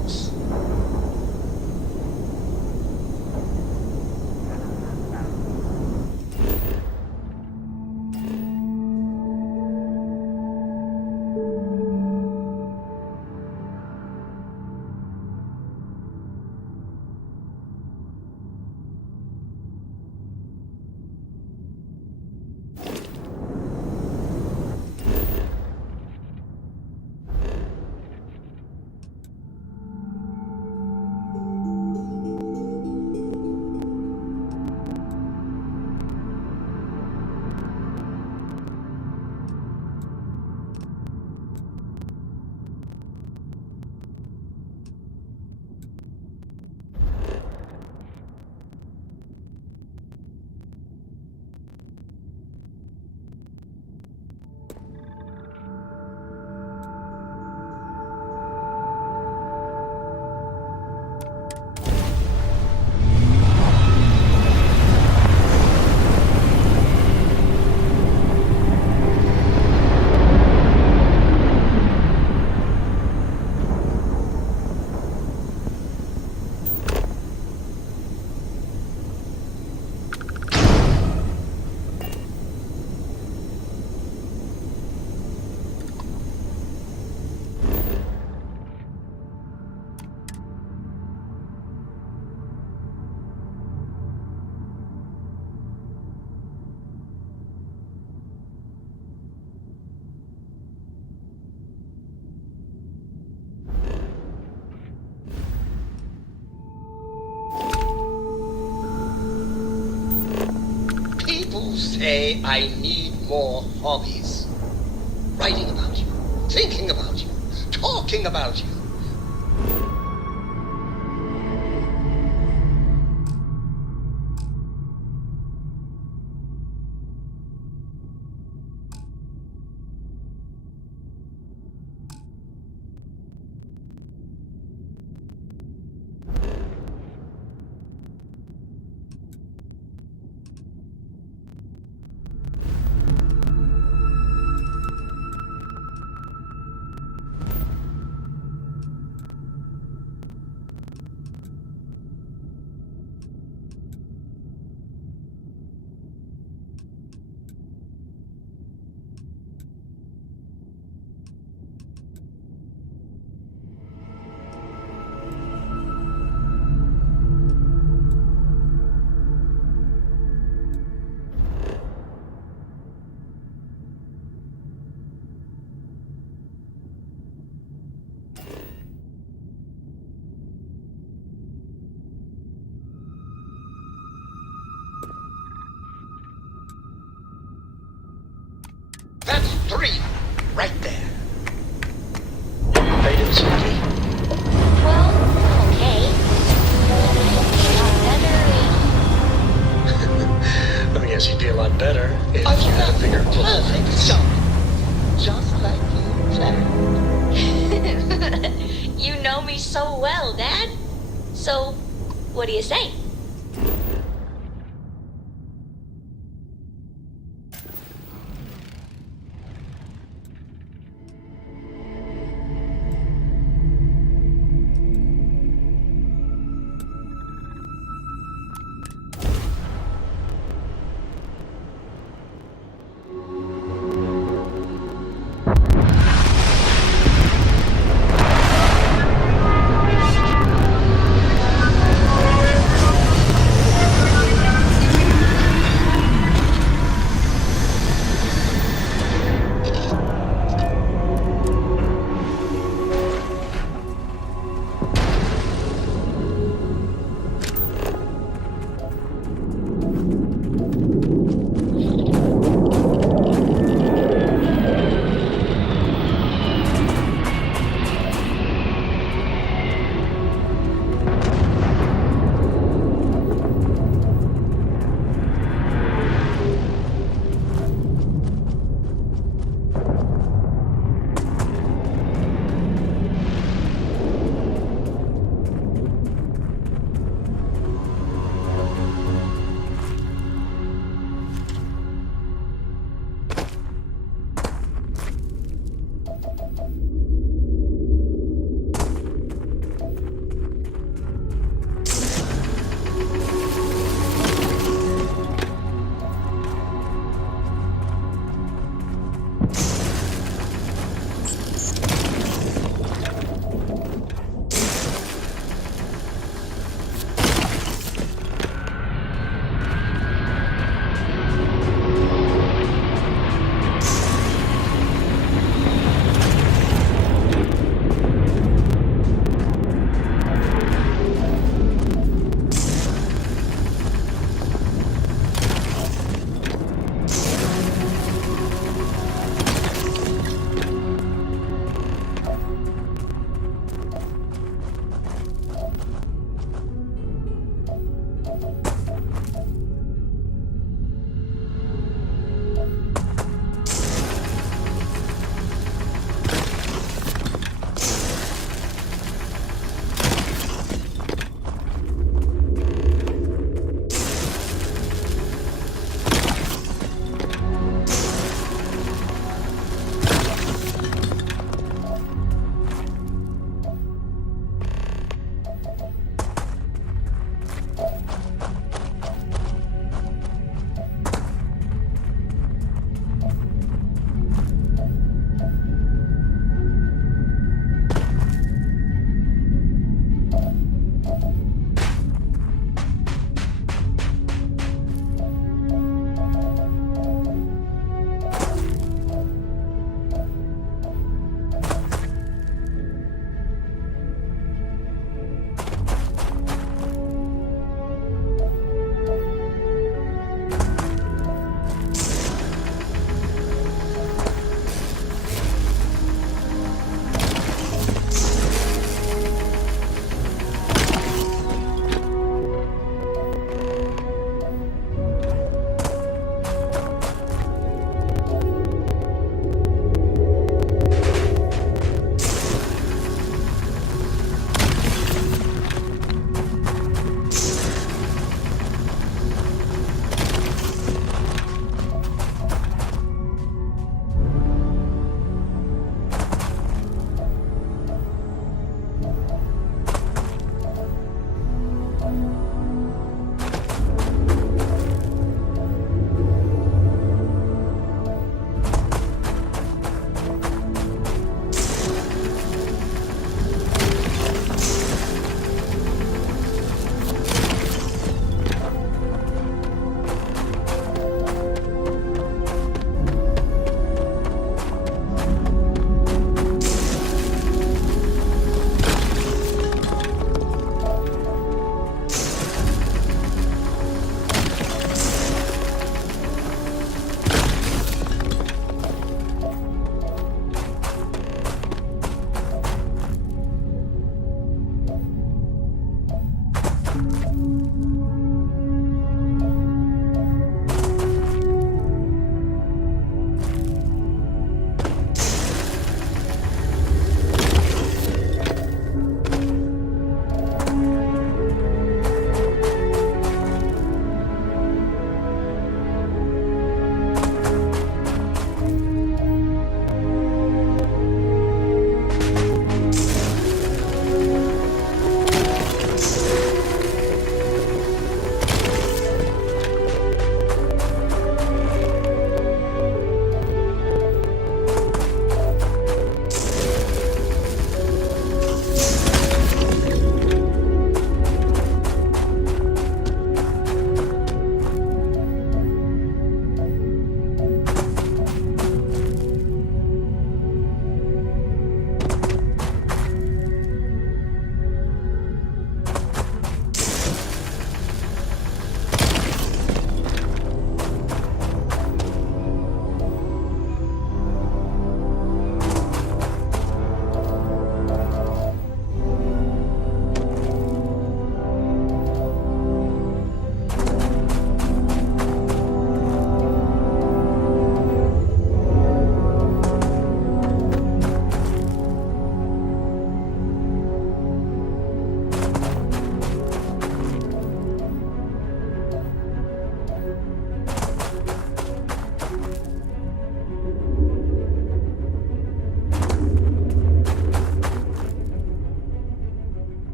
People say I need more hobbies. thinking about you, talking about you. That's 3, right there. Faded sweetie. Well, okay. Oh, yes, you'd be a lot better if you I've had a got bigger perfect son. Just like you planned. You know me so well, Dad. So, what do you say?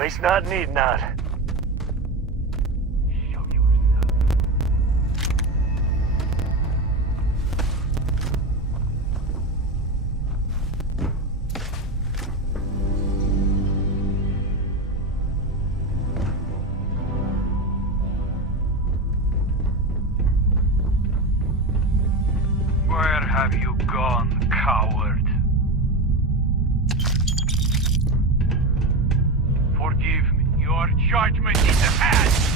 Waste not, need not. Where have you gone, coward? Forgive me. Your judgment is at hand!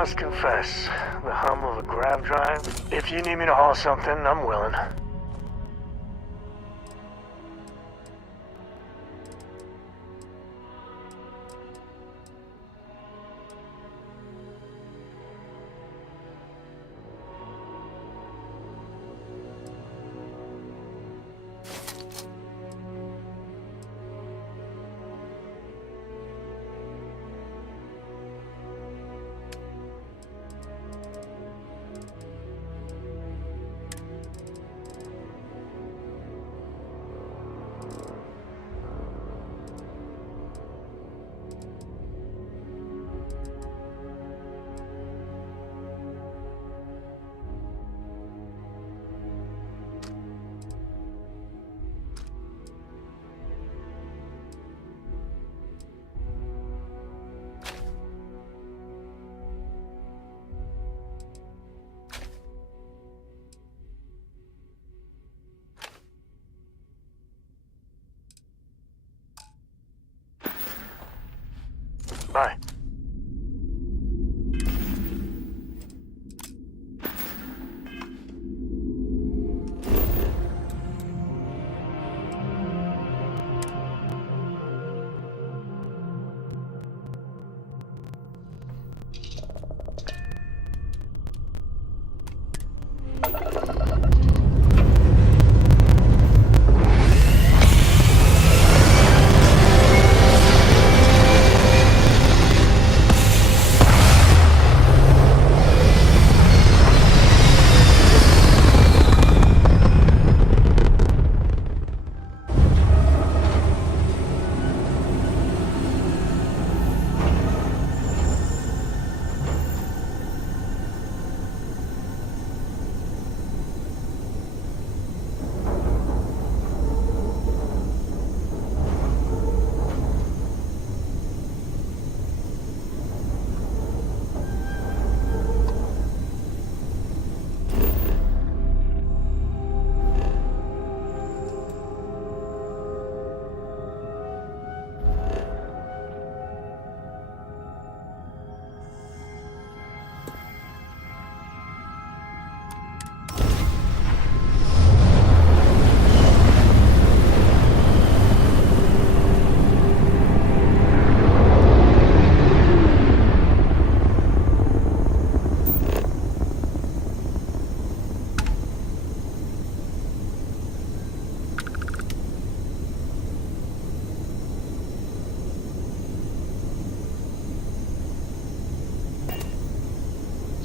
must confess, the hum of a grav drive. If you need me to haul something, I'm willing.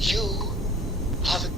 You are the...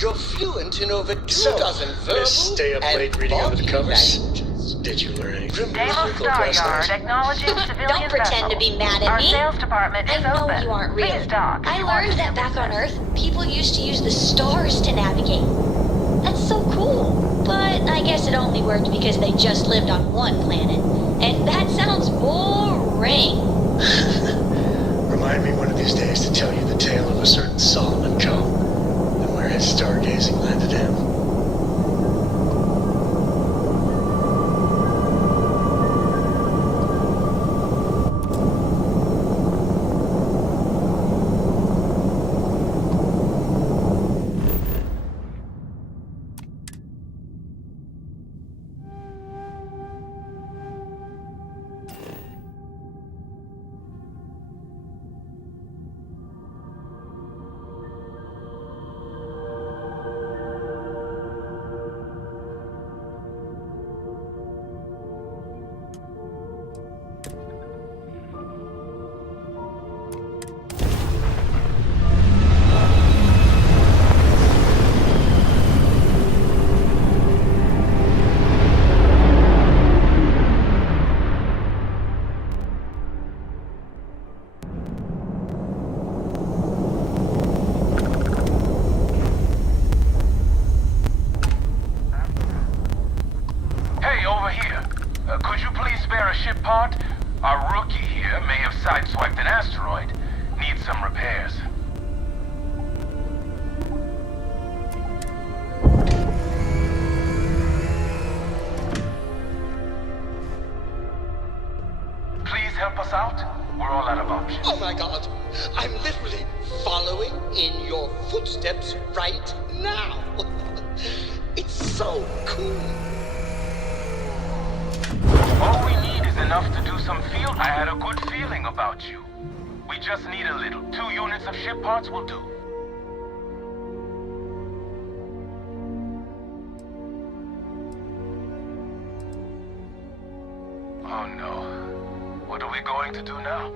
You're fluent in over 24 verbal stay up late reading under the covers. Did you learn anything? Naval Star Yard acknowledging civilian Don't pretend to be mad at Our me. sales department is I know open. you aren't real. Please dock. I learned that back on Earth, people used to use the stars to navigate. That's so cool. But I guess it only worked because they just lived on one planet. And that sounds boring. Remind me one of these days to tell you the tale of a certain Solomon Joe and where his stargazing landed him. We're all out of options. Oh my god! I'm literally following in your footsteps right now! It's so cool! All we need is enough to do some field. I had a good feeling about you. We just need a little. 2 units of ship parts will do. Oh no. What are we going to do now?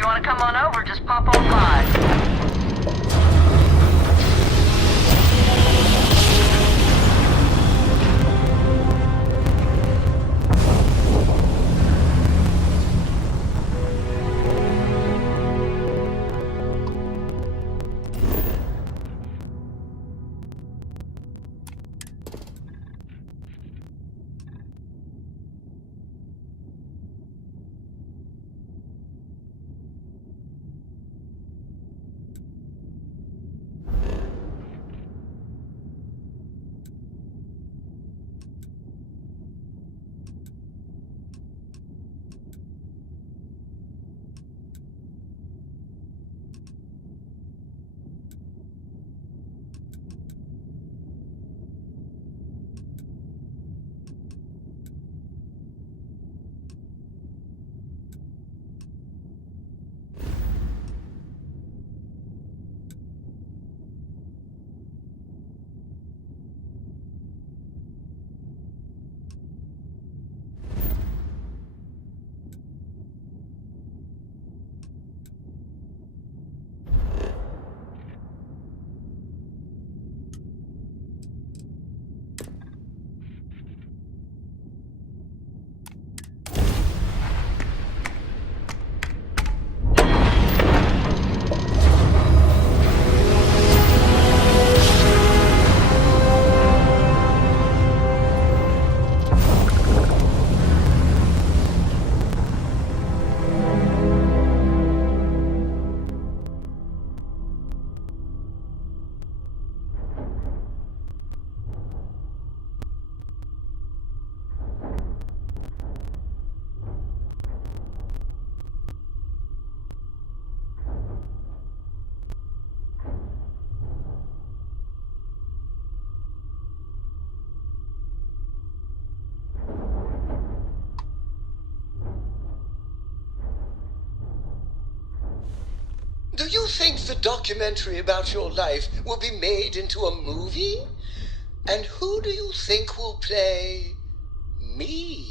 you want to come on over, just pop on by. Do you think the documentary about your life will be made into a movie? And who do you think will play me?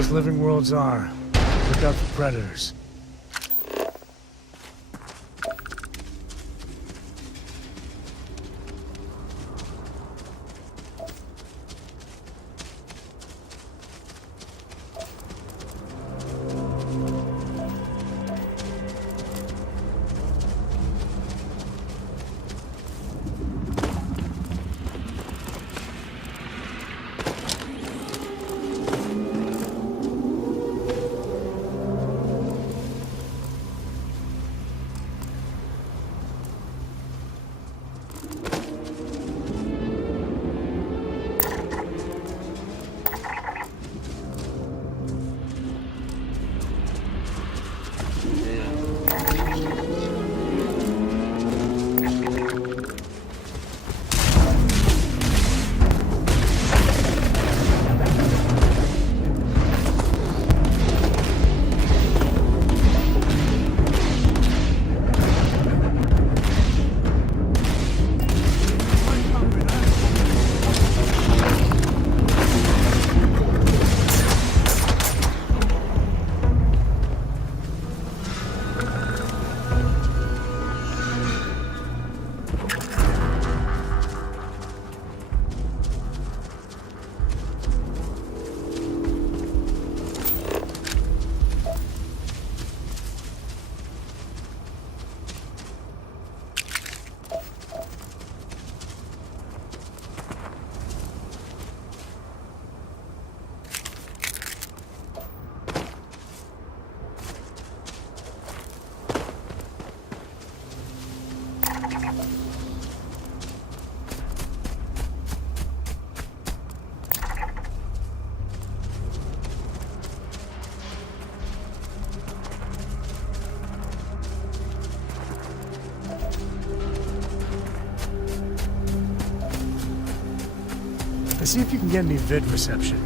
most living worlds are. Look out for predators. See if you can get any vid reception.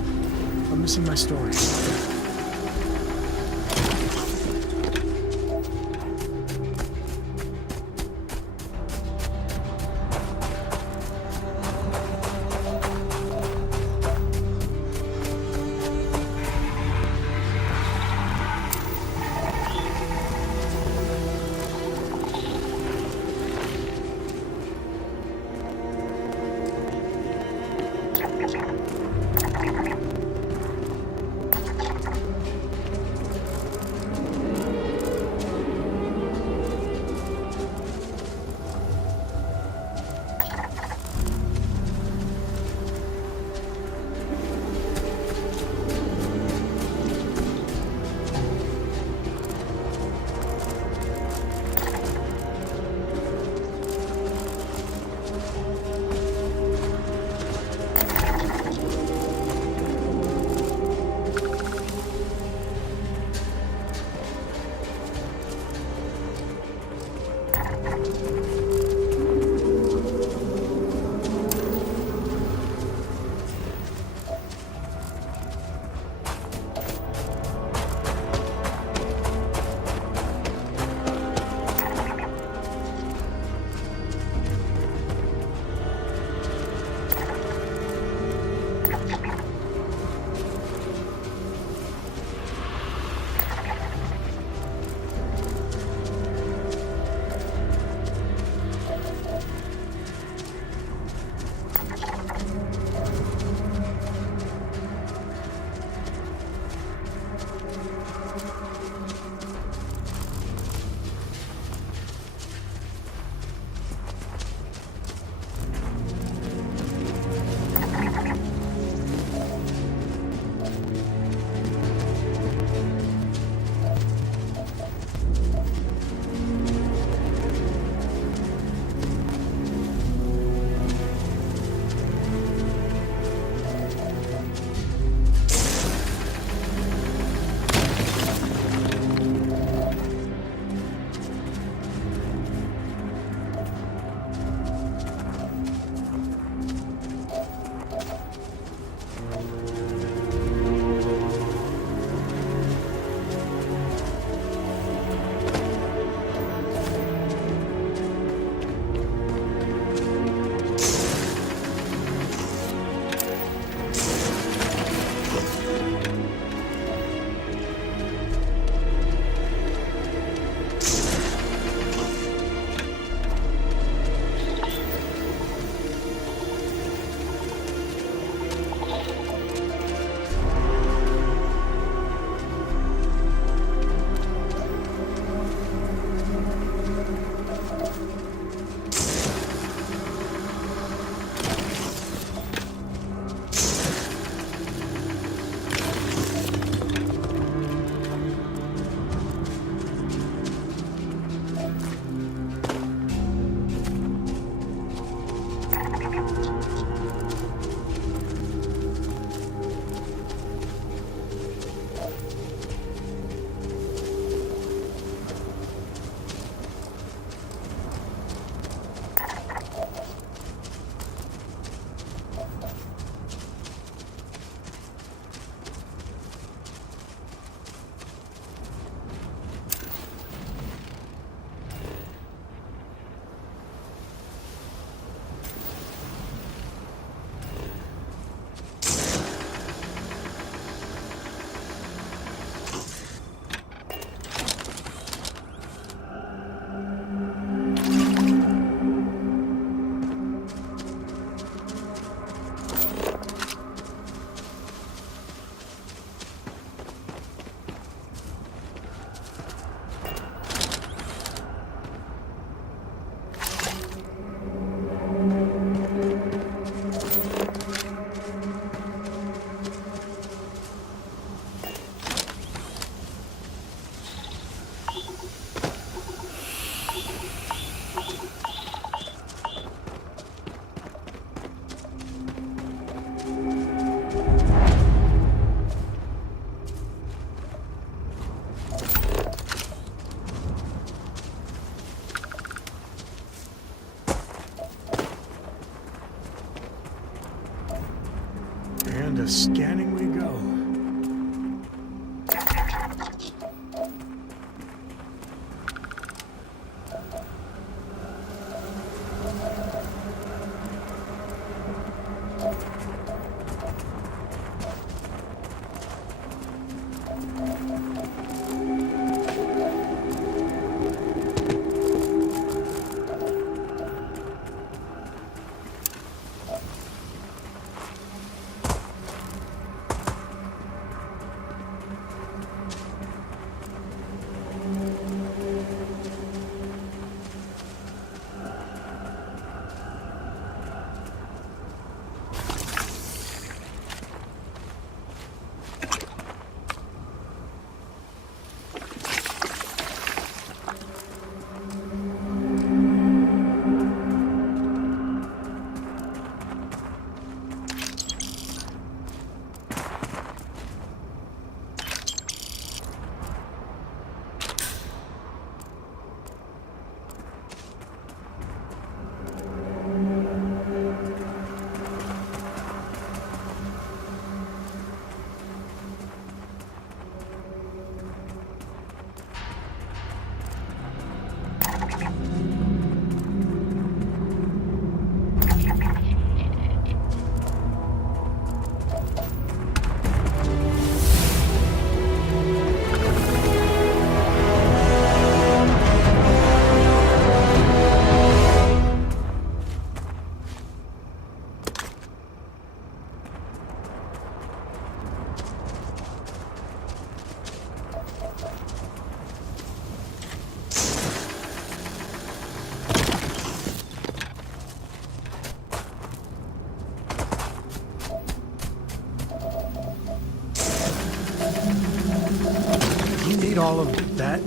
I'm missing my story. to scanning we go. You need all of that?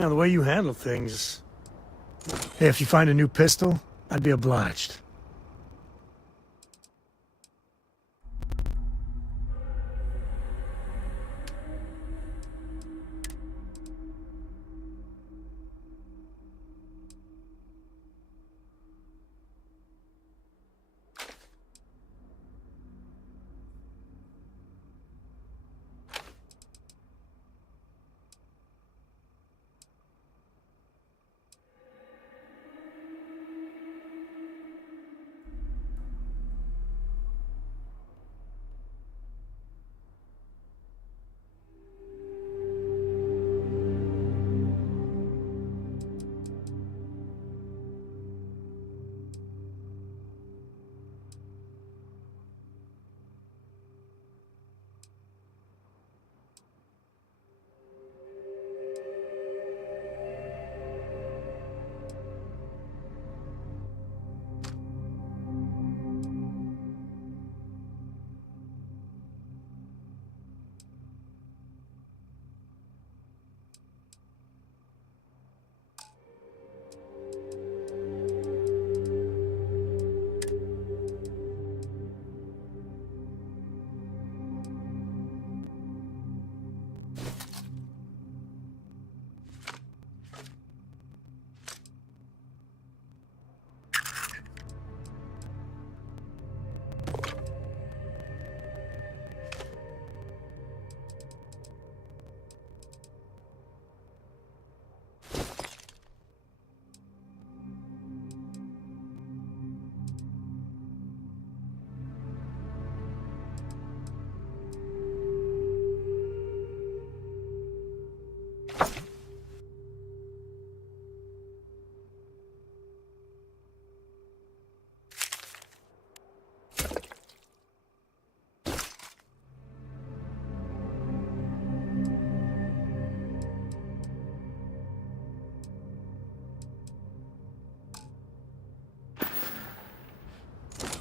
You know, the way you handle things... Hey, if you find a new pistol, I'd be obliged.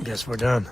Guess we're done.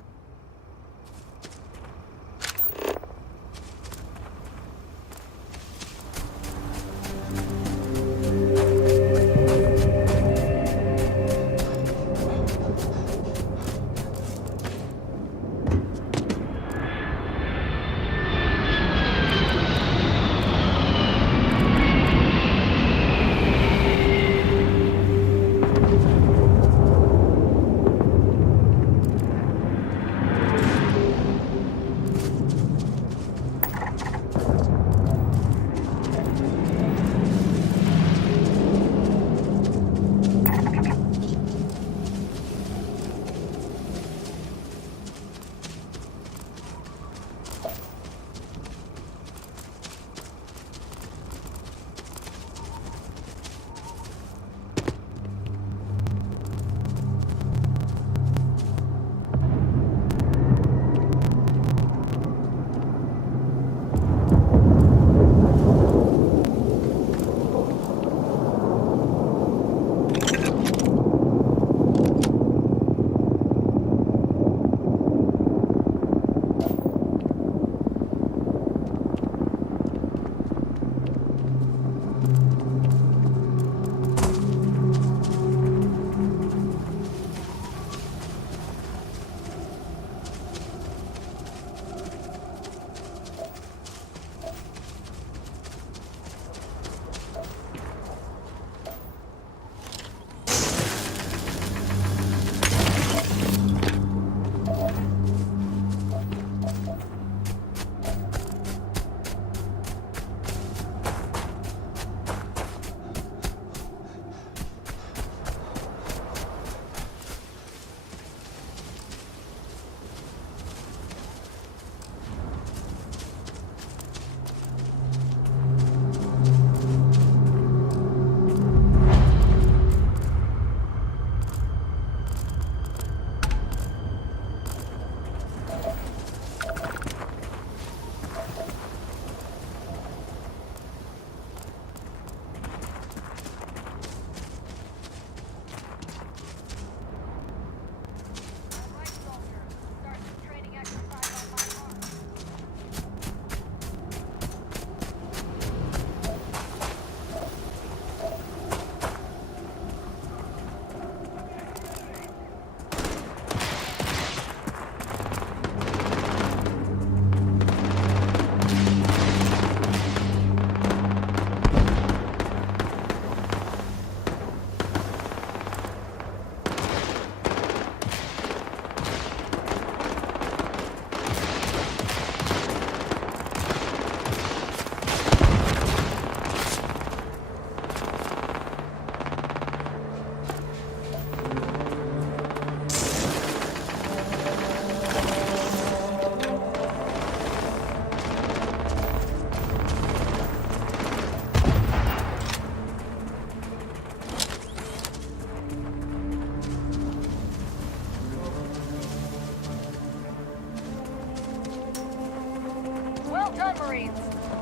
done, Marines.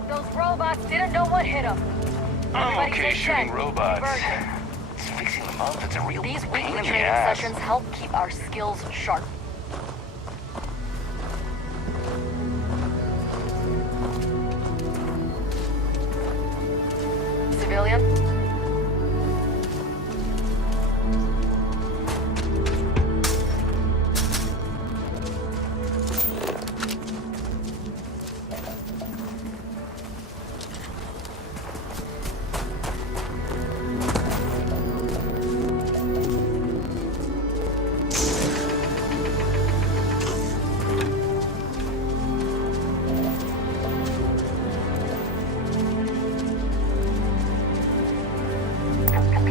Those robots didn't know what hit them. I'm okay shooting robots. It's fixing them up. It's a real These pain weekly in the training ass. sessions help keep our skills sharp. Civilian?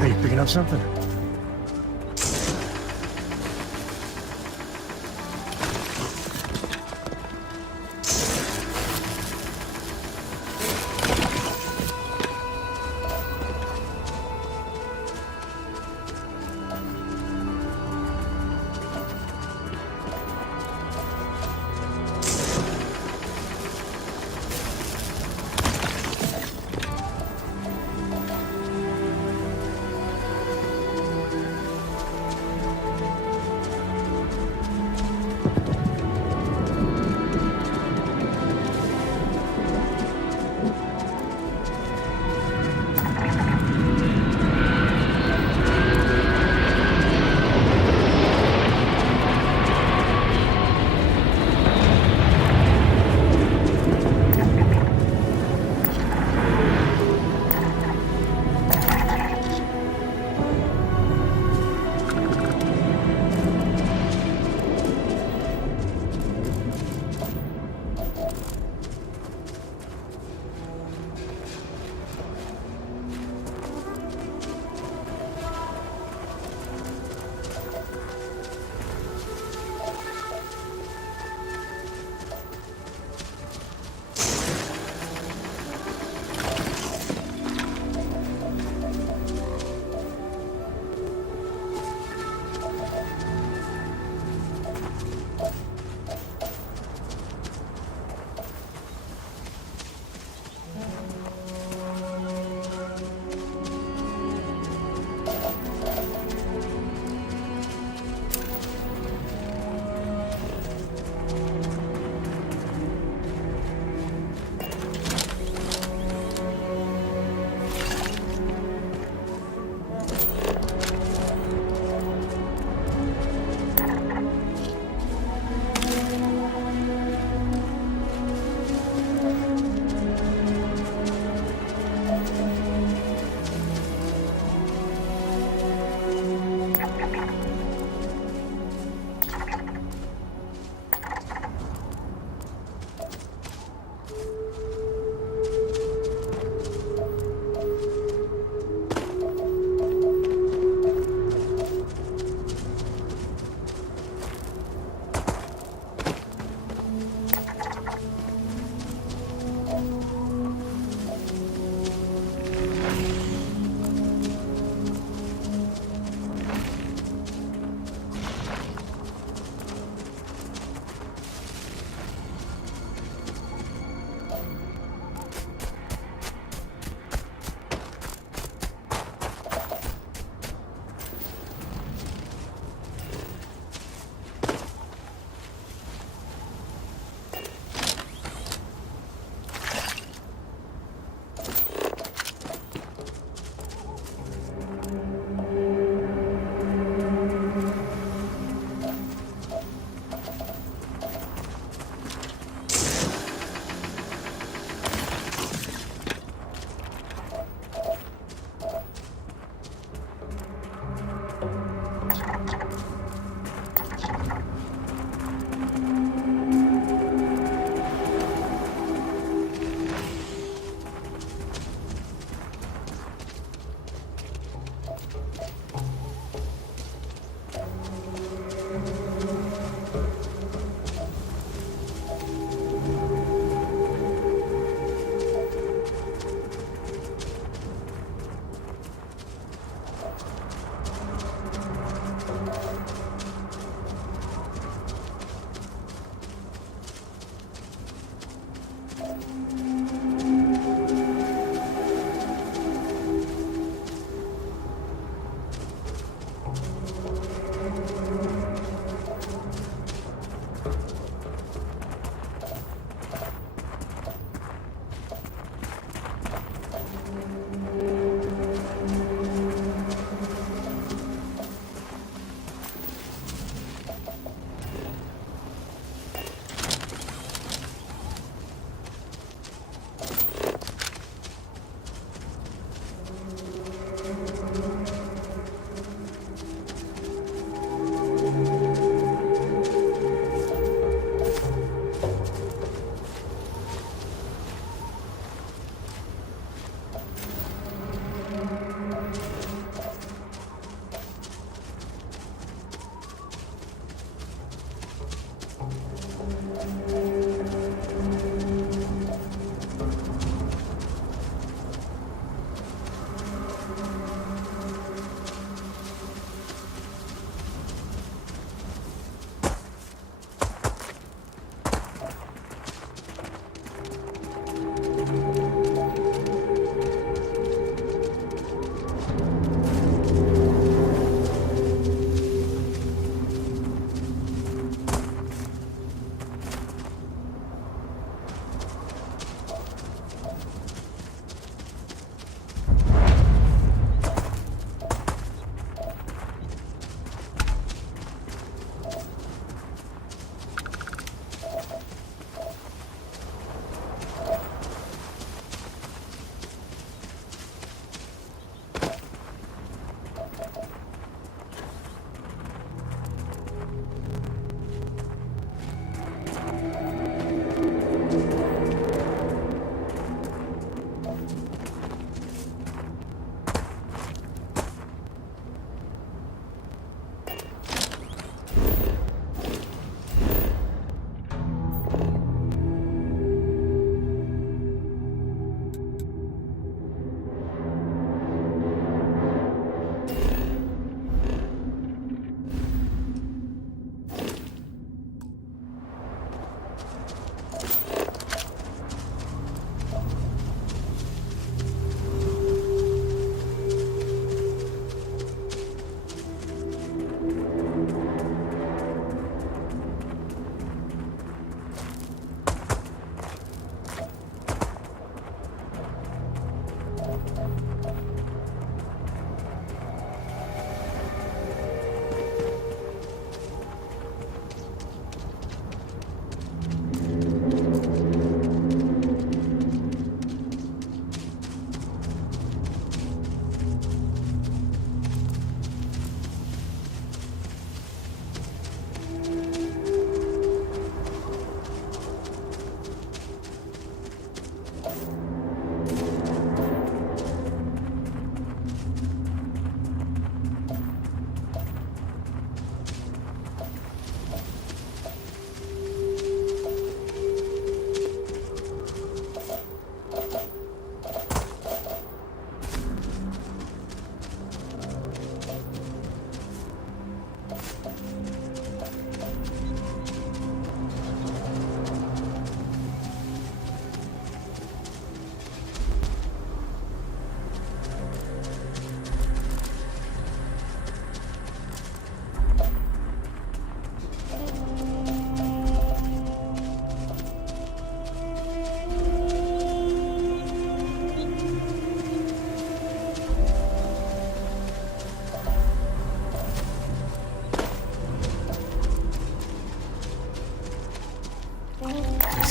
Hey, you picking up something?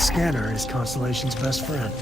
scanner is Constellation's best friend.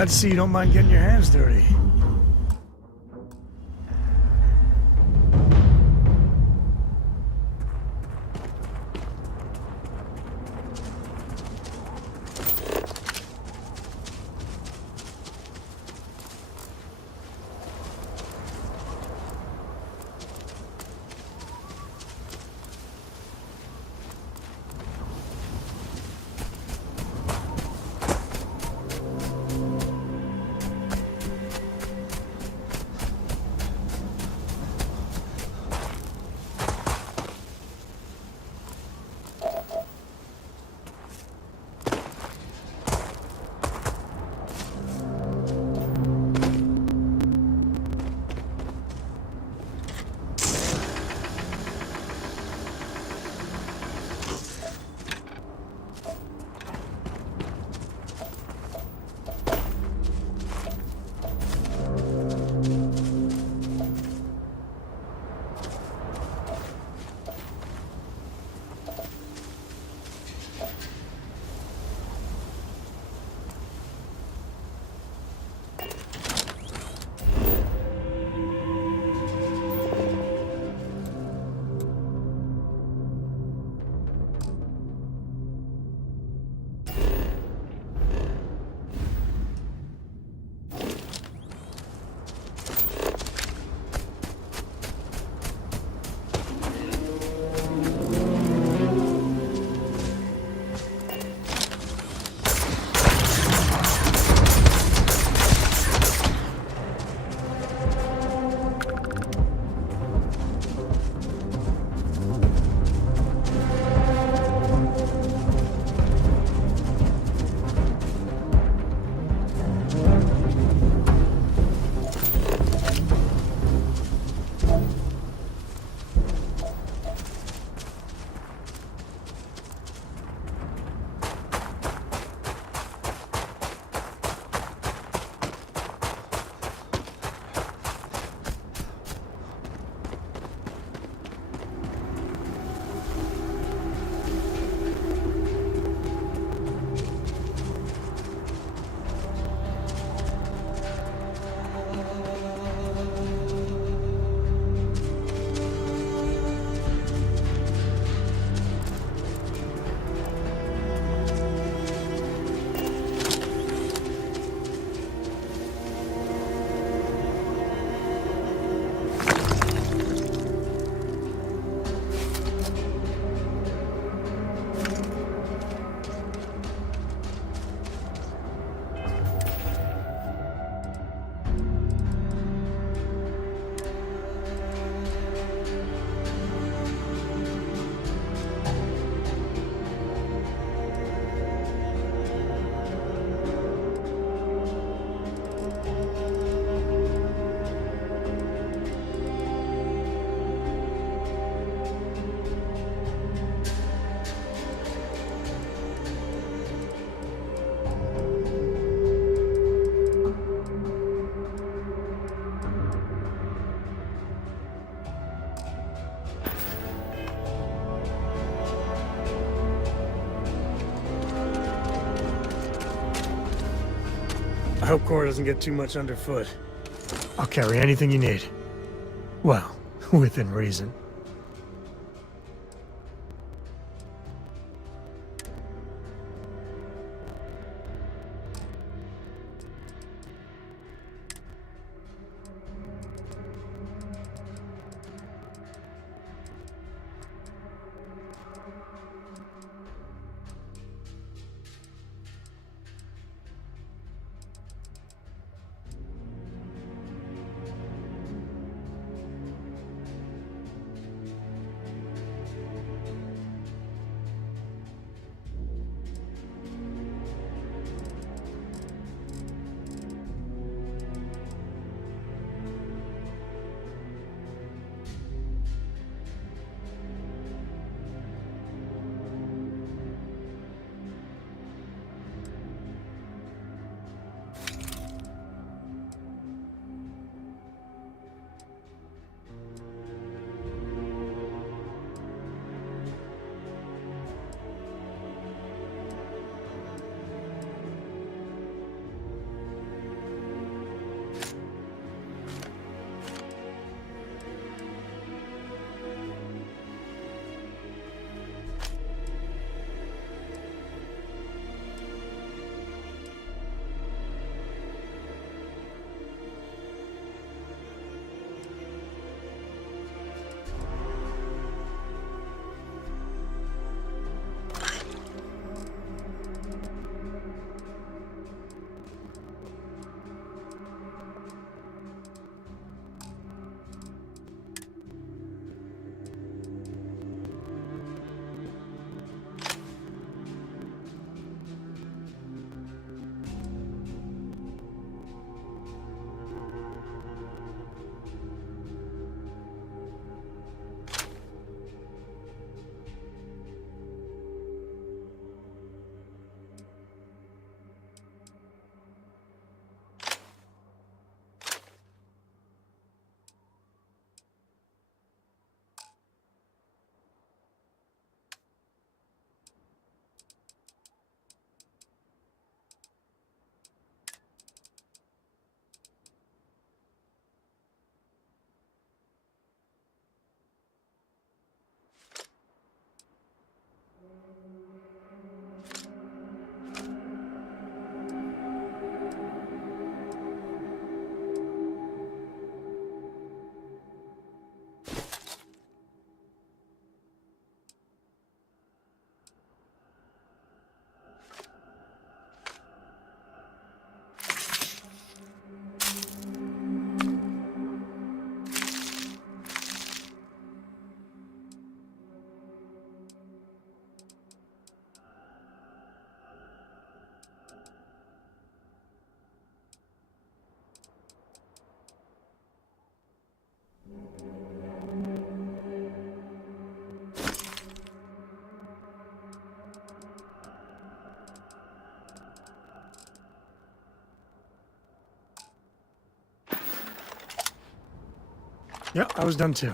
Glad to see you don't mind getting your hands dirty. I hope Cora doesn't get too much underfoot. I'll carry anything you need. Well, within reason. Yeah, I was done too.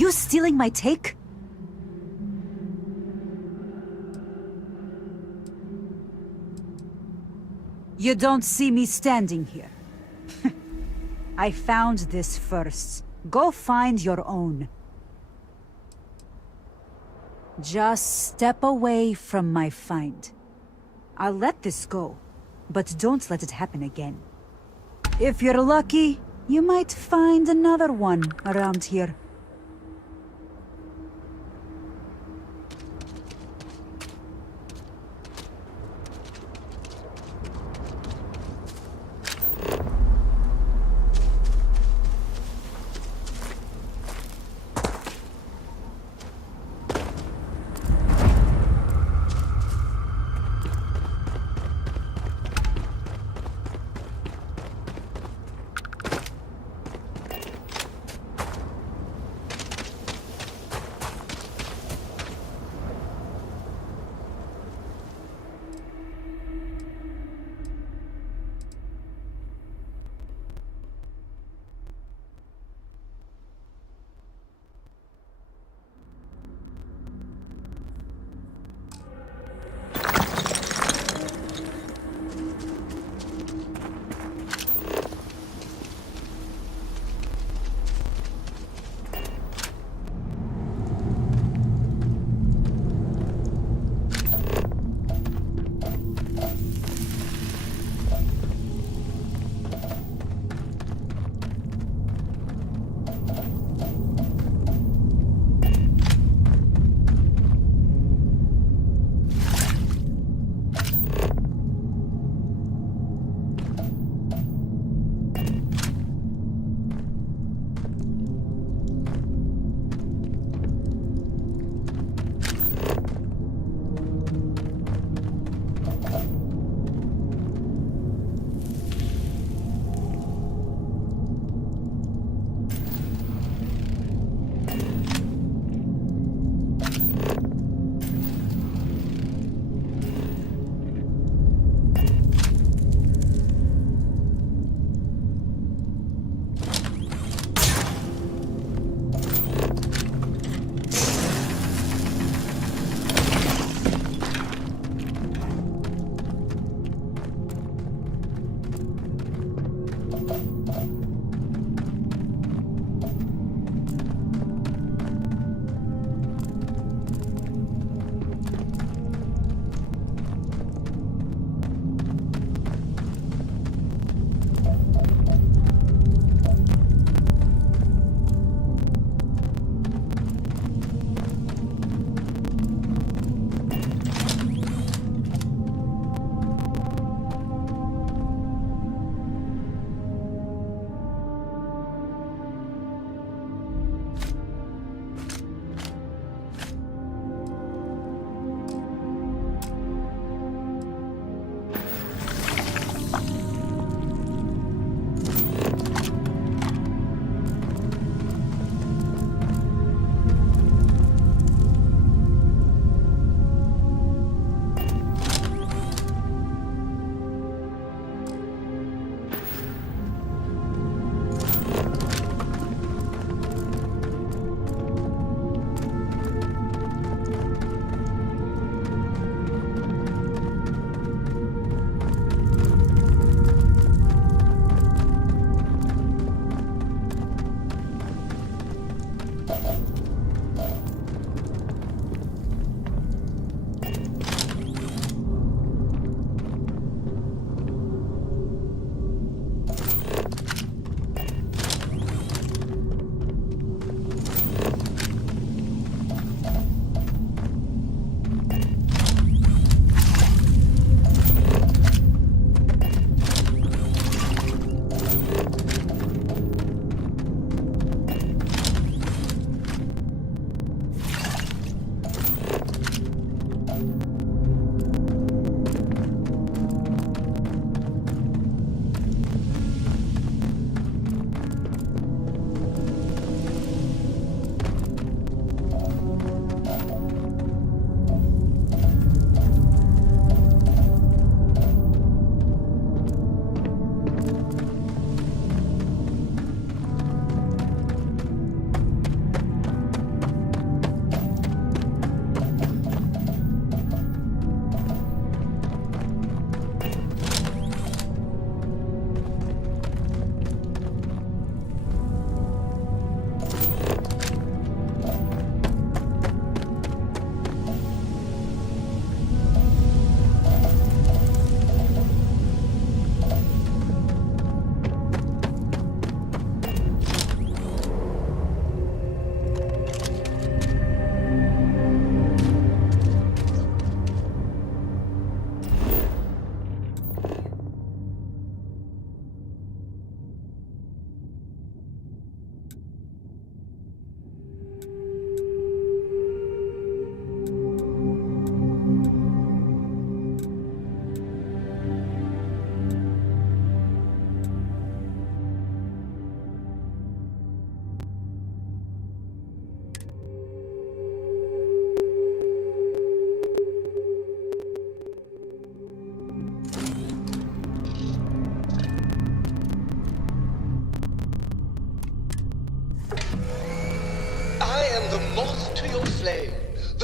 You stealing my take? You don't see me standing here. I found this first. Go find your own. Just step away from my find. I'll let this go, but don't let it happen again. If you're lucky, you might find another one around here.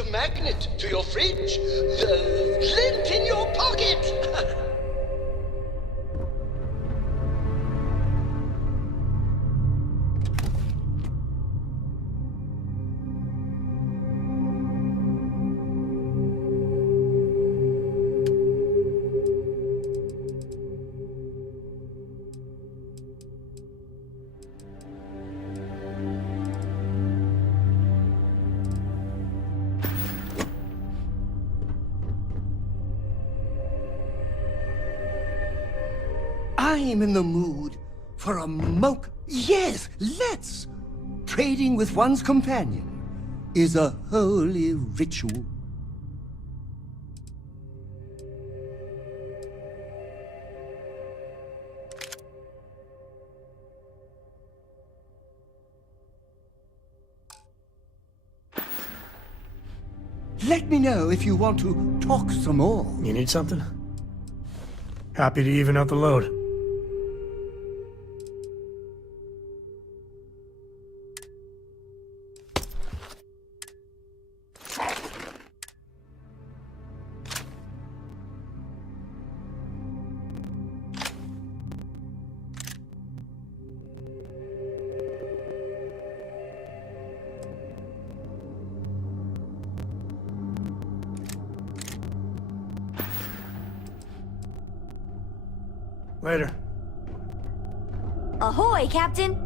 the magnet to your fridge, the lint in your pocket. I'm in the mood for a monk. Yes, let's! Trading with one's companion is a holy ritual. Let me know if you want to talk some more. You need something? Happy to even out the load. Later. Ahoy, Captain!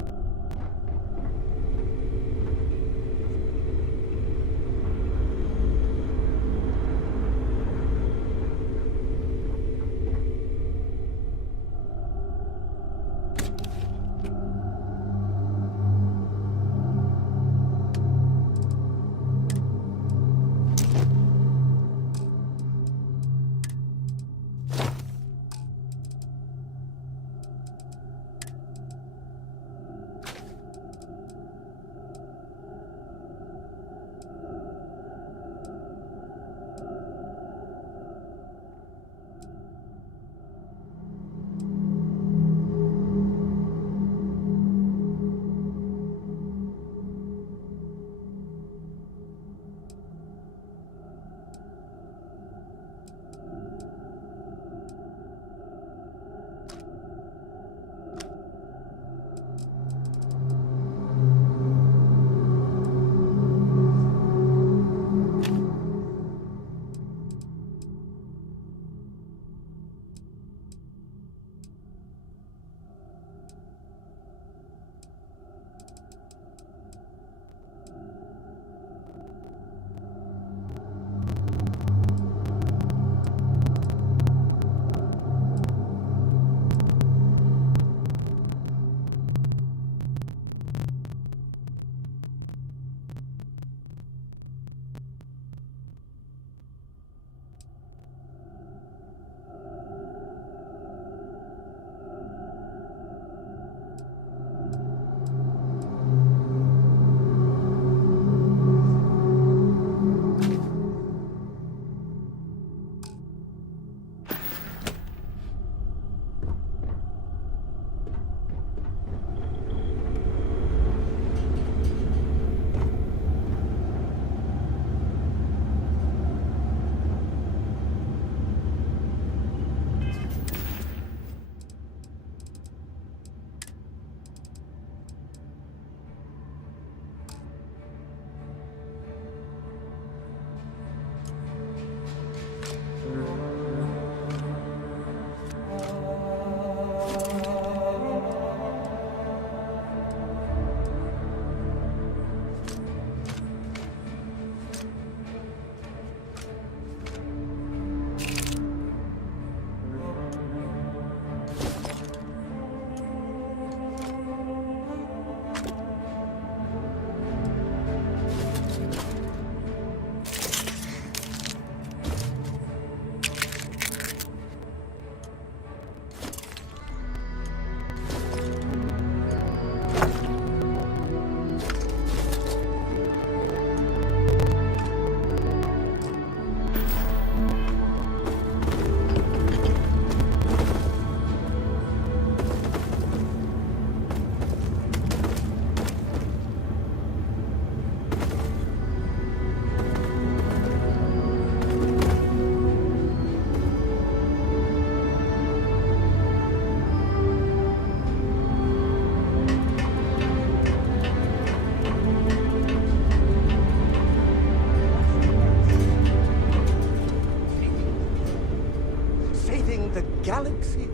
galaxy,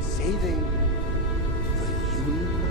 saving the universe.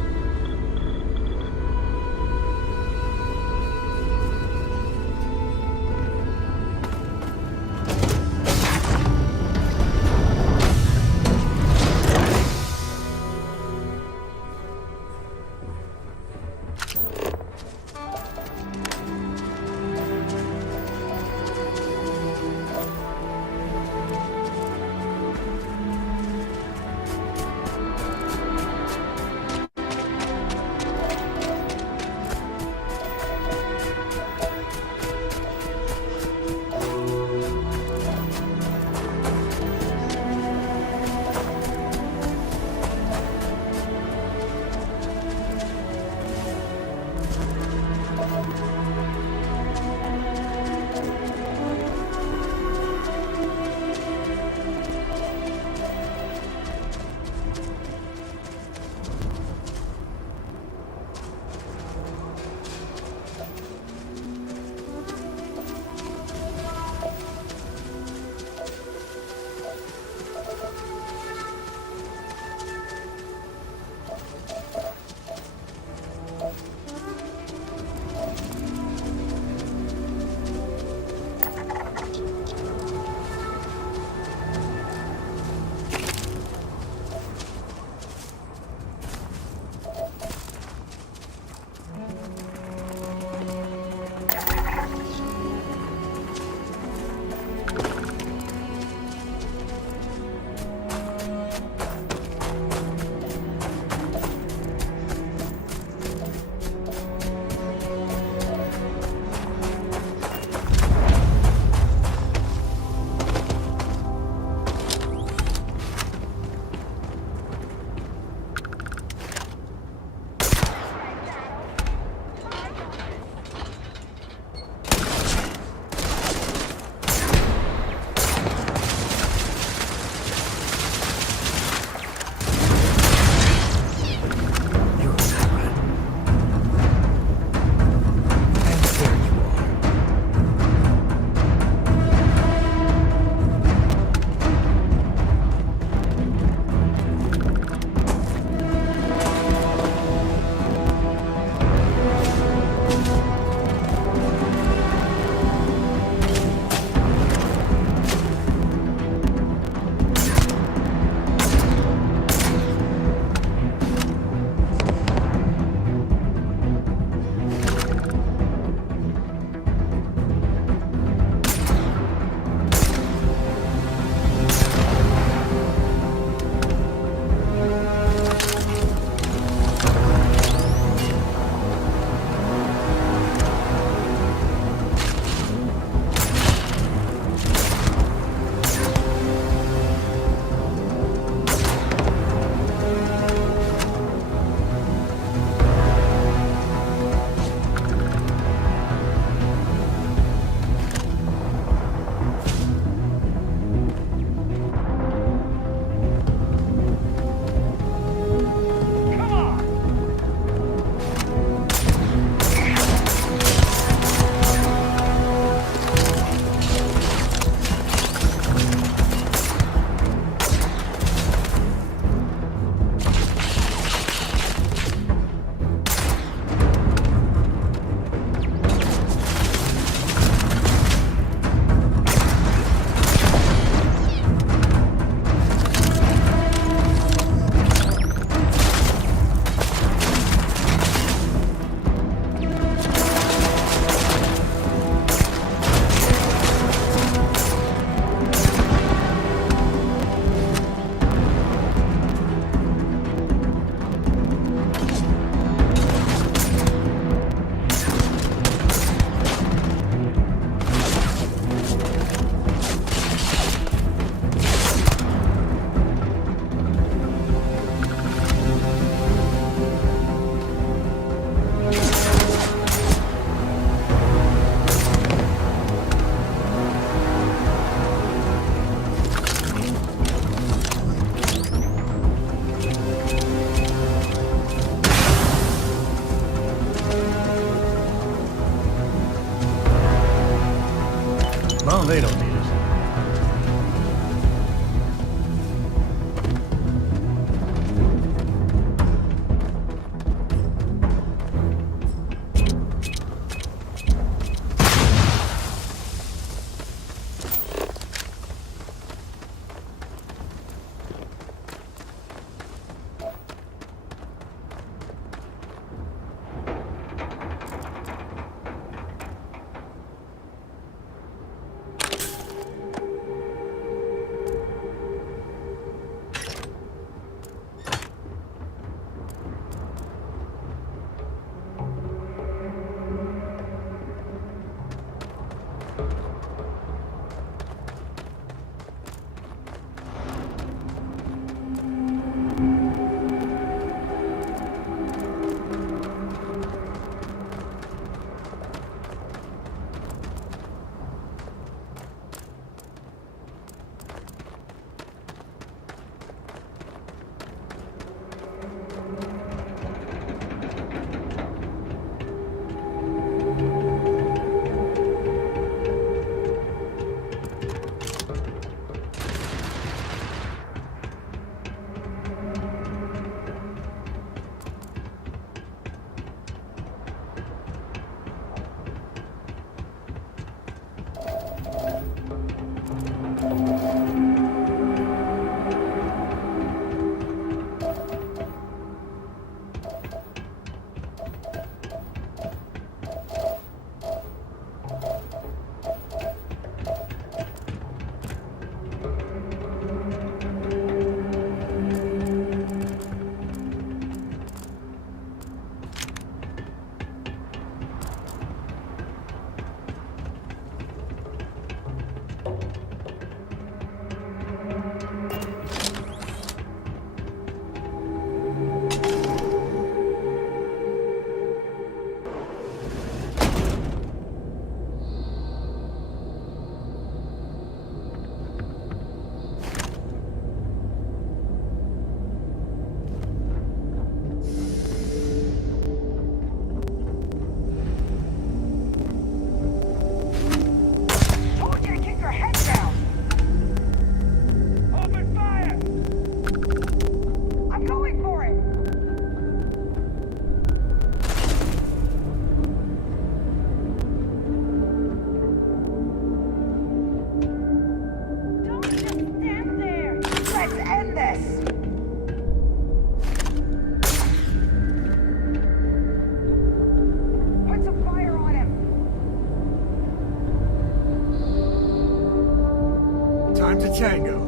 Time to tango.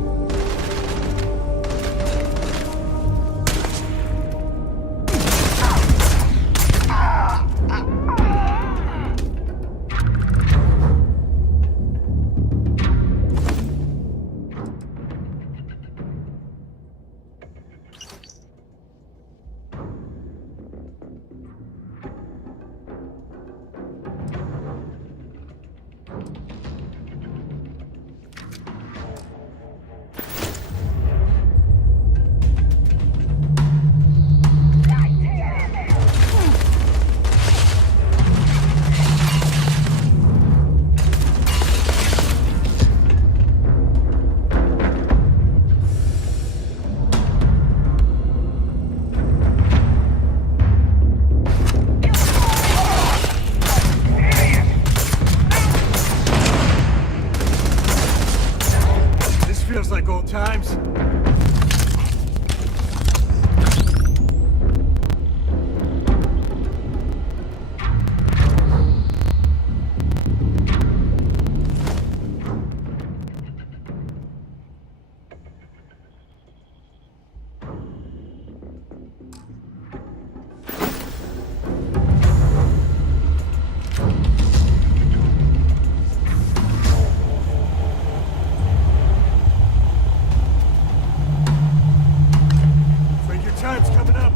Feels like old times. Time's coming up.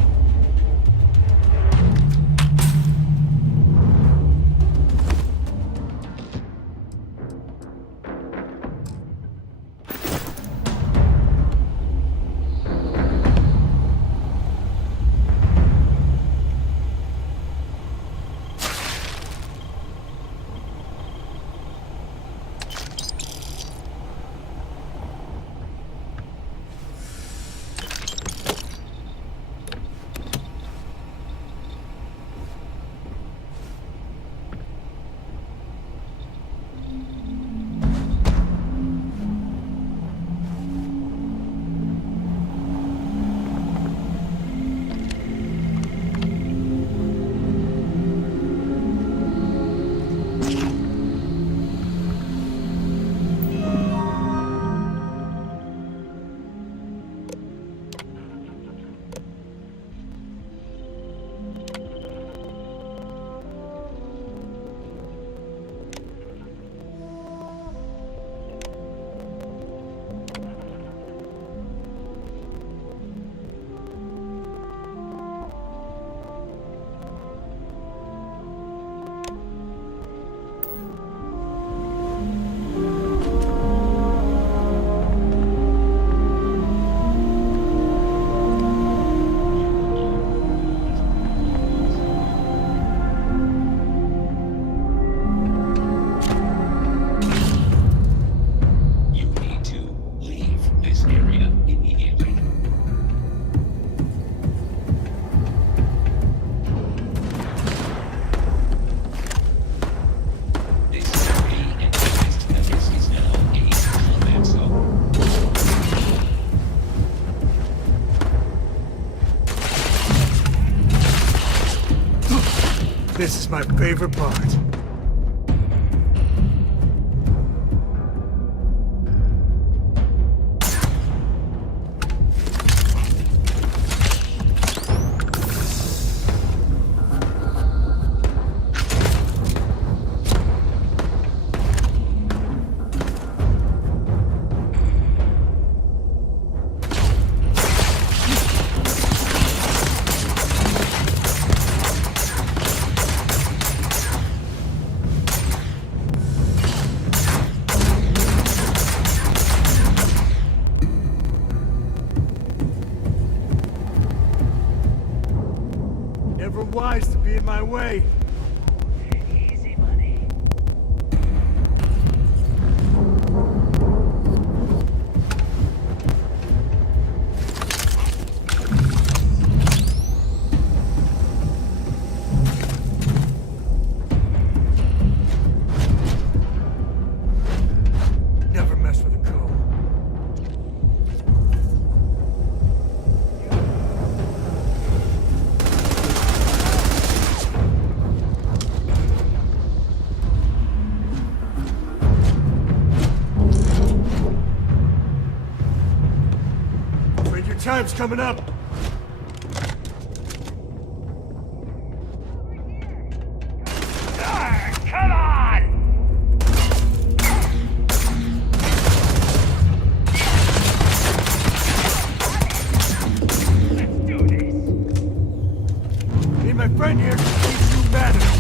This is my favorite part. Never wise to be in my way. Easy money. Never mess with a code. time's coming up. Come on! Need my friend here to keep you managed.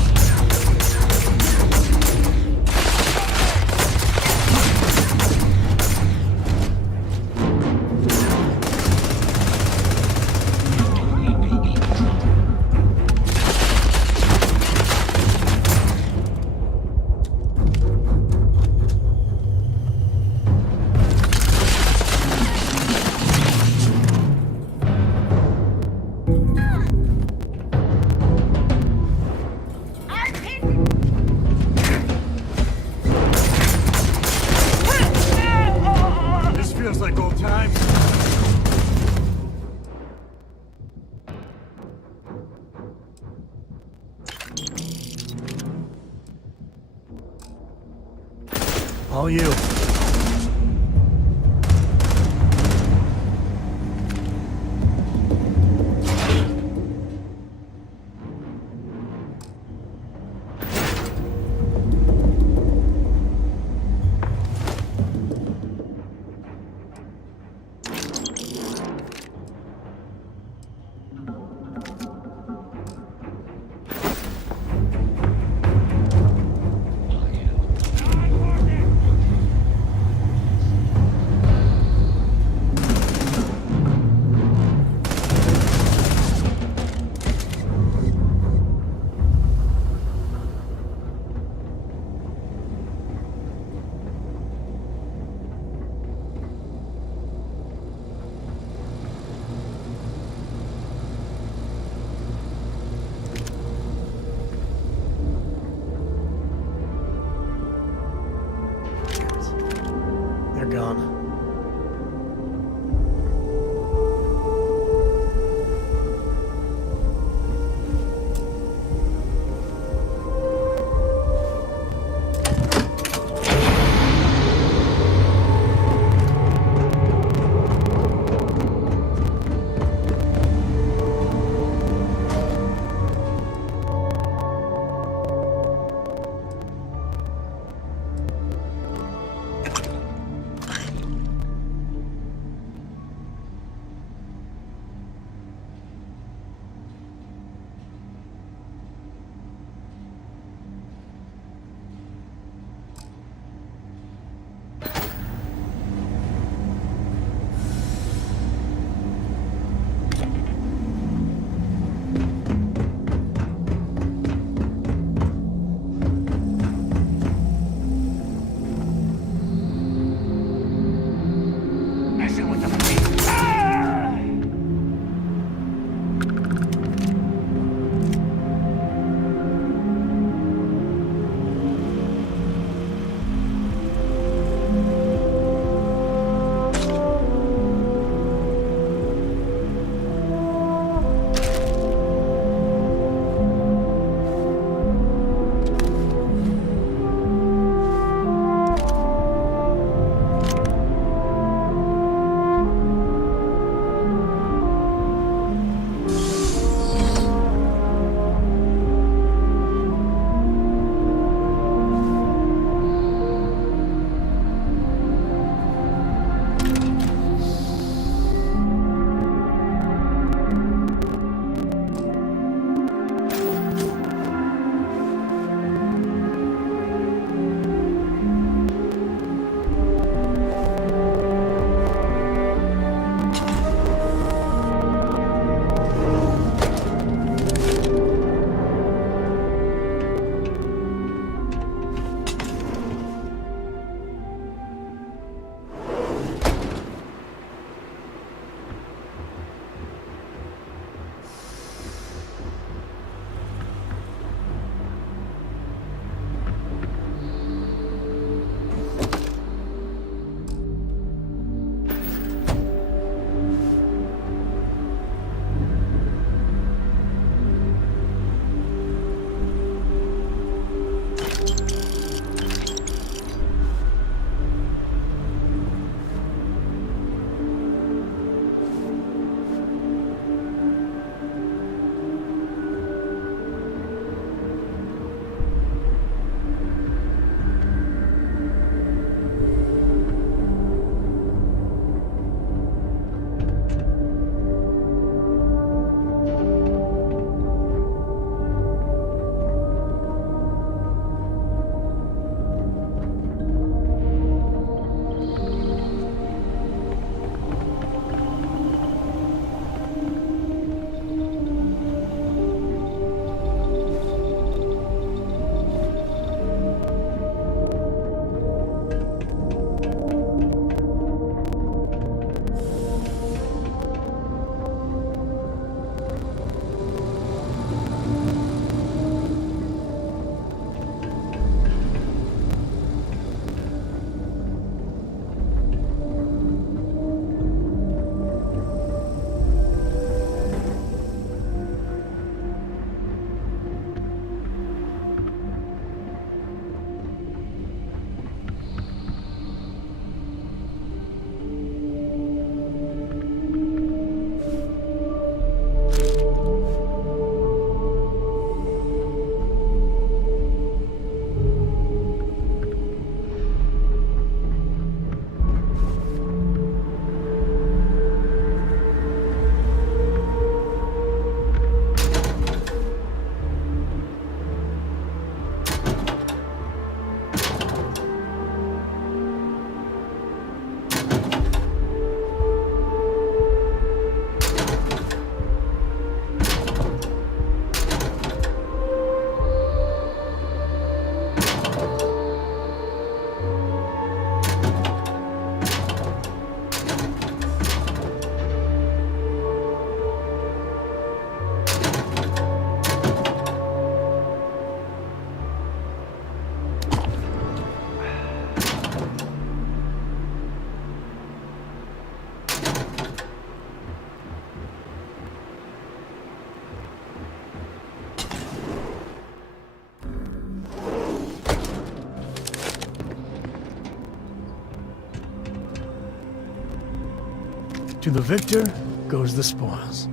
To the victor goes the spoils.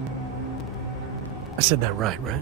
I said that right?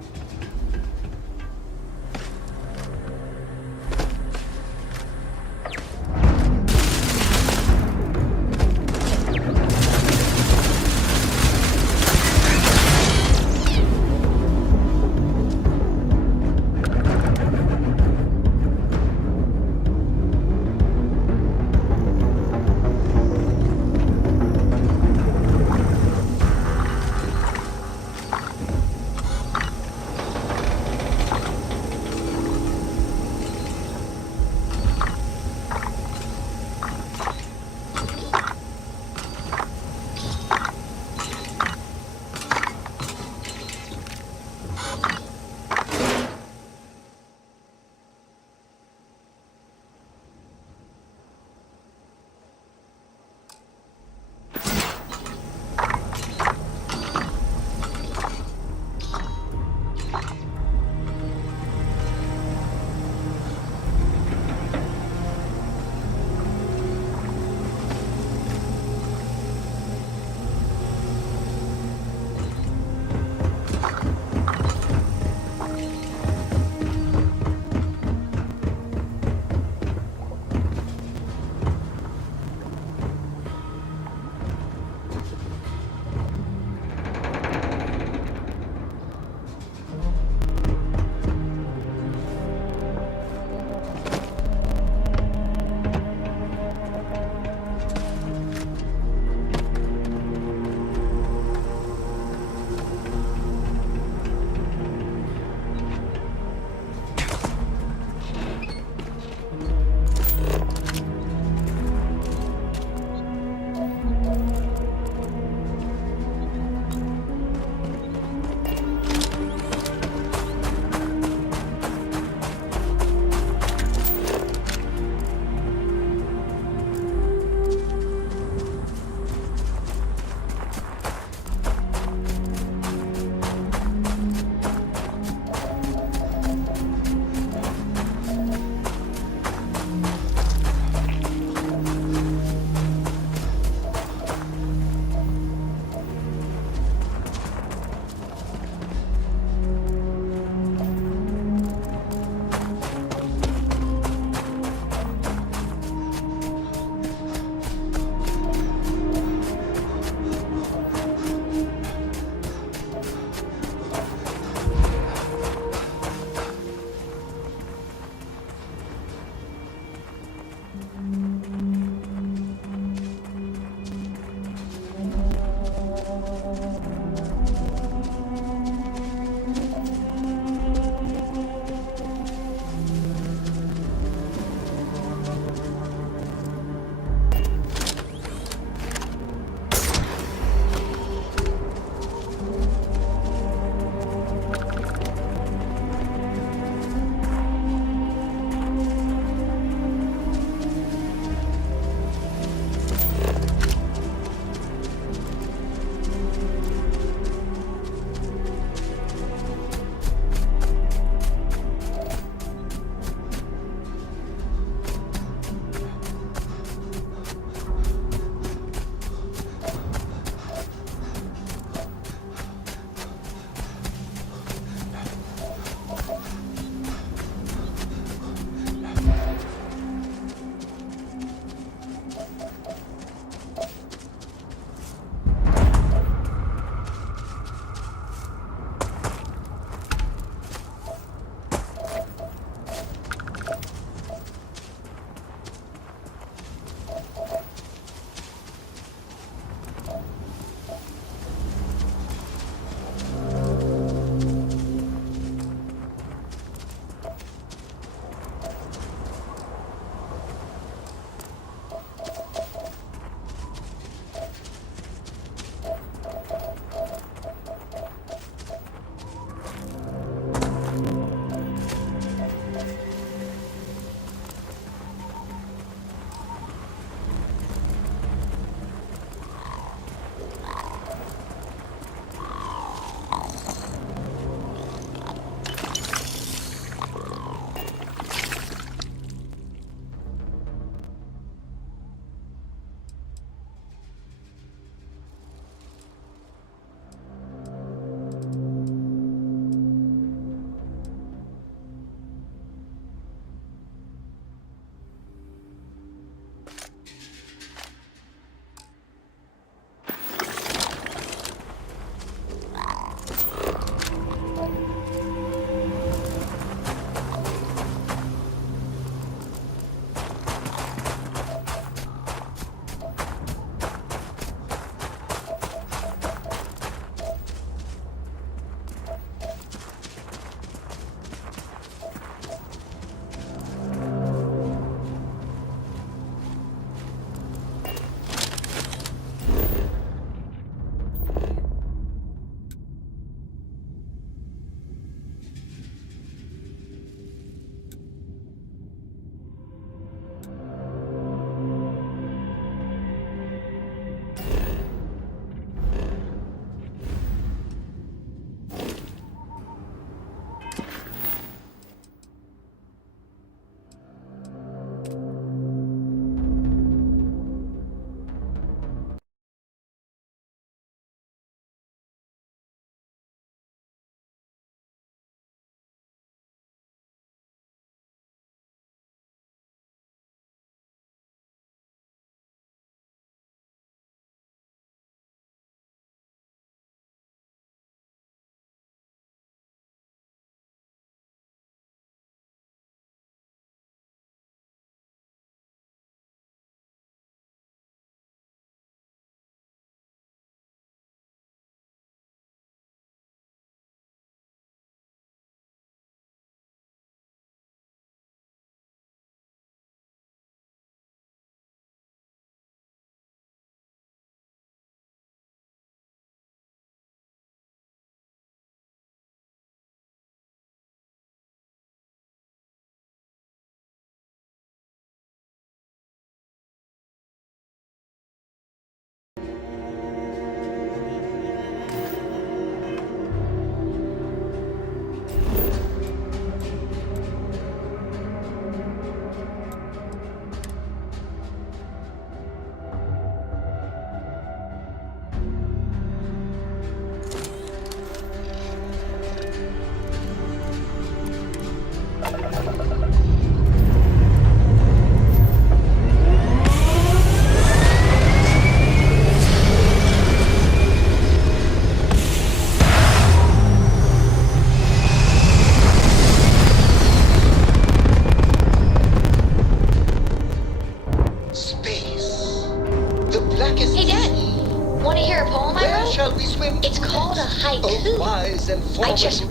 Want to hear a poem I Where wrote? shall we swim? It's called a haiku. Oh, wise and I just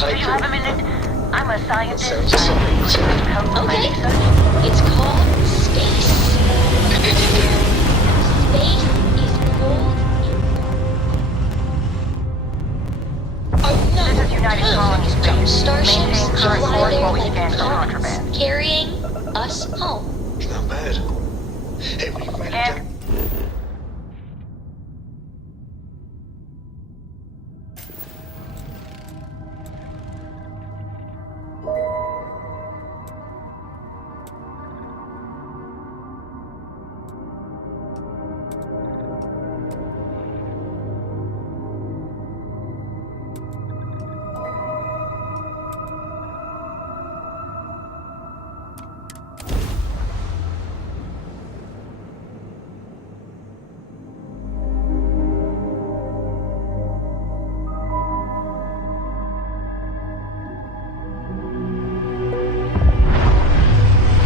Do you have a minute? I'm a scientist. Okay. It's called space. Space is cold. This is United Colonies. Starships Maintain fly current course there while we like scan for comets, contraband. carrying us home. Not bad. Hey, we can write it down.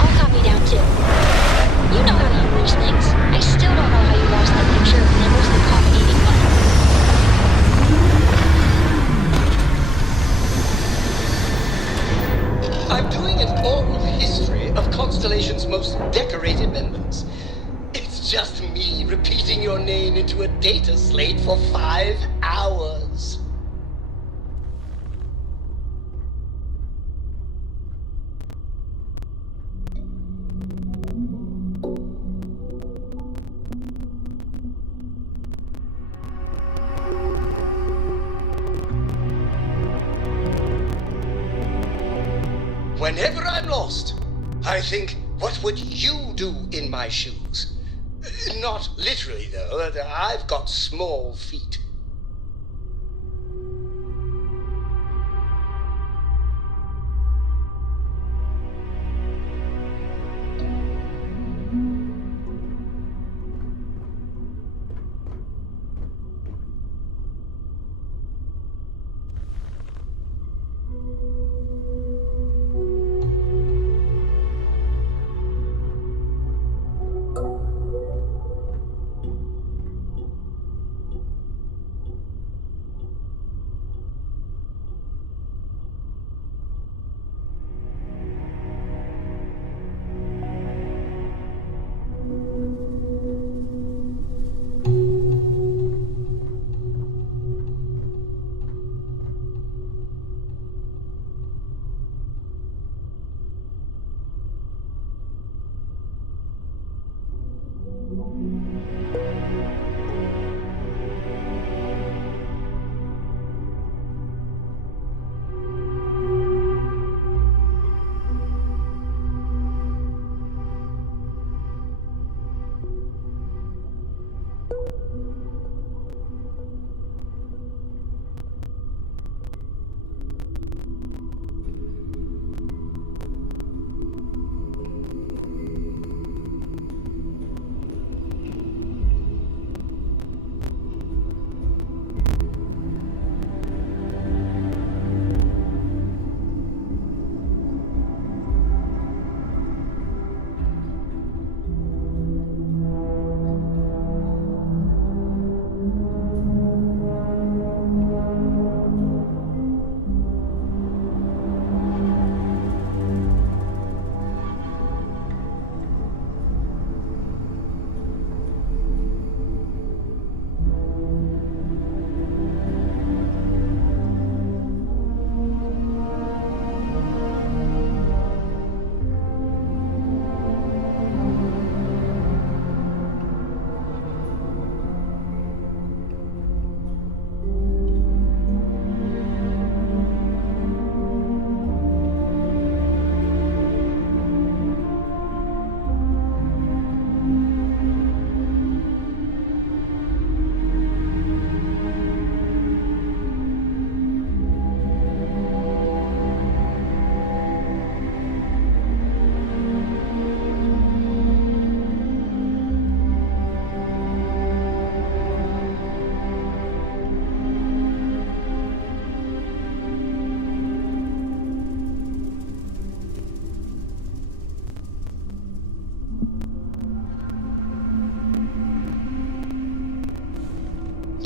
I'll copy down too. You know how to use things. I still don't know how you lost that picture of Nimbus the coffee eating bunny. I'm doing an oral history of Constellation's most decorated members. It's just me repeating your name into a data slate for 5 hours. Whenever I'm lost, I think, what would you do in my shoes? Not literally, though. I've got small feet.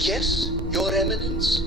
Yes, Your Eminence?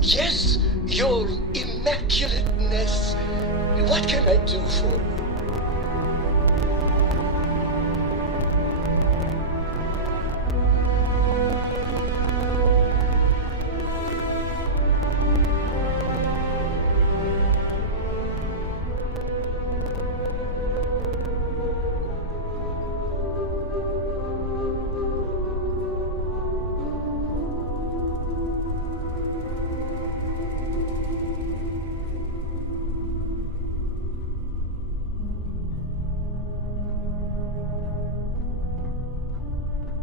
Yes, Your Immaculateness. What can I do for you?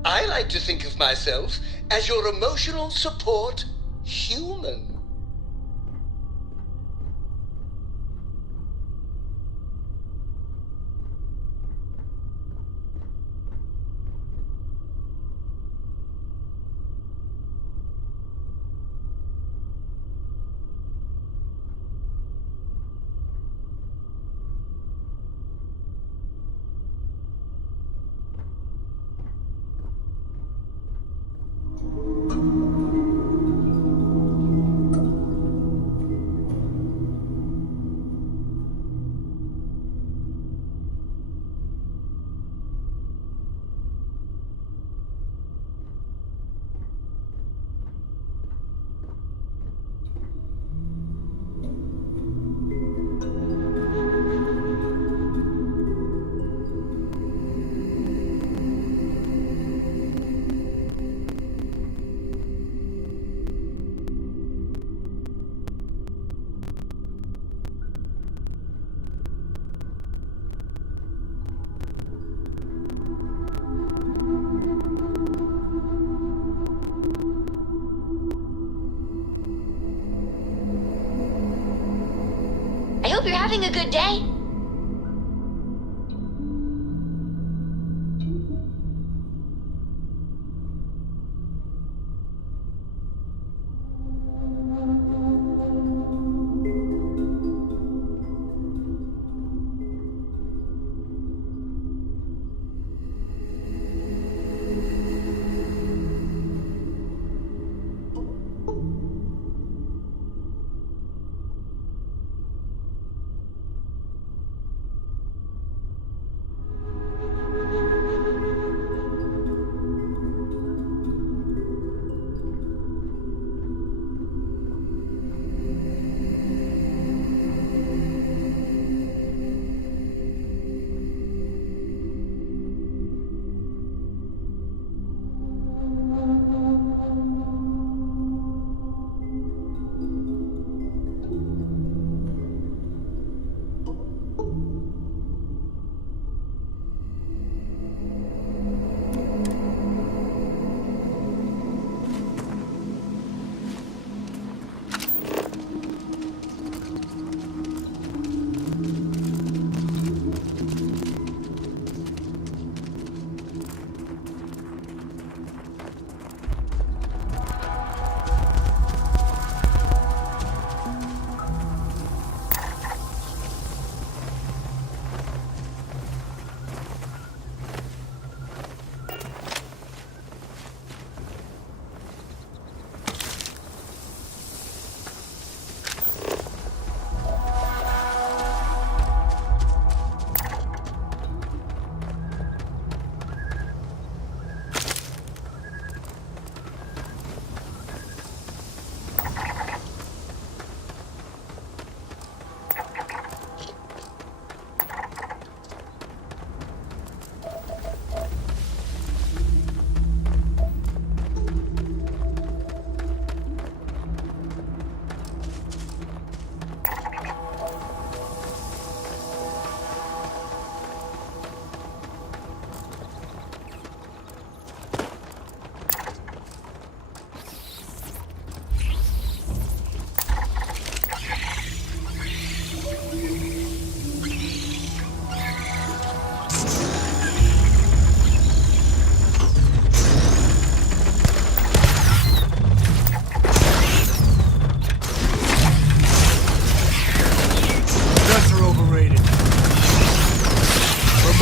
I like to think of myself as your emotional support human. I hope you're having a good day.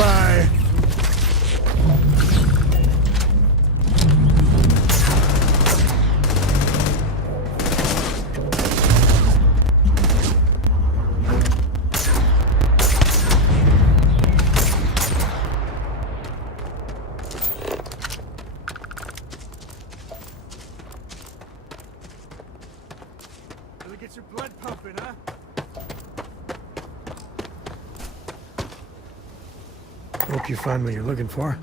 Bye-bye. Really get your blood pumping, huh? Hope you find what you're looking for.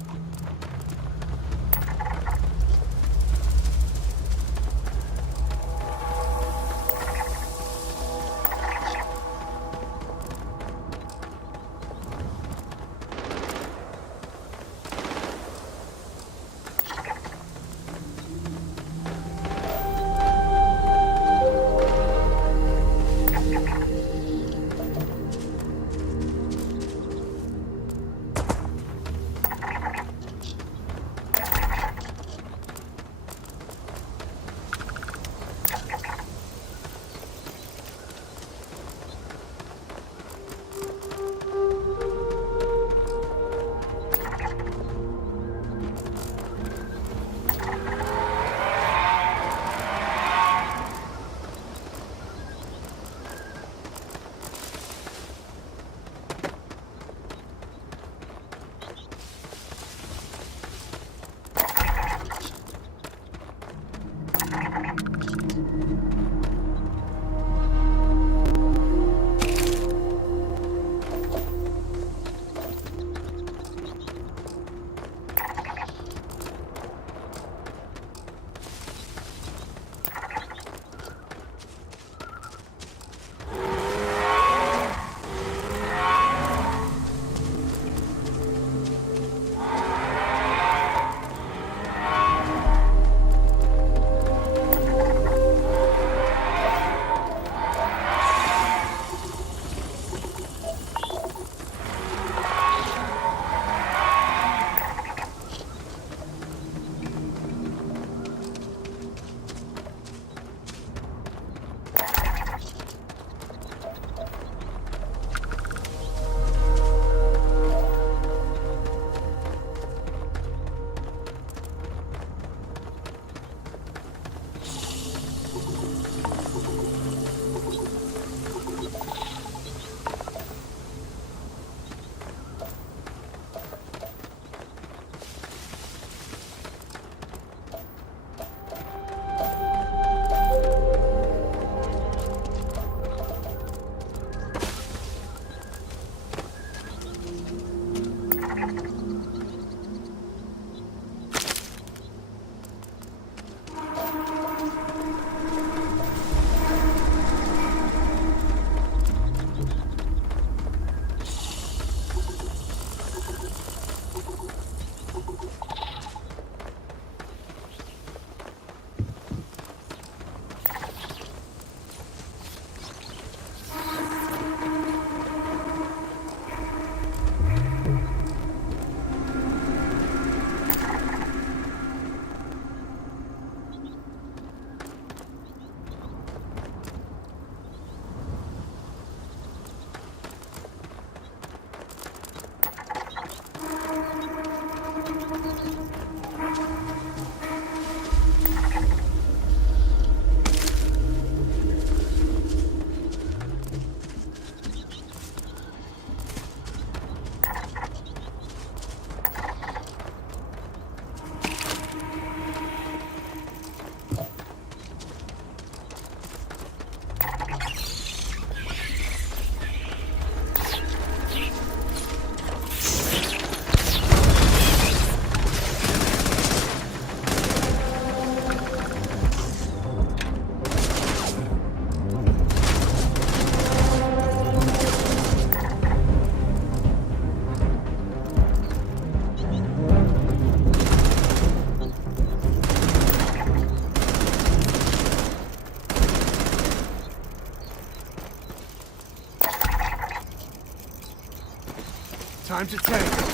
Time to tank.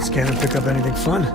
Scan and pick up anything fun?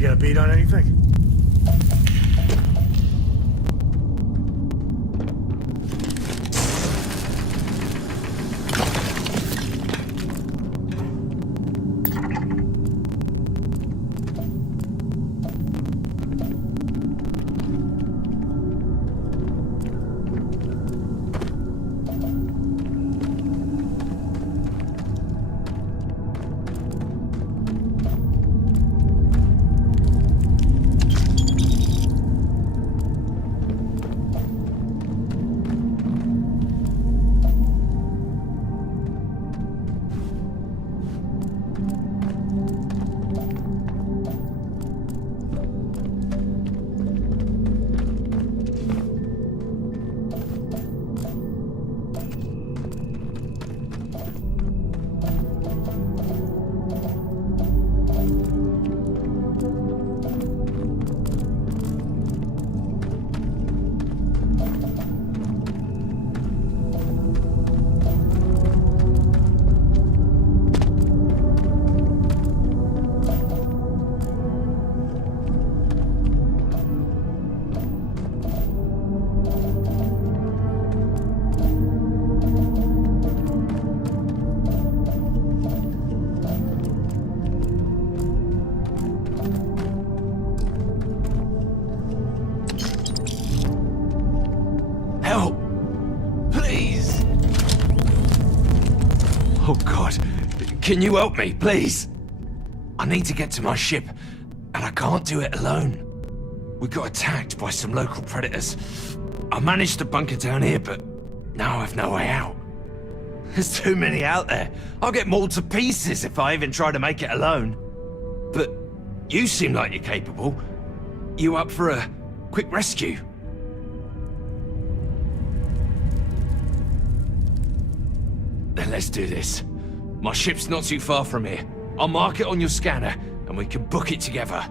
to get a beat on anything? Help! Please! Oh God, can you help me, please? I need to get to my ship, and I can't do it alone. We got attacked by some local predators. I managed to bunker down here, but now I've no way out. There's too many out there. I'll get mauled to pieces if I even try to make it alone. But you seem like you're capable. You up for a quick rescue? Then let's do this. My ship's not too far from here. I'll mark it on your scanner, and we can book it together.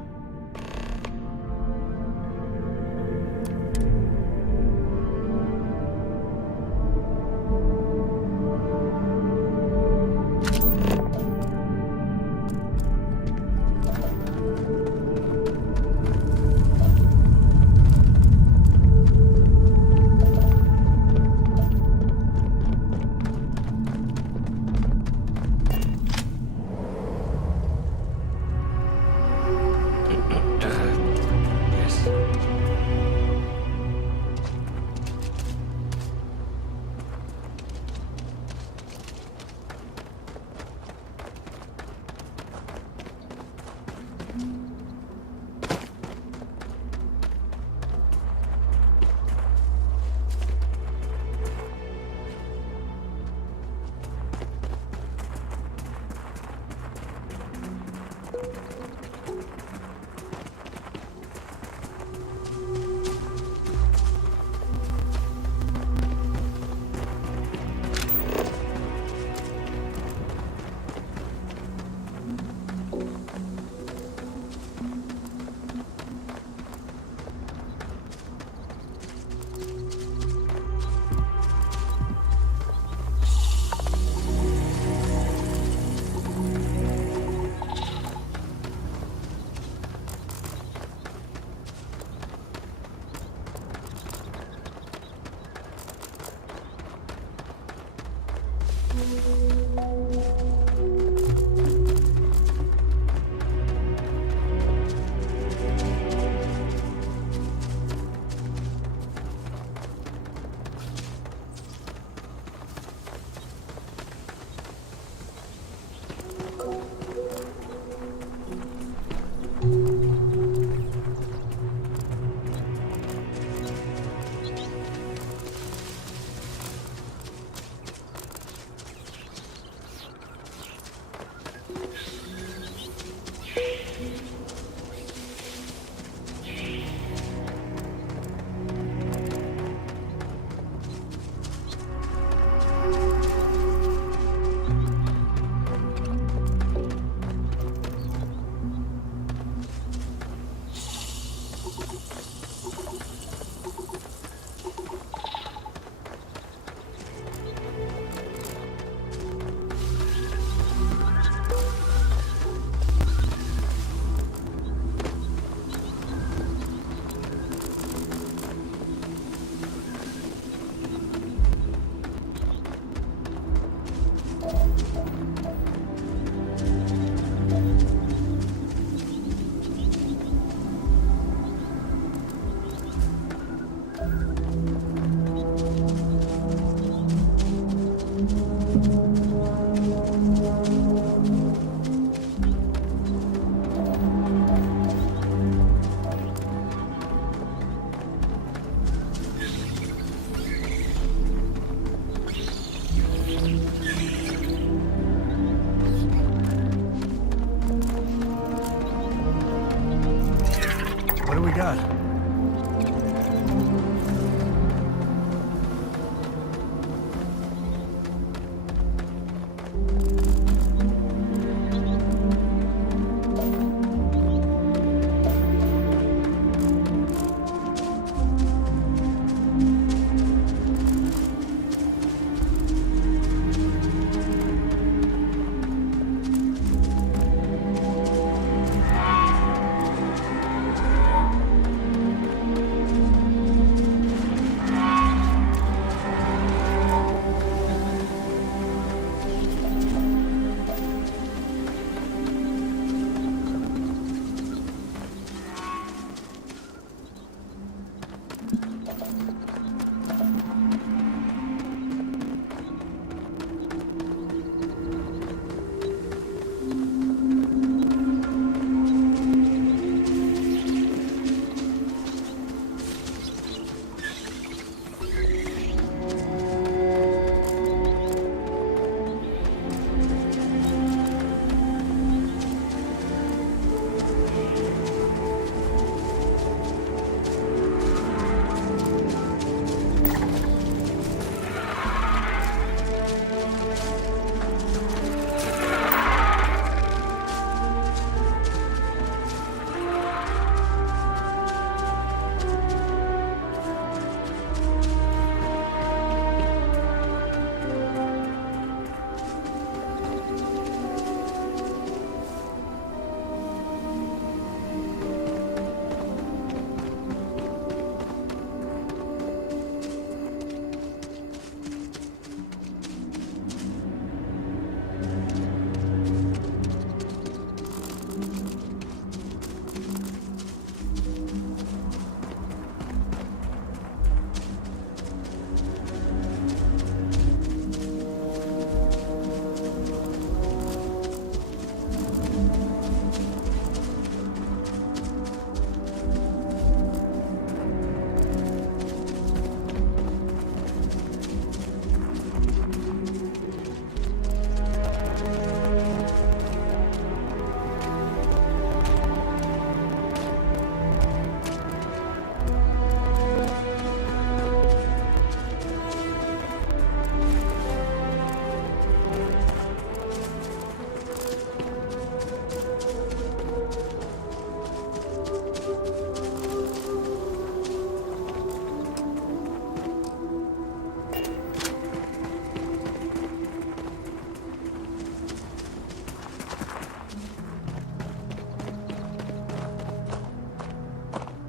got?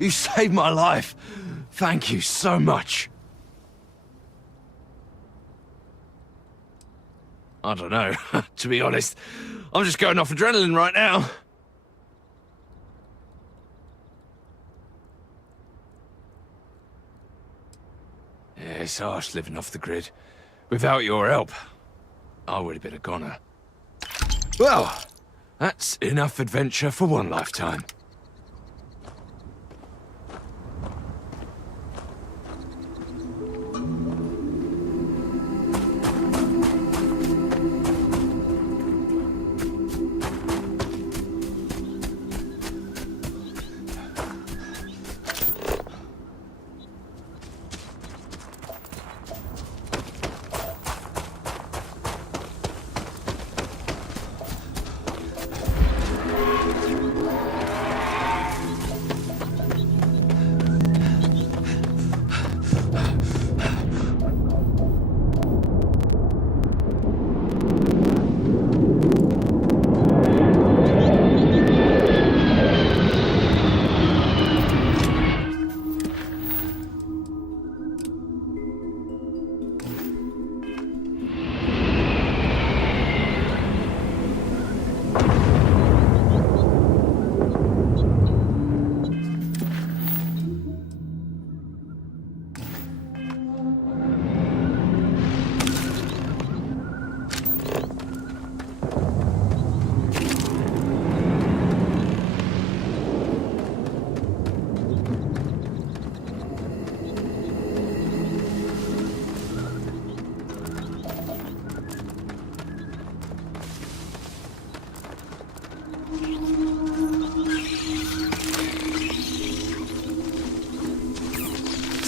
You saved my life. Thank you so much. I don't know. To be honest, I'm just going off adrenaline right now. Yeah, it's harsh living off the grid. Without your help, I would have been a goner. Well, that's enough adventure for one lifetime.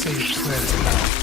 say your prayers, pal.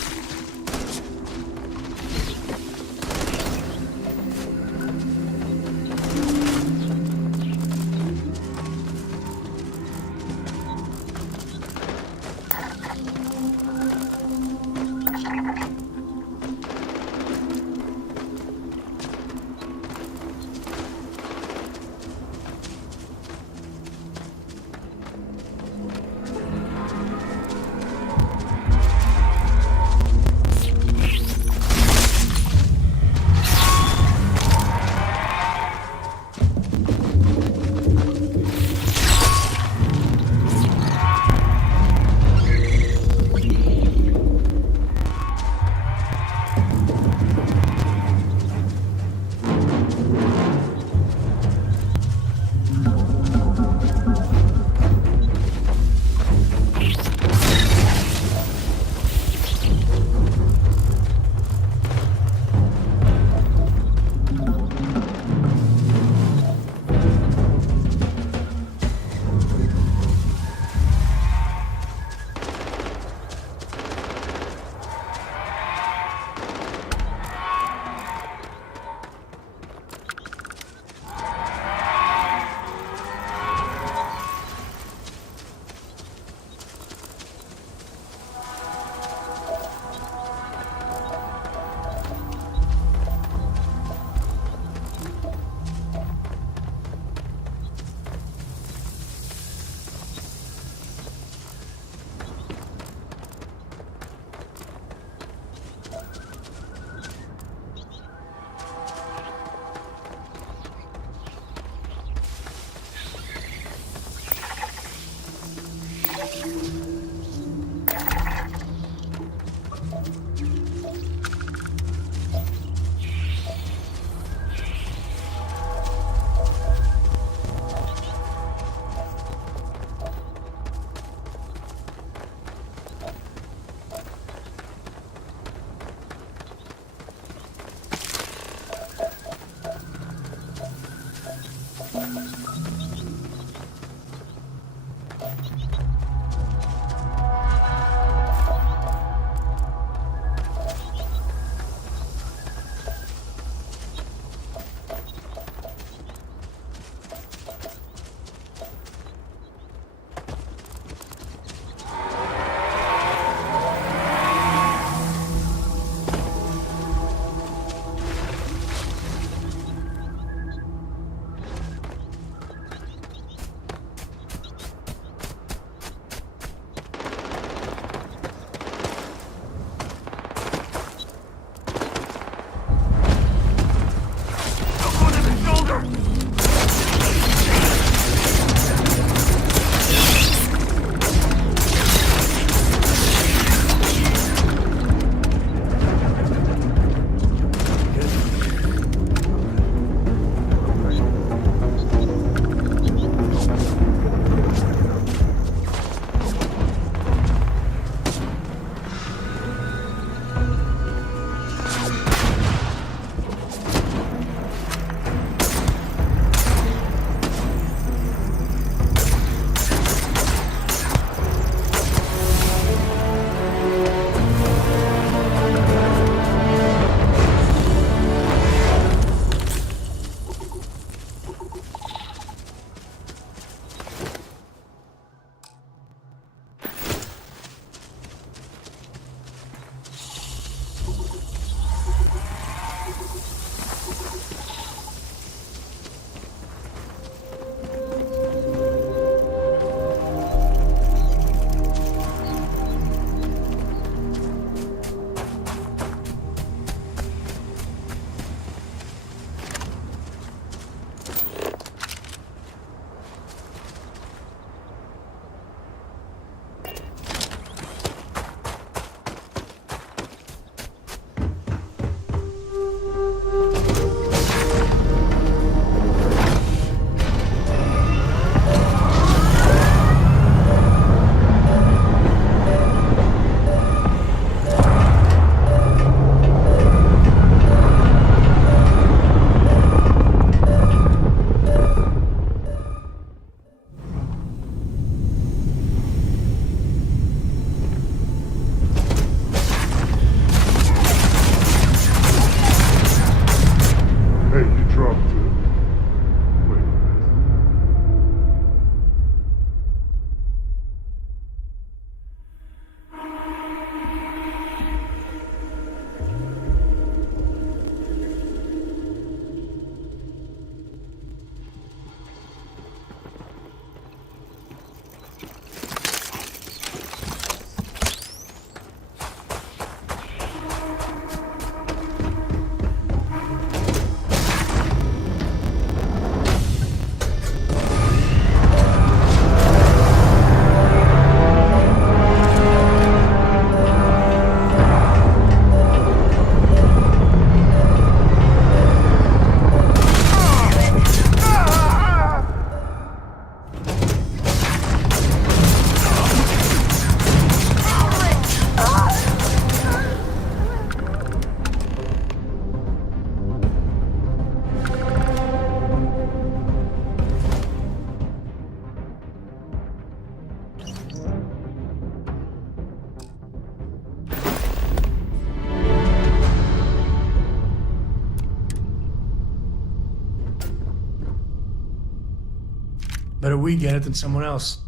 Better we get it than someone else.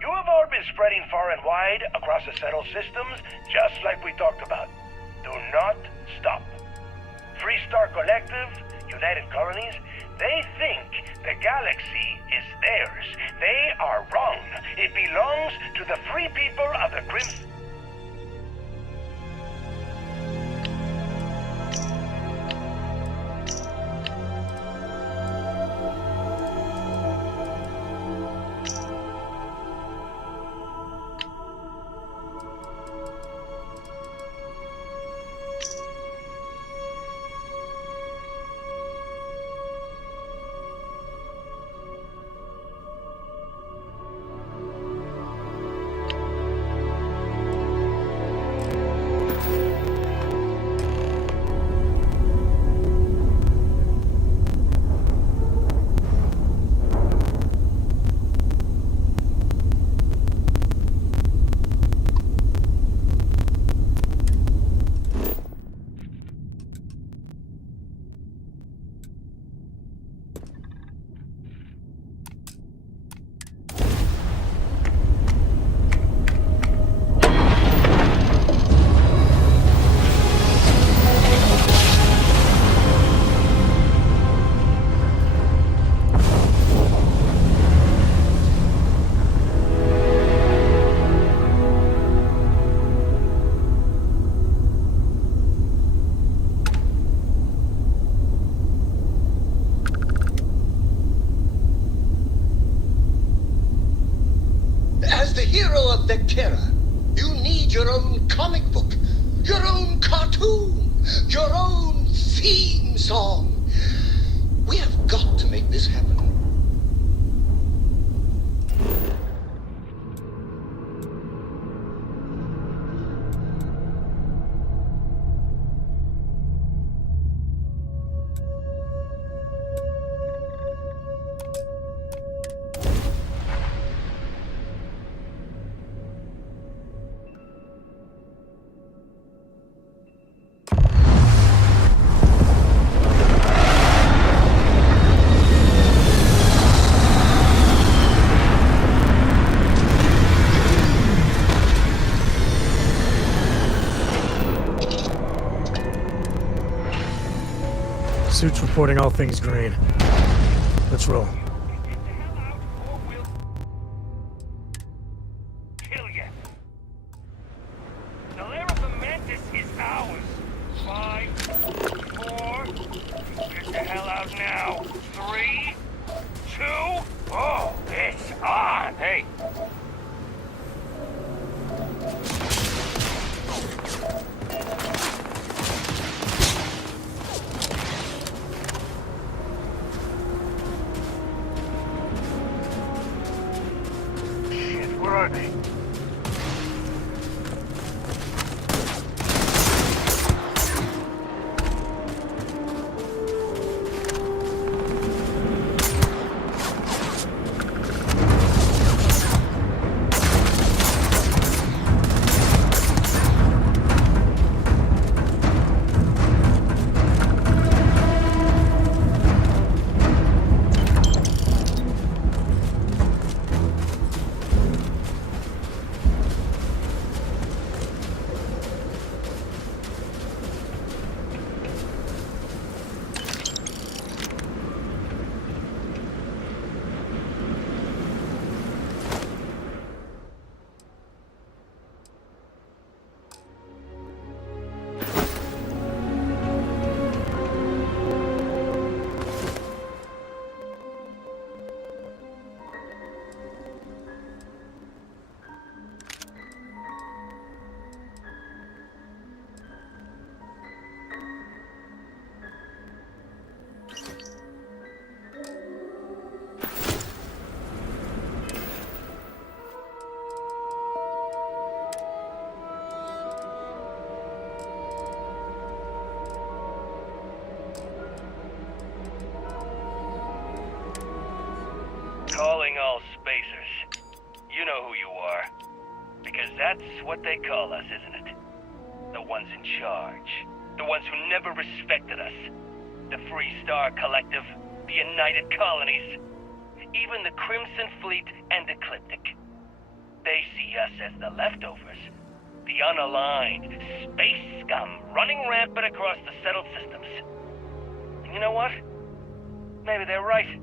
You have all been spreading far and wide across the settled systems, just like we talked about. Do not stop. Freestar Collective, United Colonies, they think the galaxy is theirs. They are wrong. It belongs to the free people of the Crimson... As the hero of Vectera, you need your own comic book, your own cartoon, your own theme song. We have got to make this happen. suit's reporting all things green. Let's roll. Kill you. The lair of the Mantis is ours. 5, 4. Get the hell out now. 3, 2. Oh, it's on. Hey. Shit, where are they? Calling all spacers. You know who you are. Because that's what they call us, isn't it? The ones in charge. The ones who never respected us. The Free Star Collective. The United Colonies. Even the Crimson Fleet and Ecliptic. They see us as the leftovers. The unaligned space scum running rampant across the settled systems. And you know what? Maybe they're right.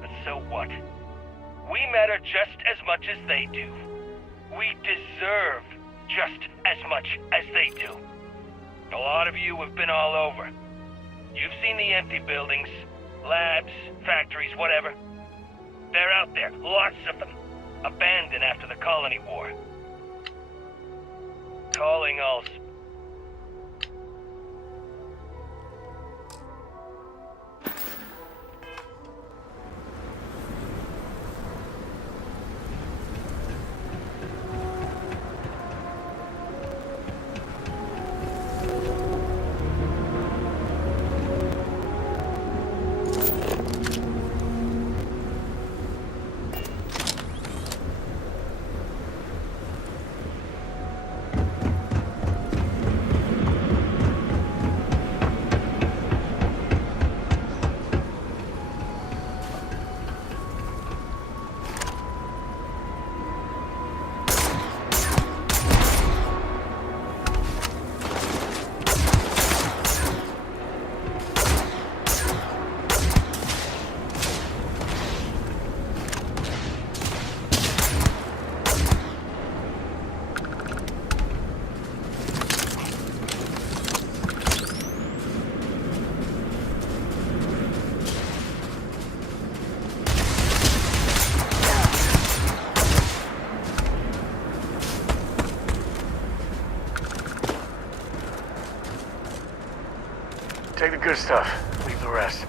But so what? We matter just as much as they do. We deserve just as much as they do. A lot of you have been all over. You've seen the empty buildings, labs, factories, whatever. They're out there, lots of them, abandoned after the colony war. Calling all... Take the good stuff. Leave the rest.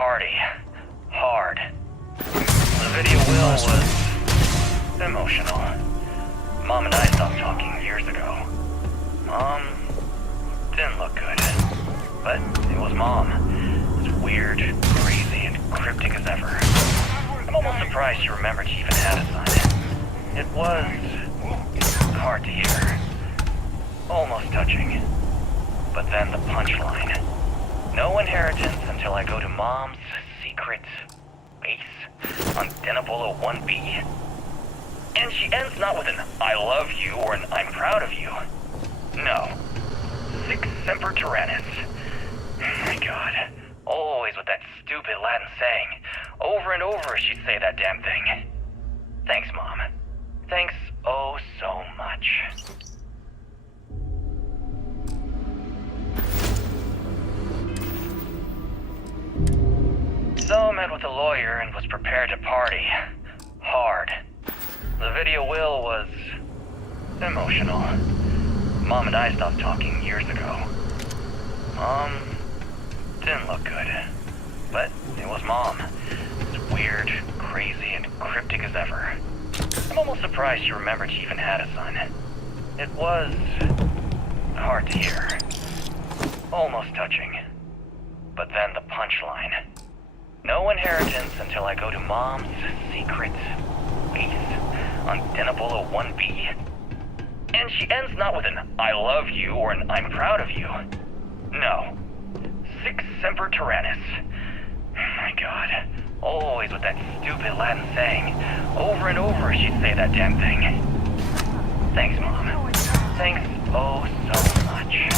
party. Hard. The video will was emotional. Mom and I stopped talking years ago. Mom didn't look good. But it was Mom. As weird, crazy, and cryptic as ever. I'm almost surprised she remembered she even had a son. It was hard to hear. Almost touching. But then the punchline. No inheritance until I go to Mom's secret base on Denebola 1B. And she ends not with an I love you or an I'm proud of you. No. Sic semper tyrannis. My God. Always with that stupid Latin saying. Over and over she'd say that damn thing. Thanks, Mom. Thanks oh so much. So met with a lawyer and was prepared to party. Hard. The video will was emotional. Mom and I stopped talking years ago. Mom didn't look good. But it was Mom. As weird, crazy, and cryptic as ever. I'm almost surprised she remembered she even had a son. It was hard to hear. Almost touching. But then the punchline. No inheritance until I go to Mom's secret base on Denebola 1B. And she ends not with an I love you or an I'm proud of you. No. Sic semper tyrannis. My God. Always with that stupid Latin saying. Over and over she'd say that damn thing. Thanks, Mom. Thanks oh so much.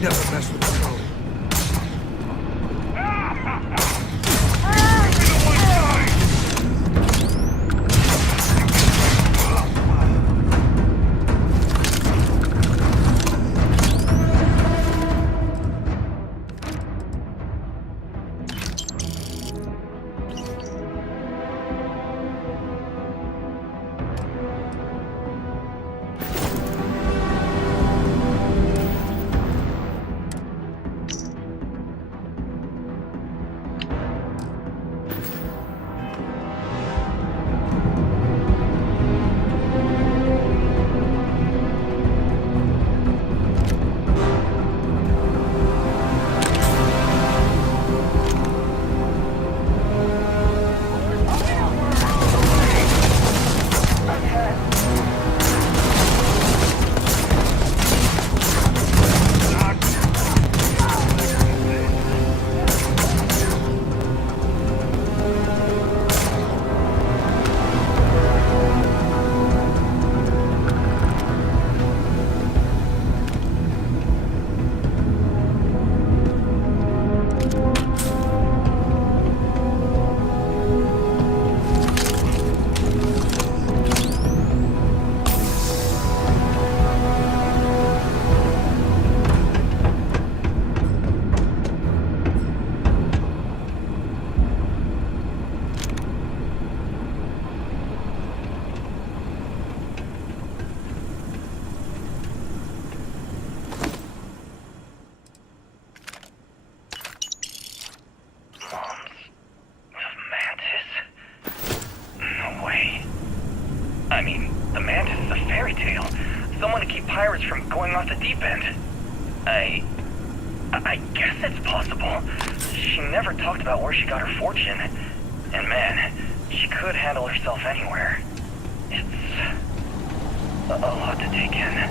Never mess with the code. I mean, the Mantis is a fairy tale. Someone to keep pirates from going off the deep end. I guess it's possible. She never talked about where she got her fortune. And man, she could handle herself anywhere. It's A lot to take in.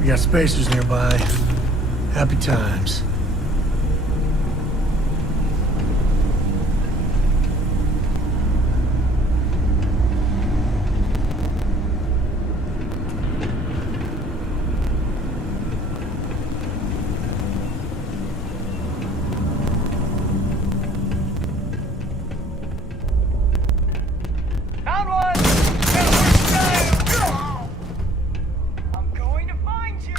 We got spacers nearby. Happy times. Found one! I'm going to find you!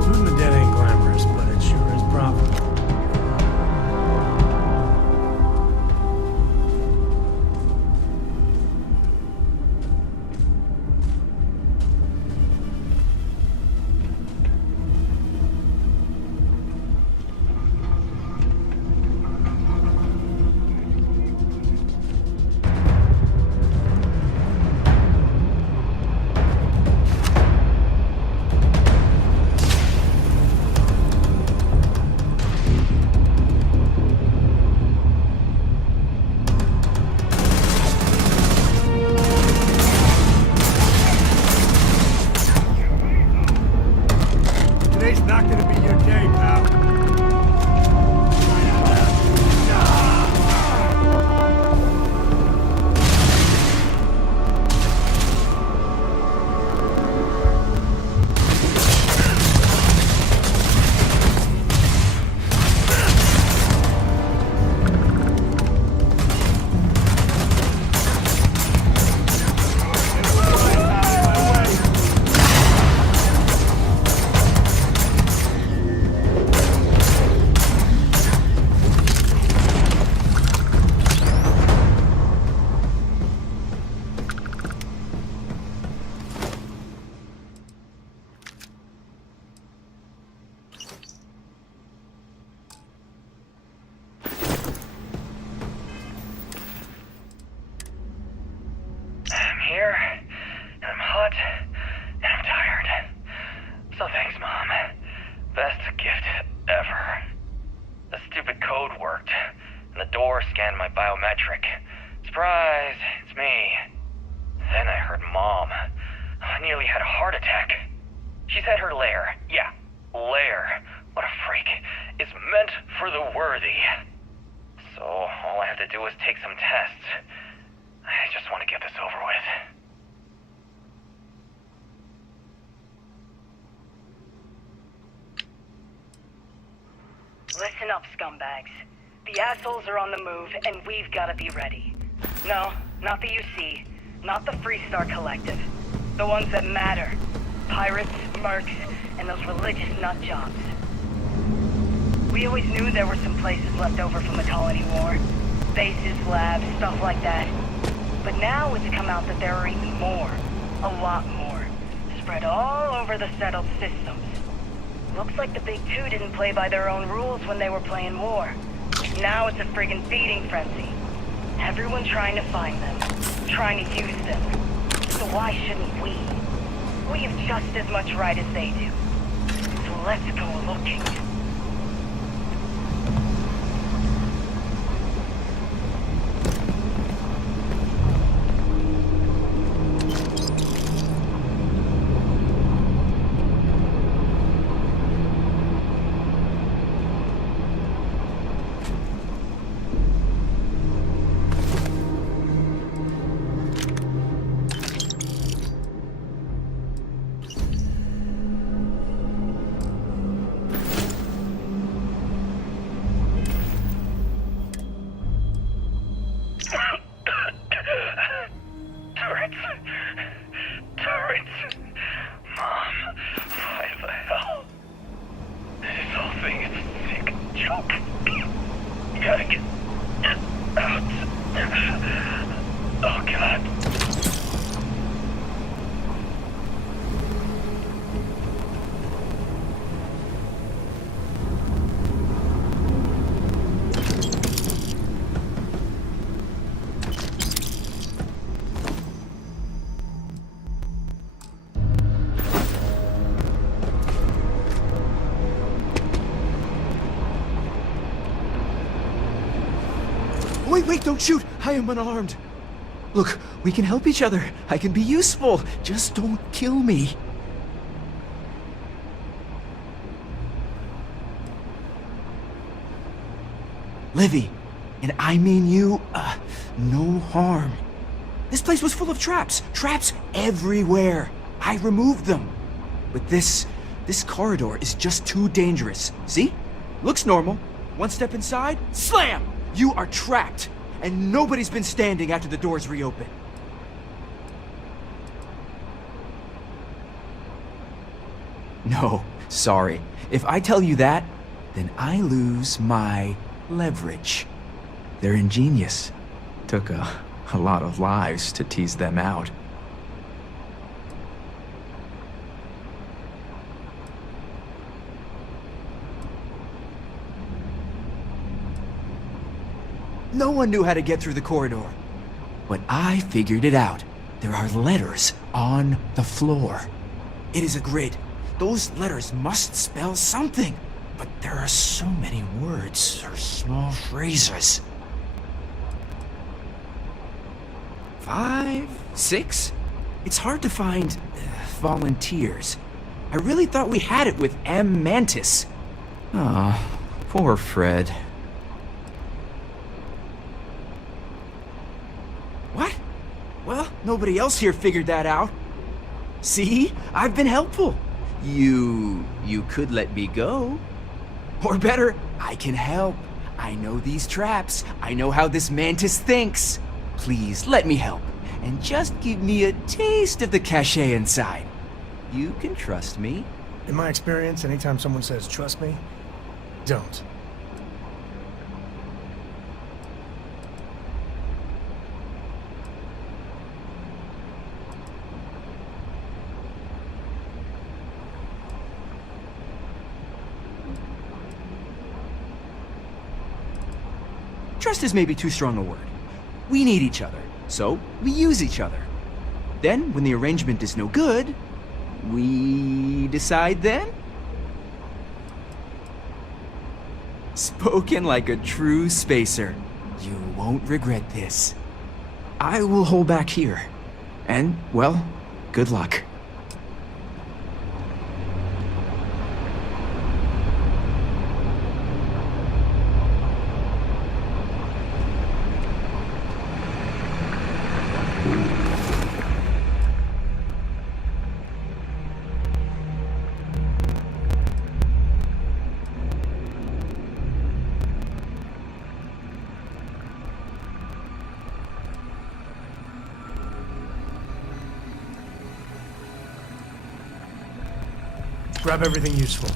Looting the dead ain't glamorous, but it sure is profitable. Today's not gonna be your day, pal. I'm here, and I'm hot, and I'm tired. So thanks, Mom. Best gift ever. The stupid code worked, and the door scanned my biometric. Surprise, it's me. Then I heard Mom. I nearly had a heart attack. She said her lair, yeah, lair, what a freak, is meant for the worthy. So all I have to do is take some tests. I just want to get this over with. Listen up, scumbags. The assholes are on the move, and we've got to be ready. No, not the UC, not the Freestar Collective. The ones that matter. Pirates, mercs, and those religious nut jobs. We always knew there were some places left over from the colony war. Bases, labs, stuff like that. But now it's come out that there are even more. A lot more. Spread all over the settled systems. Looks like the Big Two didn't play by their own rules when they were playing war. Now it's a friggin' feeding frenzy. Everyone trying to find them. Trying to use them. So why shouldn't we? We have just as much right as they do. So let's go looking. Oh, God. Wait, don't shoot! I am unarmed. Look, we can help each other. I can be useful. Just don't kill me. Livy, and I mean you, no harm. This place was full of traps. Traps everywhere. I removed them. But this corridor is just too dangerous. See? Looks normal. One step inside, slam! You are trapped, and nobody's been standing after the doors reopen. No, sorry. If I tell you that, then I lose my leverage. They're ingenious. Took a lot of lives to tease them out. No one knew how to get through the corridor. But I figured it out. There are letters on the floor. It is a grid. Those letters must spell something. But there are so many words or small phrases. 5, 6? It's hard to find volunteers. I really thought we had it with M. Mantis. Ah, poor Fred. What? Well, nobody else here figured that out. See? I've been helpful. You could let me go. Or better, I can help. I know these traps. I know how this Mantis thinks. Please, let me help. And just give me a taste of the cachet inside. You can trust me. In my experience, anytime someone says, trust me, don't. Trust is maybe too strong a word. We need each other, so we use each other. Then, when the arrangement is no good, we decide then? Spoken like a true spacer. You won't regret this. I will hold back here. And, well, good luck. Grab everything useful.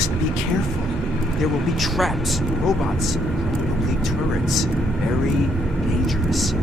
must be careful. There will be traps, robots, probably turrets. Very dangerous.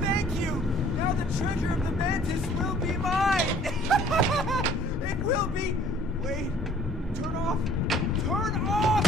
Thank you! Now the treasure of the Mantis will be mine! It will be... Wait. Turn off! Turn off!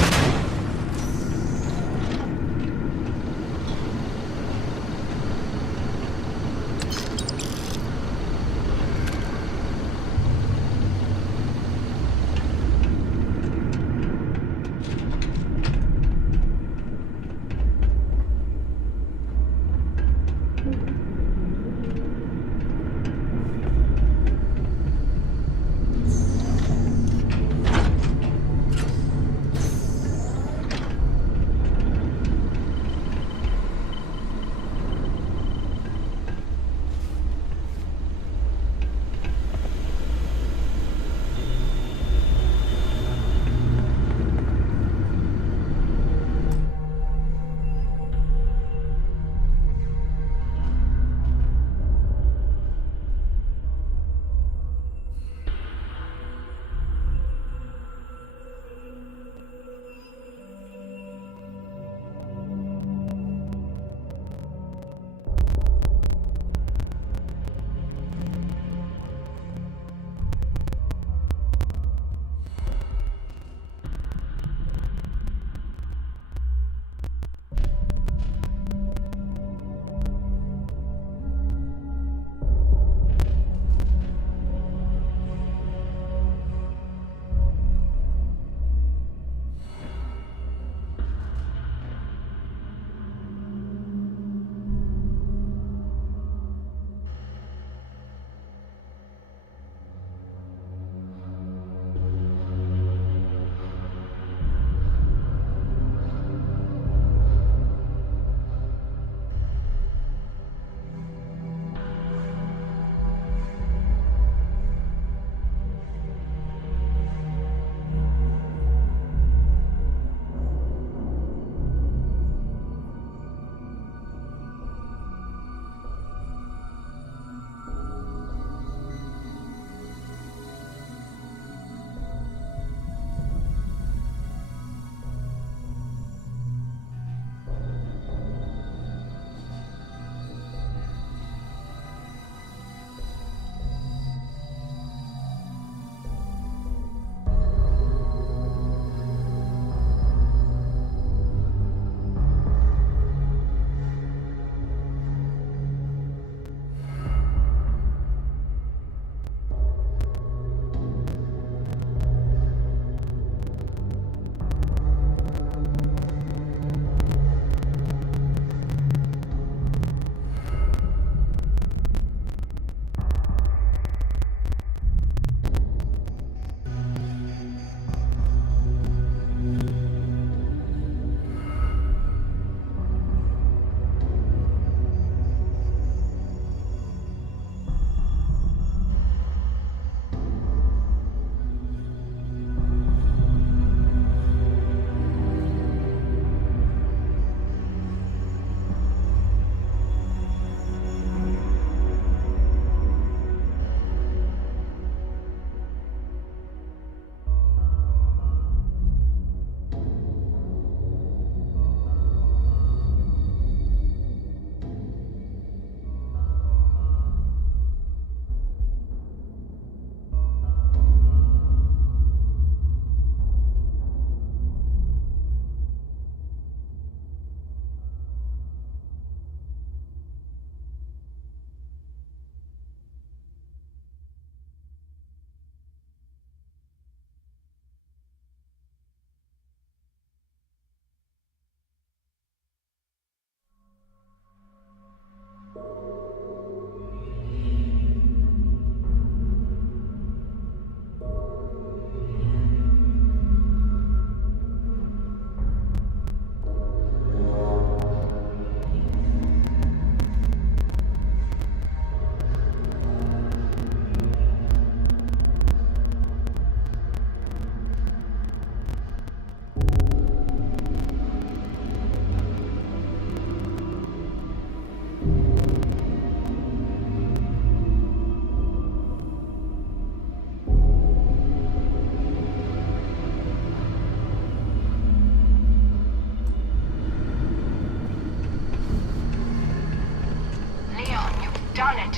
done it.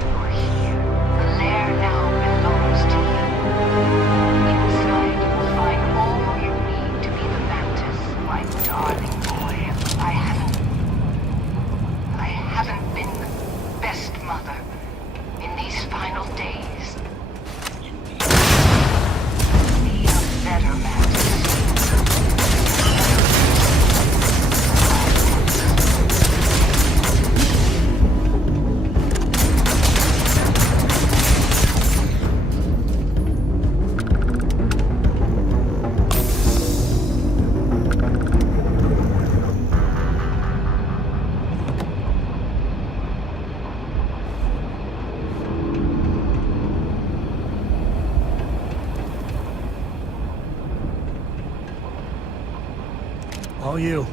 You're here. The lair now belongs to you. Inside, you will find all you need to be the Mantis, my darling boy. I haven't been the best mother in these final days. Be a better Mantis. All you.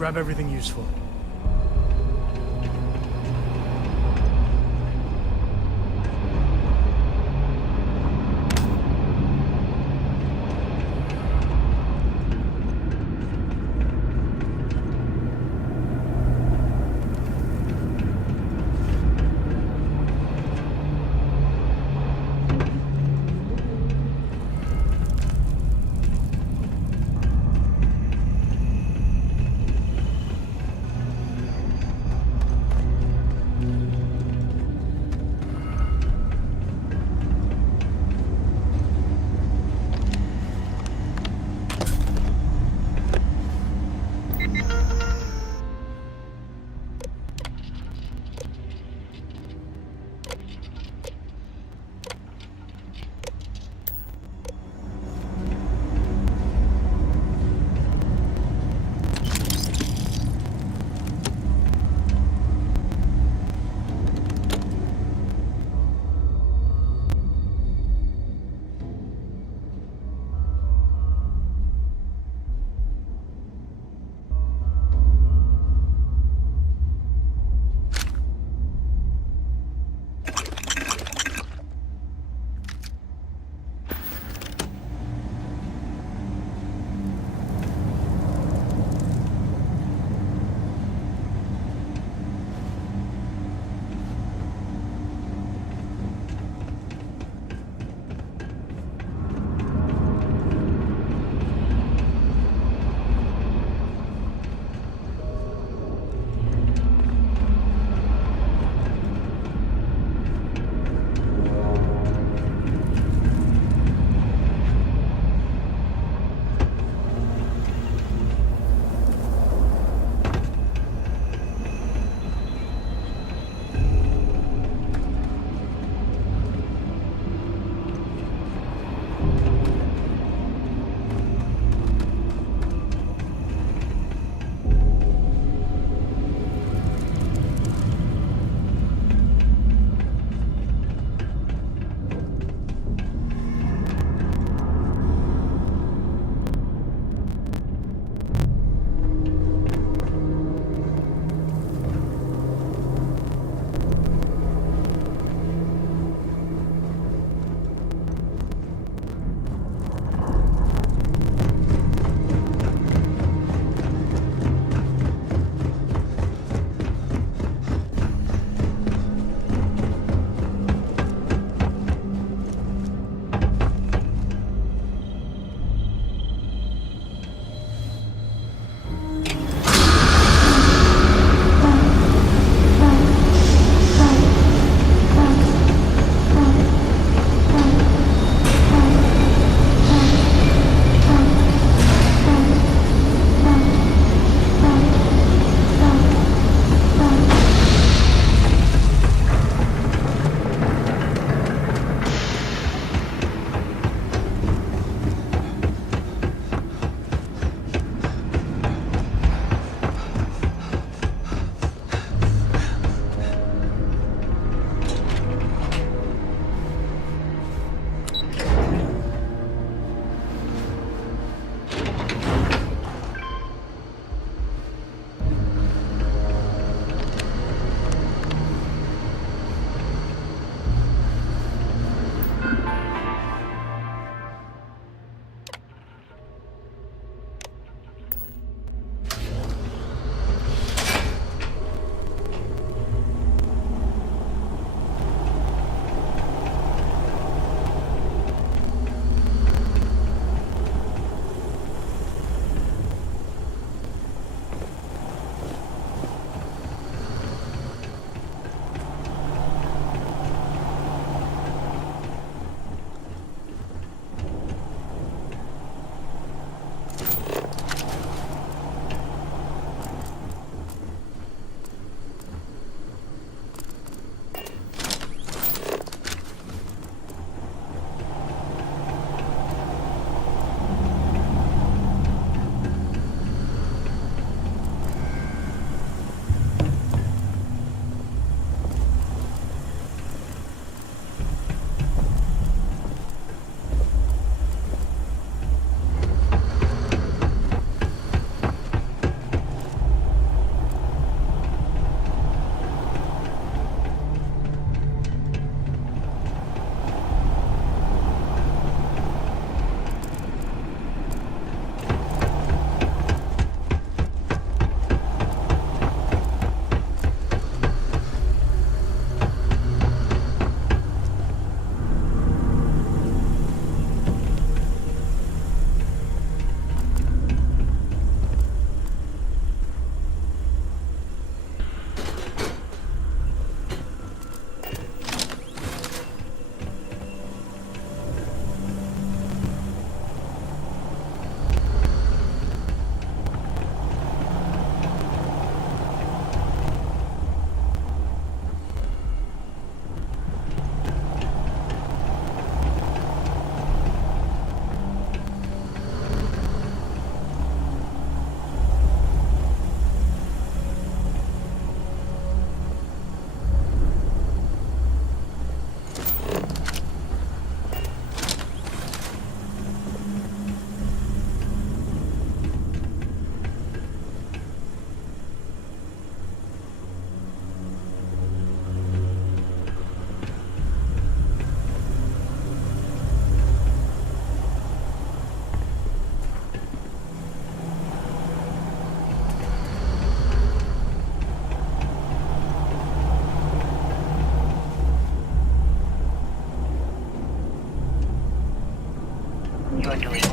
Grab everything useful.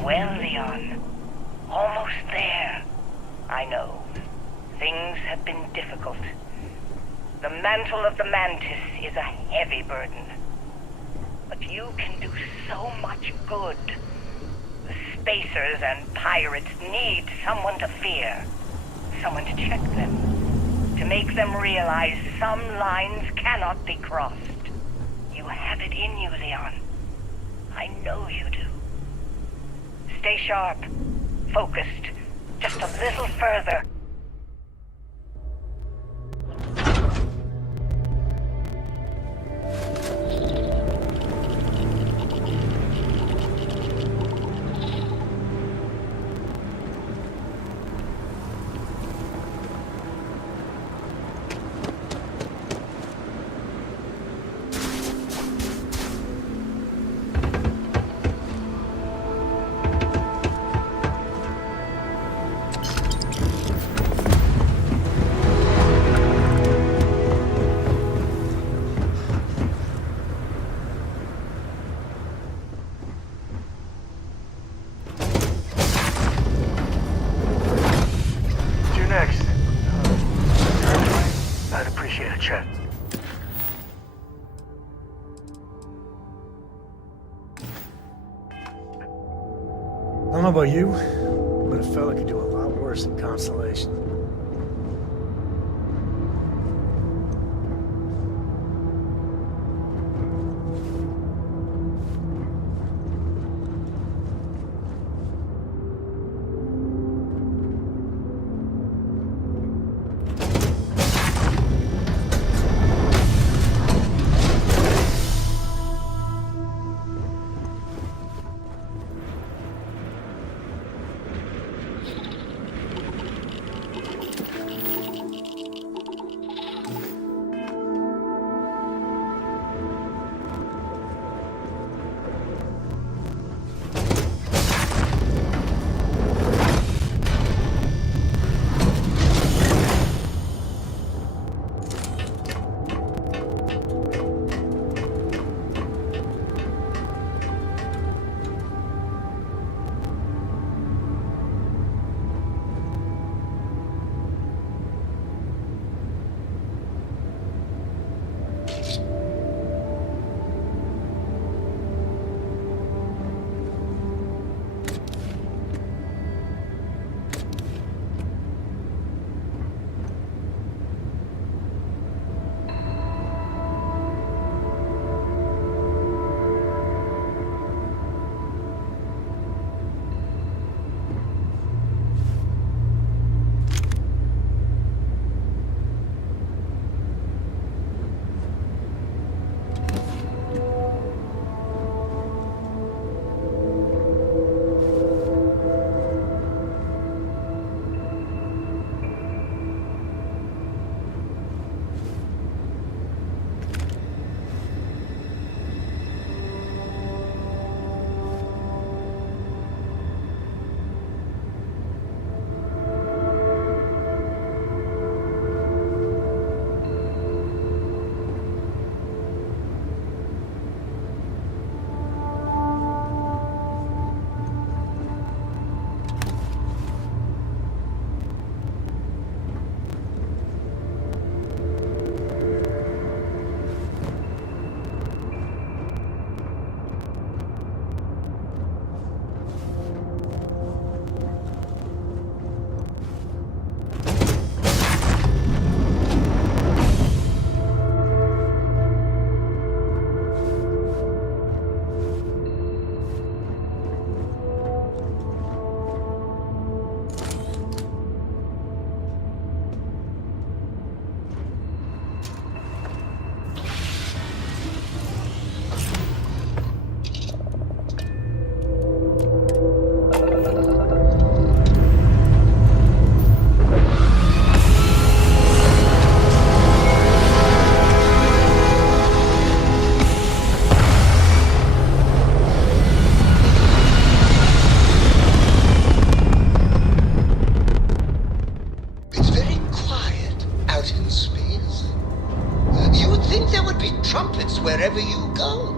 Well, Leon, almost there. I know. Things have been difficult. The mantle of the Mantis is a heavy burden. But you can do so much good. The spacers and pirates need someone to fear. Someone to check them. To make them realize some lines cannot be crossed. You have it in you, Leon. I know you do. Stay sharp. Focused. Just a little further. I'd appreciate a chat. I don't know about you, but a fella could do a lot worse than Constellation. Trumpets wherever you go.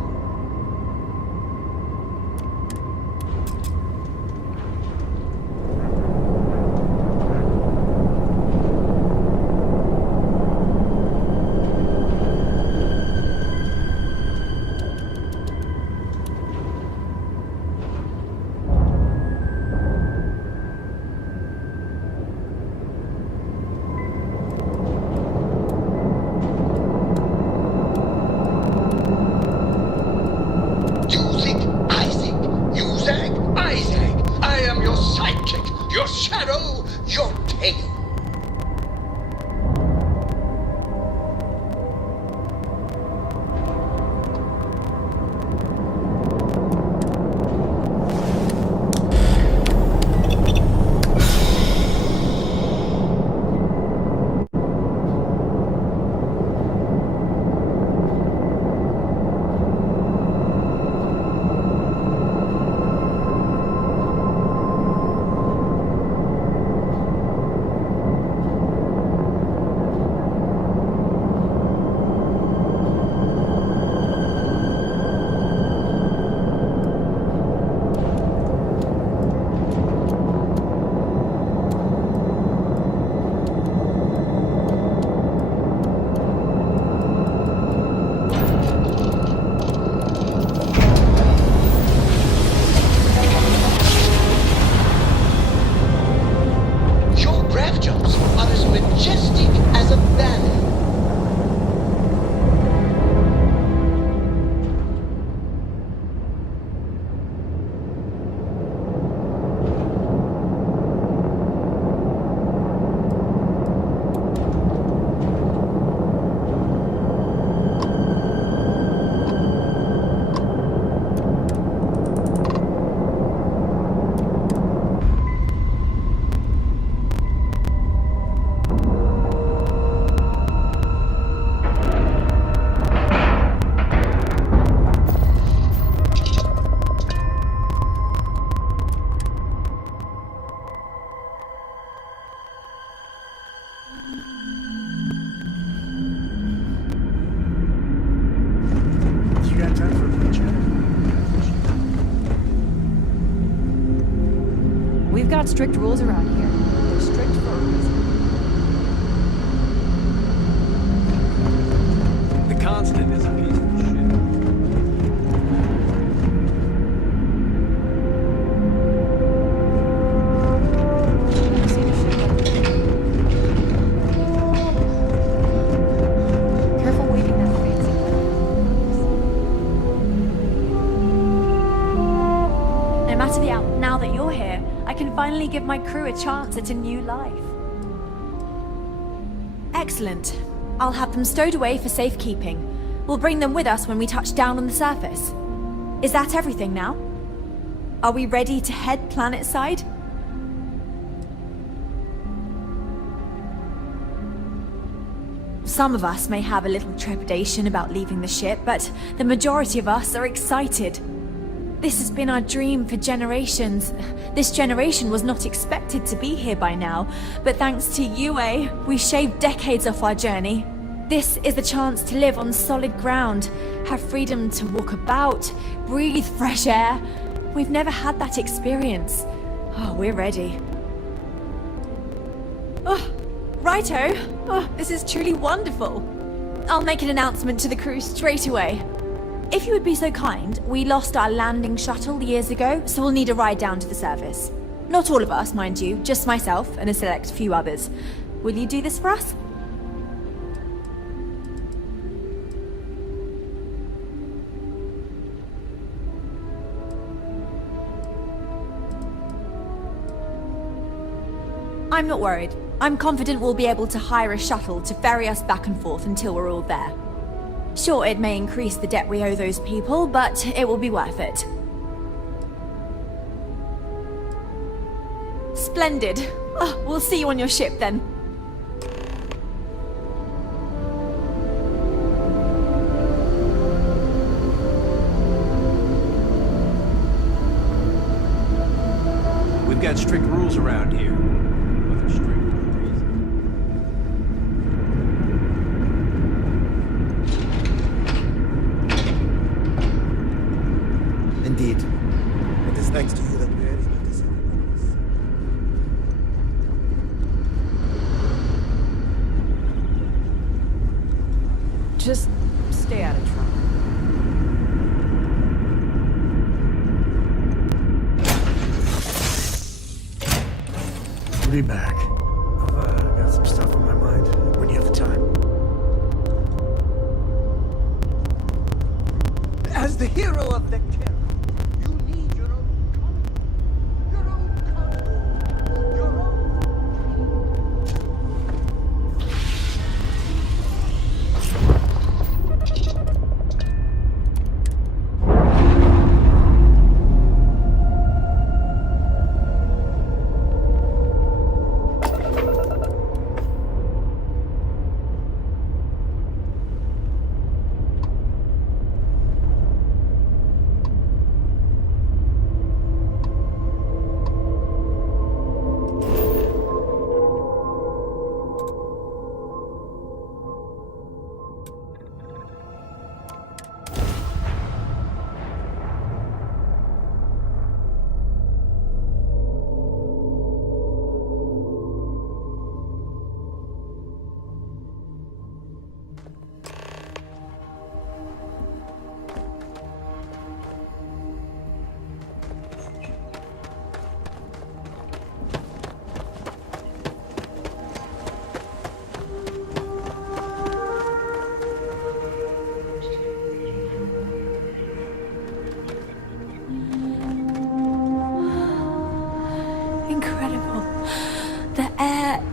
You got time for a quick chat? We've got strict rules around here. They're strict for a reason. The Constant is a piece of shit. Careful waving that fancy No matter the out now that you're here, I can finally give my crew a chance at a new life. Excellent. I'll have them stowed away for safekeeping. We'll bring them with us when we touch down on the surface. Is that everything now? Are we ready to head planetside? Some of us may have a little trepidation about leaving the ship, but the majority of us are excited. This has been our dream for generations. This generation was not expected to be here by now, but thanks to UA, we shaved decades off our journey. This is the chance to live on solid ground, have freedom to walk about, breathe fresh air. We've never had that experience. Oh, we're ready. Oh, righto. Oh, this is truly wonderful. I'll make an announcement to the crew straight away. If you would be so kind, we lost our landing shuttle years ago, so we'll need a ride down to the surface. Not all of us, mind you, just myself and a select few others. Will you do this for us? I'm not worried. I'm confident we'll be able to hire a shuttle to ferry us back and forth until we're all there. Sure, it may increase the debt we owe those people, but it will be worth it. Splendid. Oh, we'll see you on your ship then. We've got strict rules around here. But they're strict for a reason. Indeed. It is thanks to you that we are able to see this. Just stay out of trouble. I'll be back. I've got some stuff on my mind when you have the time. As the hero of the camp, you need your own Incredible. The air.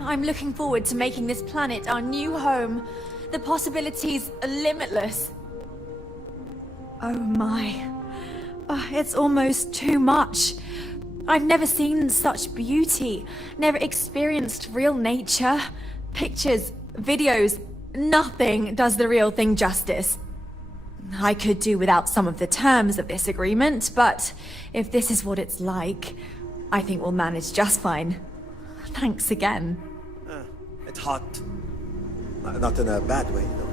I'm looking forward to making this planet our new home. The possibilities are limitless. Oh my. Oh, it's almost too much. I've never seen such beauty, never experienced real nature. Pictures, videos, nothing does the real thing justice. I could do without some of the terms of this agreement, but if this is what it's like, I think we'll manage just fine. Thanks again. hot. Not in a bad way, though.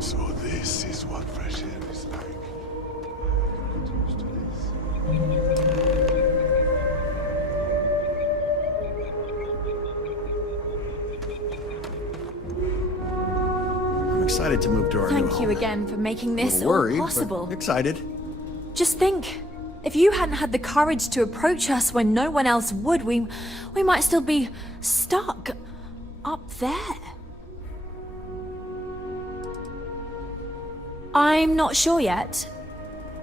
So this is what fresh air is like. I'm not used to I'm excited to move to our new Thank home. you again for making this Little worried, all but possible. excited. Just think, if you hadn't had the courage to approach us when no one else would, we might still be stuck up there. I'm not sure yet.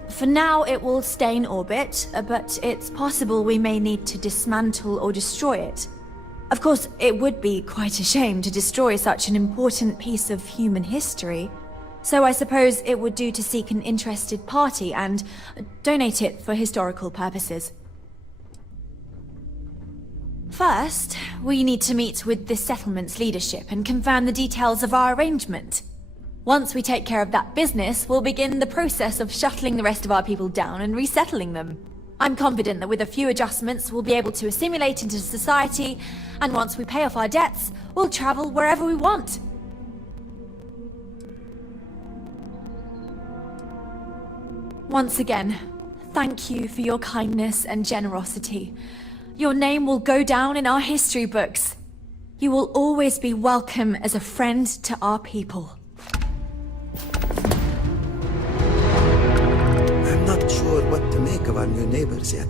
For now, it will stay in orbit, but it's possible we may need to dismantle or destroy it. Of course, it would be quite a shame to destroy such an important piece of human history. So I suppose it would do to seek an interested party and donate it for historical purposes. First, we need to meet with the settlement's leadership and confirm the details of our arrangement. Once we take care of that business, we'll begin the process of shuttling the rest of our people down and resettling them. I'm confident that with a few adjustments, we'll be able to assimilate into society, and once we pay off our debts, we'll travel wherever we want. Once again, thank you for your kindness and generosity. Your name will go down in our history books. You will always be welcome as a friend to our people. I'm not sure what to make of our new neighbors yet.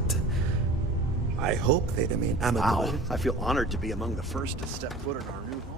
I hope they remain amicable. Wow, I feel honored to be among the first to step foot in our new home.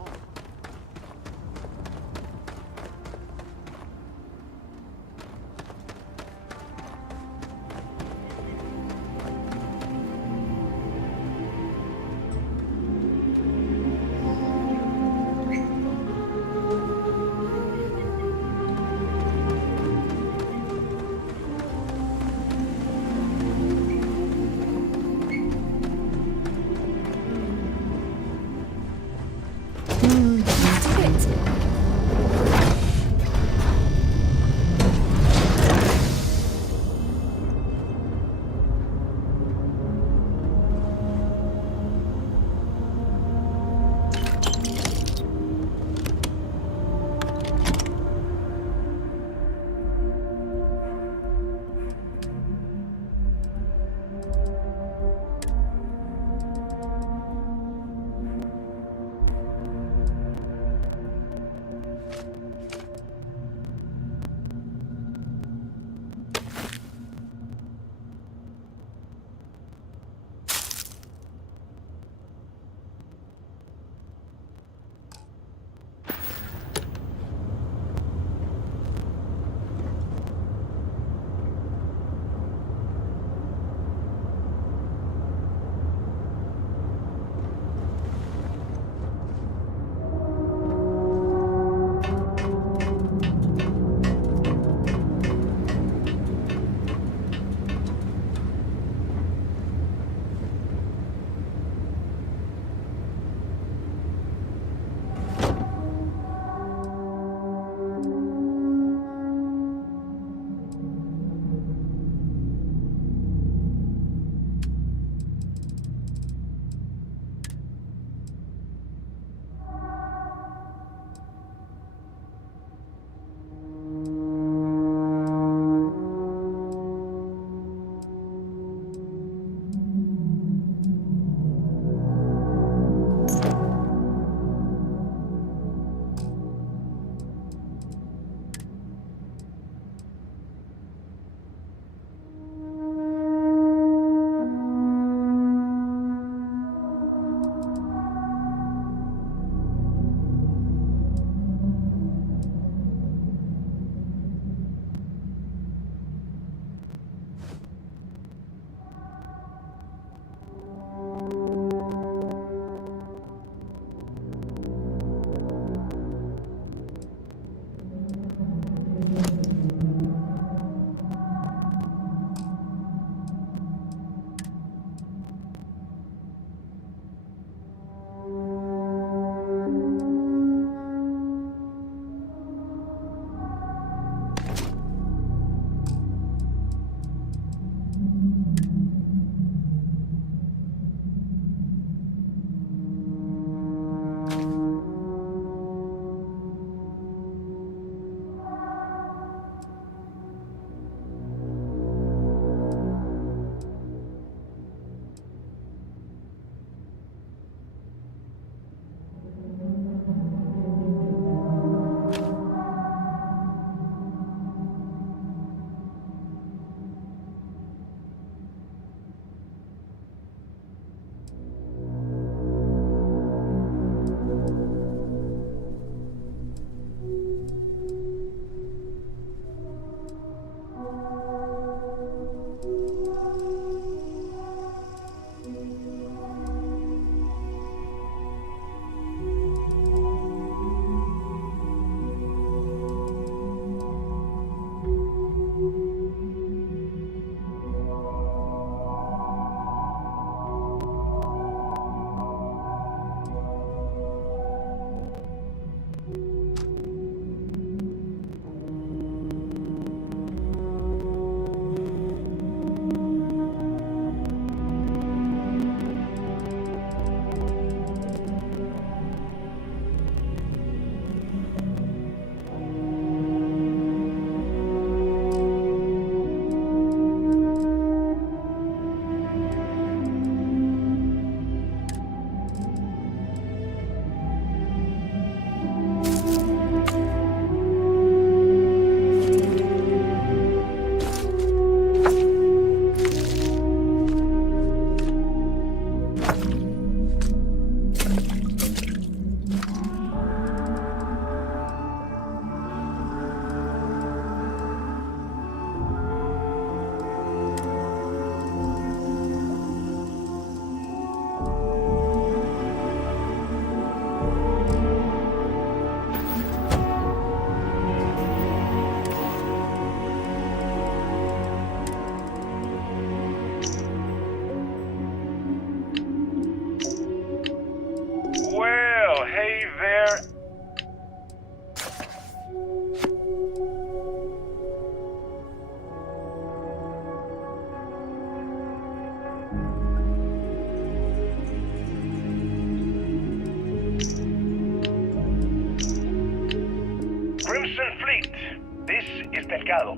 Right. This is Delgado.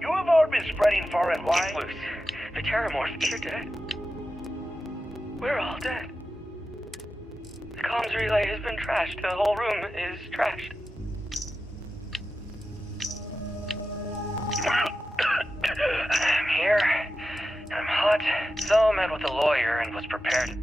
You have all been spreading far and wide. It's loose. The terramorphs are dead. We're all dead. The comms relay has been trashed. The whole room is trashed. I'm here. I'm hot. So I met with a lawyer and was prepared.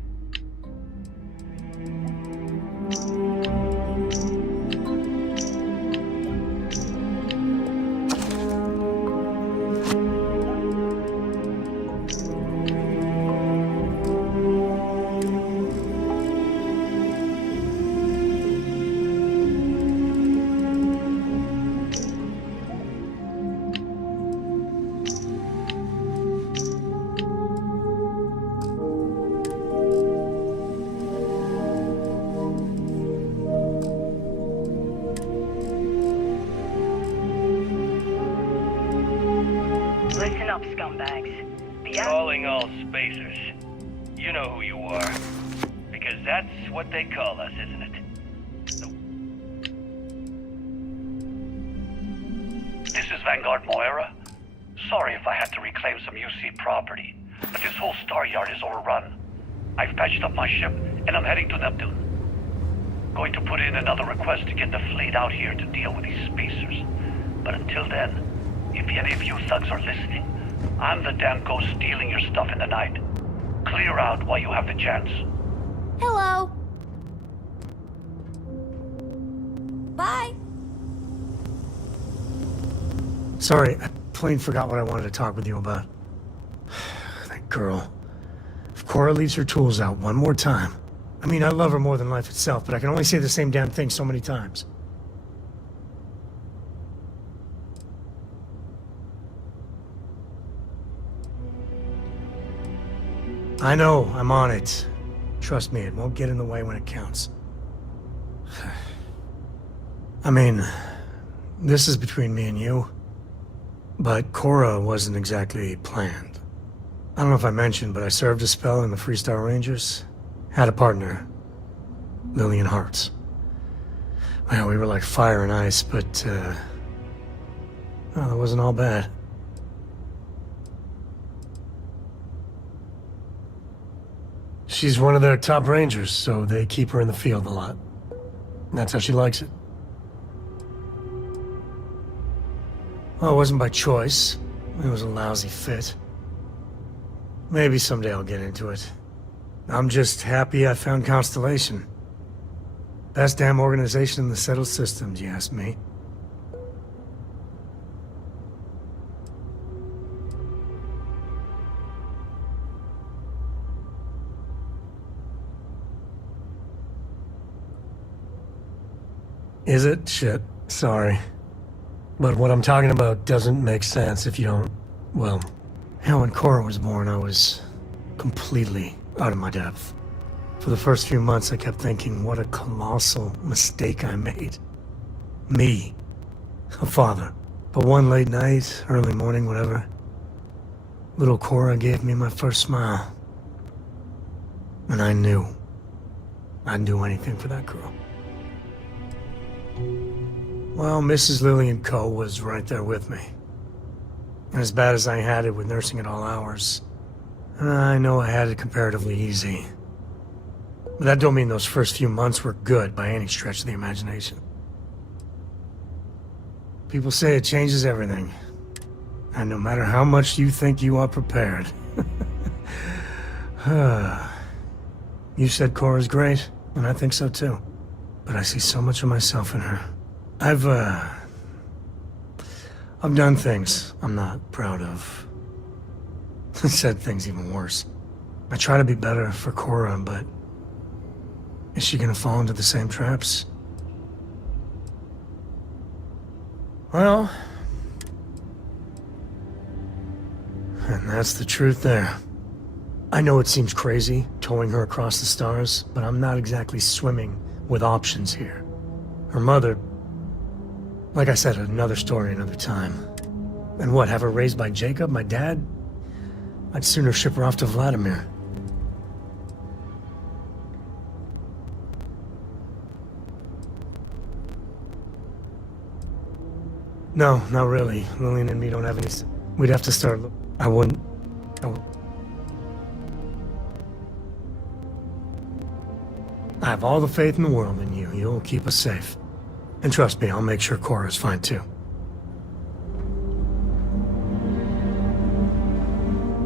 Listen up, scumbags. Calling all spacers. You know who you are. Because that's what they call us, isn't it? This is Vanguard Moira. Sorry if I had to reclaim some UC property, but this whole star yard is overrun. I've patched up my ship, and I'm heading to Neptune. Going to put in another request to get the fleet out here to deal with these spacers. But until then, if any of you thugs are listening, I'm the damn ghost stealing your stuff in the night. Clear out while you have the chance. Hello. Bye. Sorry, I plain forgot what I wanted to talk with you about. That girl. If Cora leaves her tools out one more time... I mean, I love her more than life itself, but I can only say the same damn thing so many times. I know, I'm on it. Trust me, it won't get in the way when it counts. I mean, this is between me and you, but Cora wasn't exactly planned. I don't know if I mentioned, but I served a spell in the Freestar Rangers. Had a partner, Lillian Hartz. Well, we were like fire and ice, but, well, it wasn't all bad. She's one of their top rangers, so they keep her in the field a lot. And that's how she likes it. Well, it wasn't by choice. It was a lousy fit. Maybe someday I'll get into it. I'm just happy I found Constellation. Best damn organization in the settled systems, you ask me. Is it? Shit. Sorry. But what I'm talking about doesn't make sense if you don't... Well, hell, when Cora was born, I was completely out of my depth. For the first few months, I kept thinking what a colossal mistake I made. Me. A father. But one late night, early morning, whatever, little Cora gave me my first smile. And I knew I'd do anything for that girl. Well, Mrs. Lillian Co. was right there with me. And as bad as I had it with nursing at all hours, I know I had it comparatively easy. But that don't mean those first few months were good by any stretch of the imagination. People say it changes everything. And no matter how much you think you are prepared. You said Cora's great, and I think so too. But I see so much of myself in her. I've done things I'm not proud of. Said things even worse. I try to be better for Cora, but is she gonna fall into the same traps? Well, and that's the truth there. I know it seems crazy, towing her across the stars, but I'm not exactly swimming with options here. Her mother, like I said, another story another time. And what, have her raised by Jacob, my dad? I'd sooner ship her off to Vladimir. No, not really. Lillian and me don't have any... We'd have to start... I wouldn't... I have all the faith in the world in you. You'll keep us safe. And trust me, I'll make sure Cora's fine too.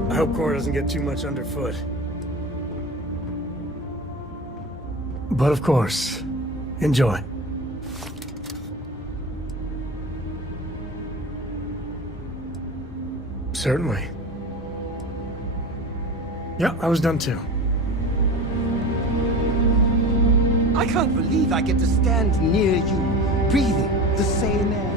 I hope Cora doesn't get too much underfoot. But of course, enjoy. Certainly. Yeah, I was done too. I can't believe I get to stand near you, breathing the same air.